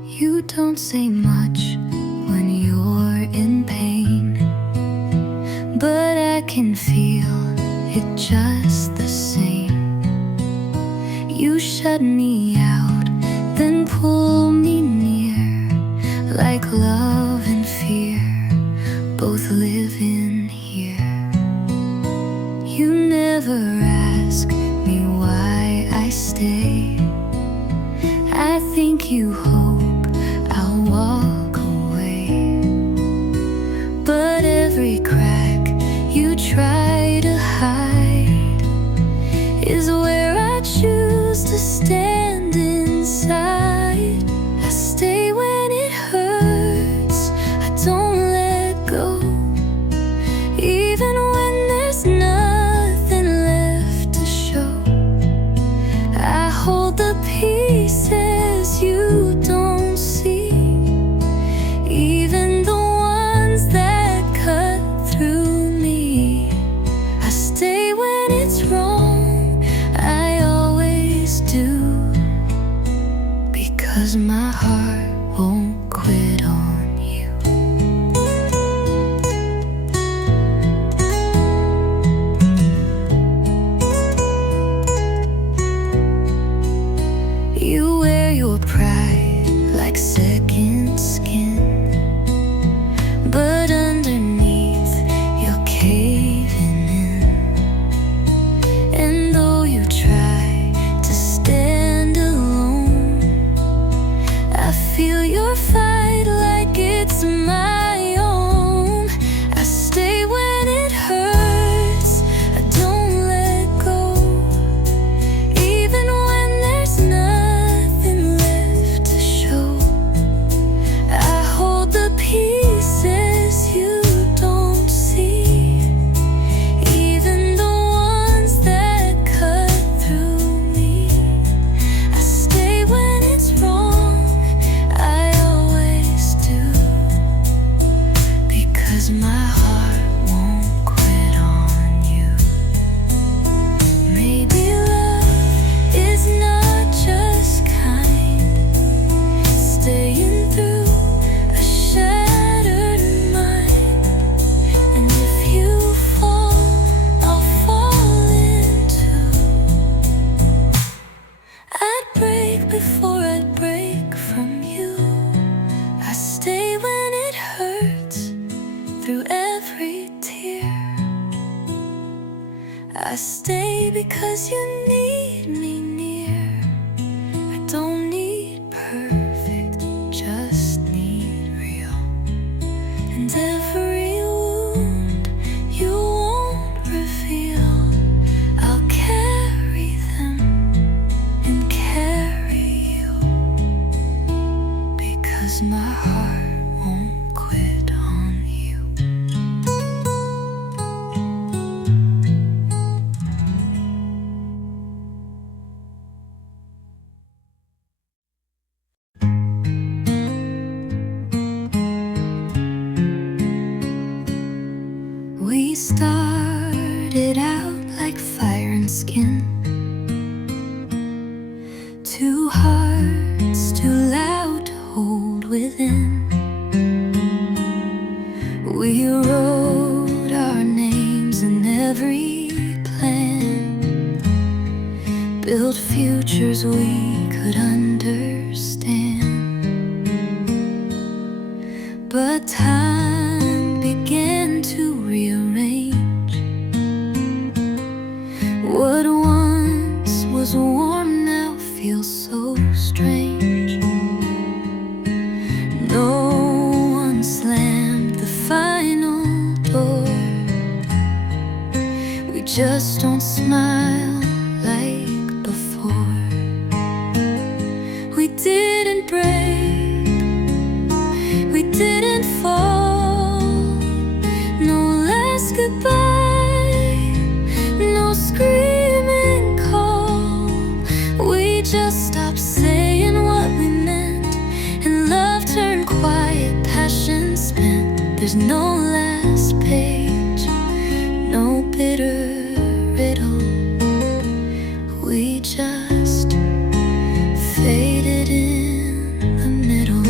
You don't say much when you're in pain, but I can feel it just the same. You shut me out, then pull me near, like love and fear both live in here. You never ask me why I stay. I think you hope I'll walk away, but every crack you try to hide is where I choose to stand inside. I stay when it hurts, I don't let go, even when there's nothing left to show. I hold the pieces you don't see, even the ones that cut through me. I stay when it's wrong, I always do, because my heart won't quit on you. You wear your pride like second skin, but underneath you're caving in. And though you try to stand alone, I feel your fight like it's my own. I stay when it hurts, I don't let go, even when there's nothing left to show. I hold the pieces you don't see, even the ones that cut through me. I stay when it's wrong, I always do, because my heart won't quit on you. Maybe love is not just kind, staying through a shattered mind. And if you fall, I'll fall in too. I'd break before I'd break from you. I stay when it hurts, through every tear. I stay because you need me near. I don't need perfect, just need real. And every wound you won't reveal, I'll carry them and carry you, because my heart won't quit on you. We started out like fire and skin, two hearts too loud to hold within. We wrote our names in every plan, built futures we could understand. But time began to rearrange There's no last page, no bitter riddle. We just faded in the middle.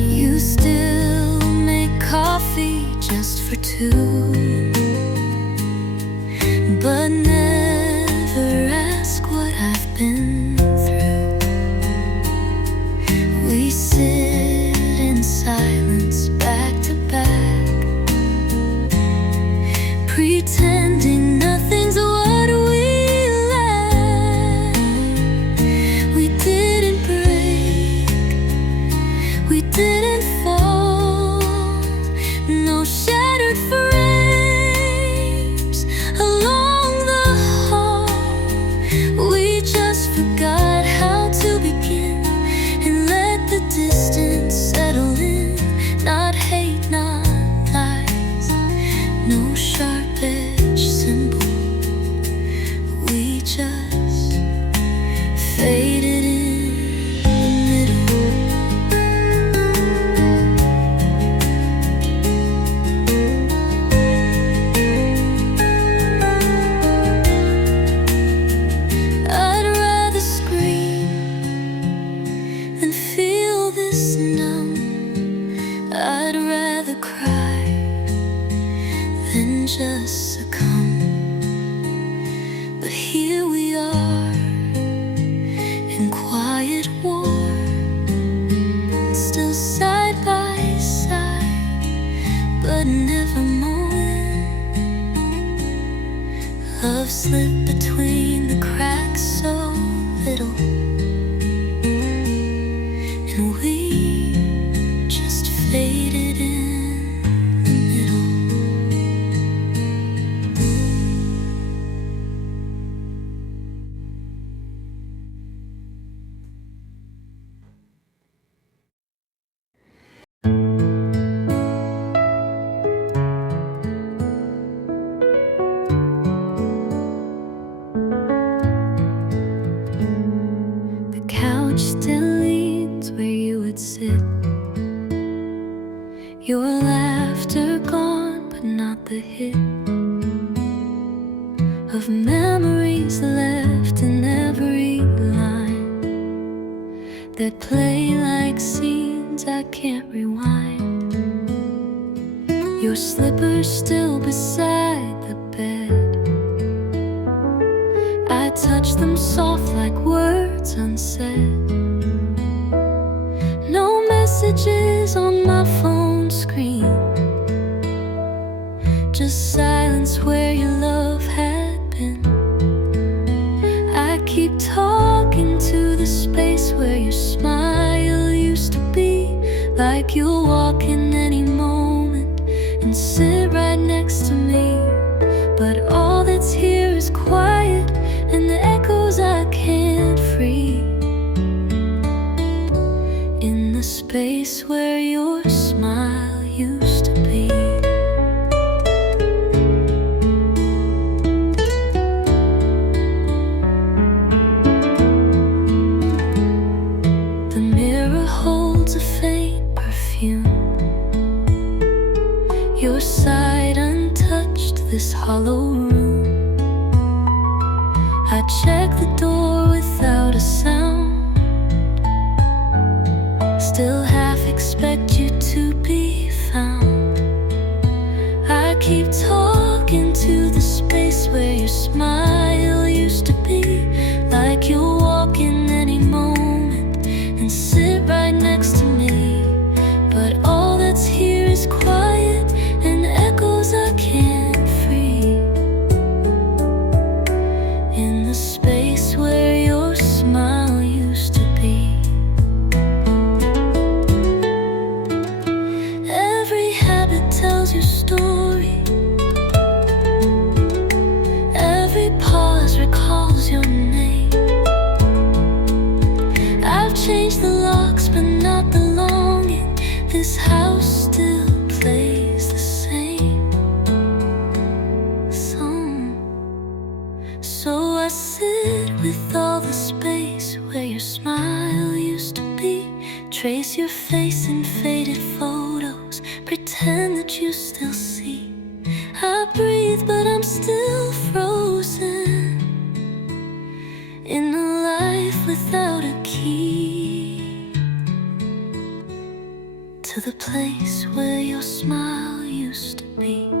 You still make coffee just for two, but never ask what I've been through. We sit in silence back to back, pretending nothing's what we lack. We didn't break, we didn't fall, no shattered frames along the hall. We just forgot how to begin and let the distance settle in. Not hate, not lies, no sharp-edged symbol. We just faded in the middle. I'd rather scream than feel this numb. I'd rather cry than just succumb. But here we are in quiet war, still side by side, but never knowing. Love slipped between the cracks so little, and we just faded in the middle. The couch still leans where you would sit, your laughter gone, but not the hit of memories left in every line that play like scenes I can't rewind. Your slippers still beside the bed, I touch them soft like words unsaid. No messages on my phone screen, just silence where your love had been. I keep talking to the space where your smile used to be, like you'll walk in any moment and sit right next to me. But all that's here is quiet and the echoes I can't free, in the space where your smile used to be. The mirror holds a faint perfume, your side untouched, this hollow room. I check the door without a sound, still half expect you to be found. I keep talking to the space where your smile used to be, like you'll walk in any moment and sit right next to me. But all that's here is quiet and echoes I can't free, in the space where your smile faded photos, pretend that you still see. I breathe, but I'm still frozen in a life without a key to the place where your smile used to be.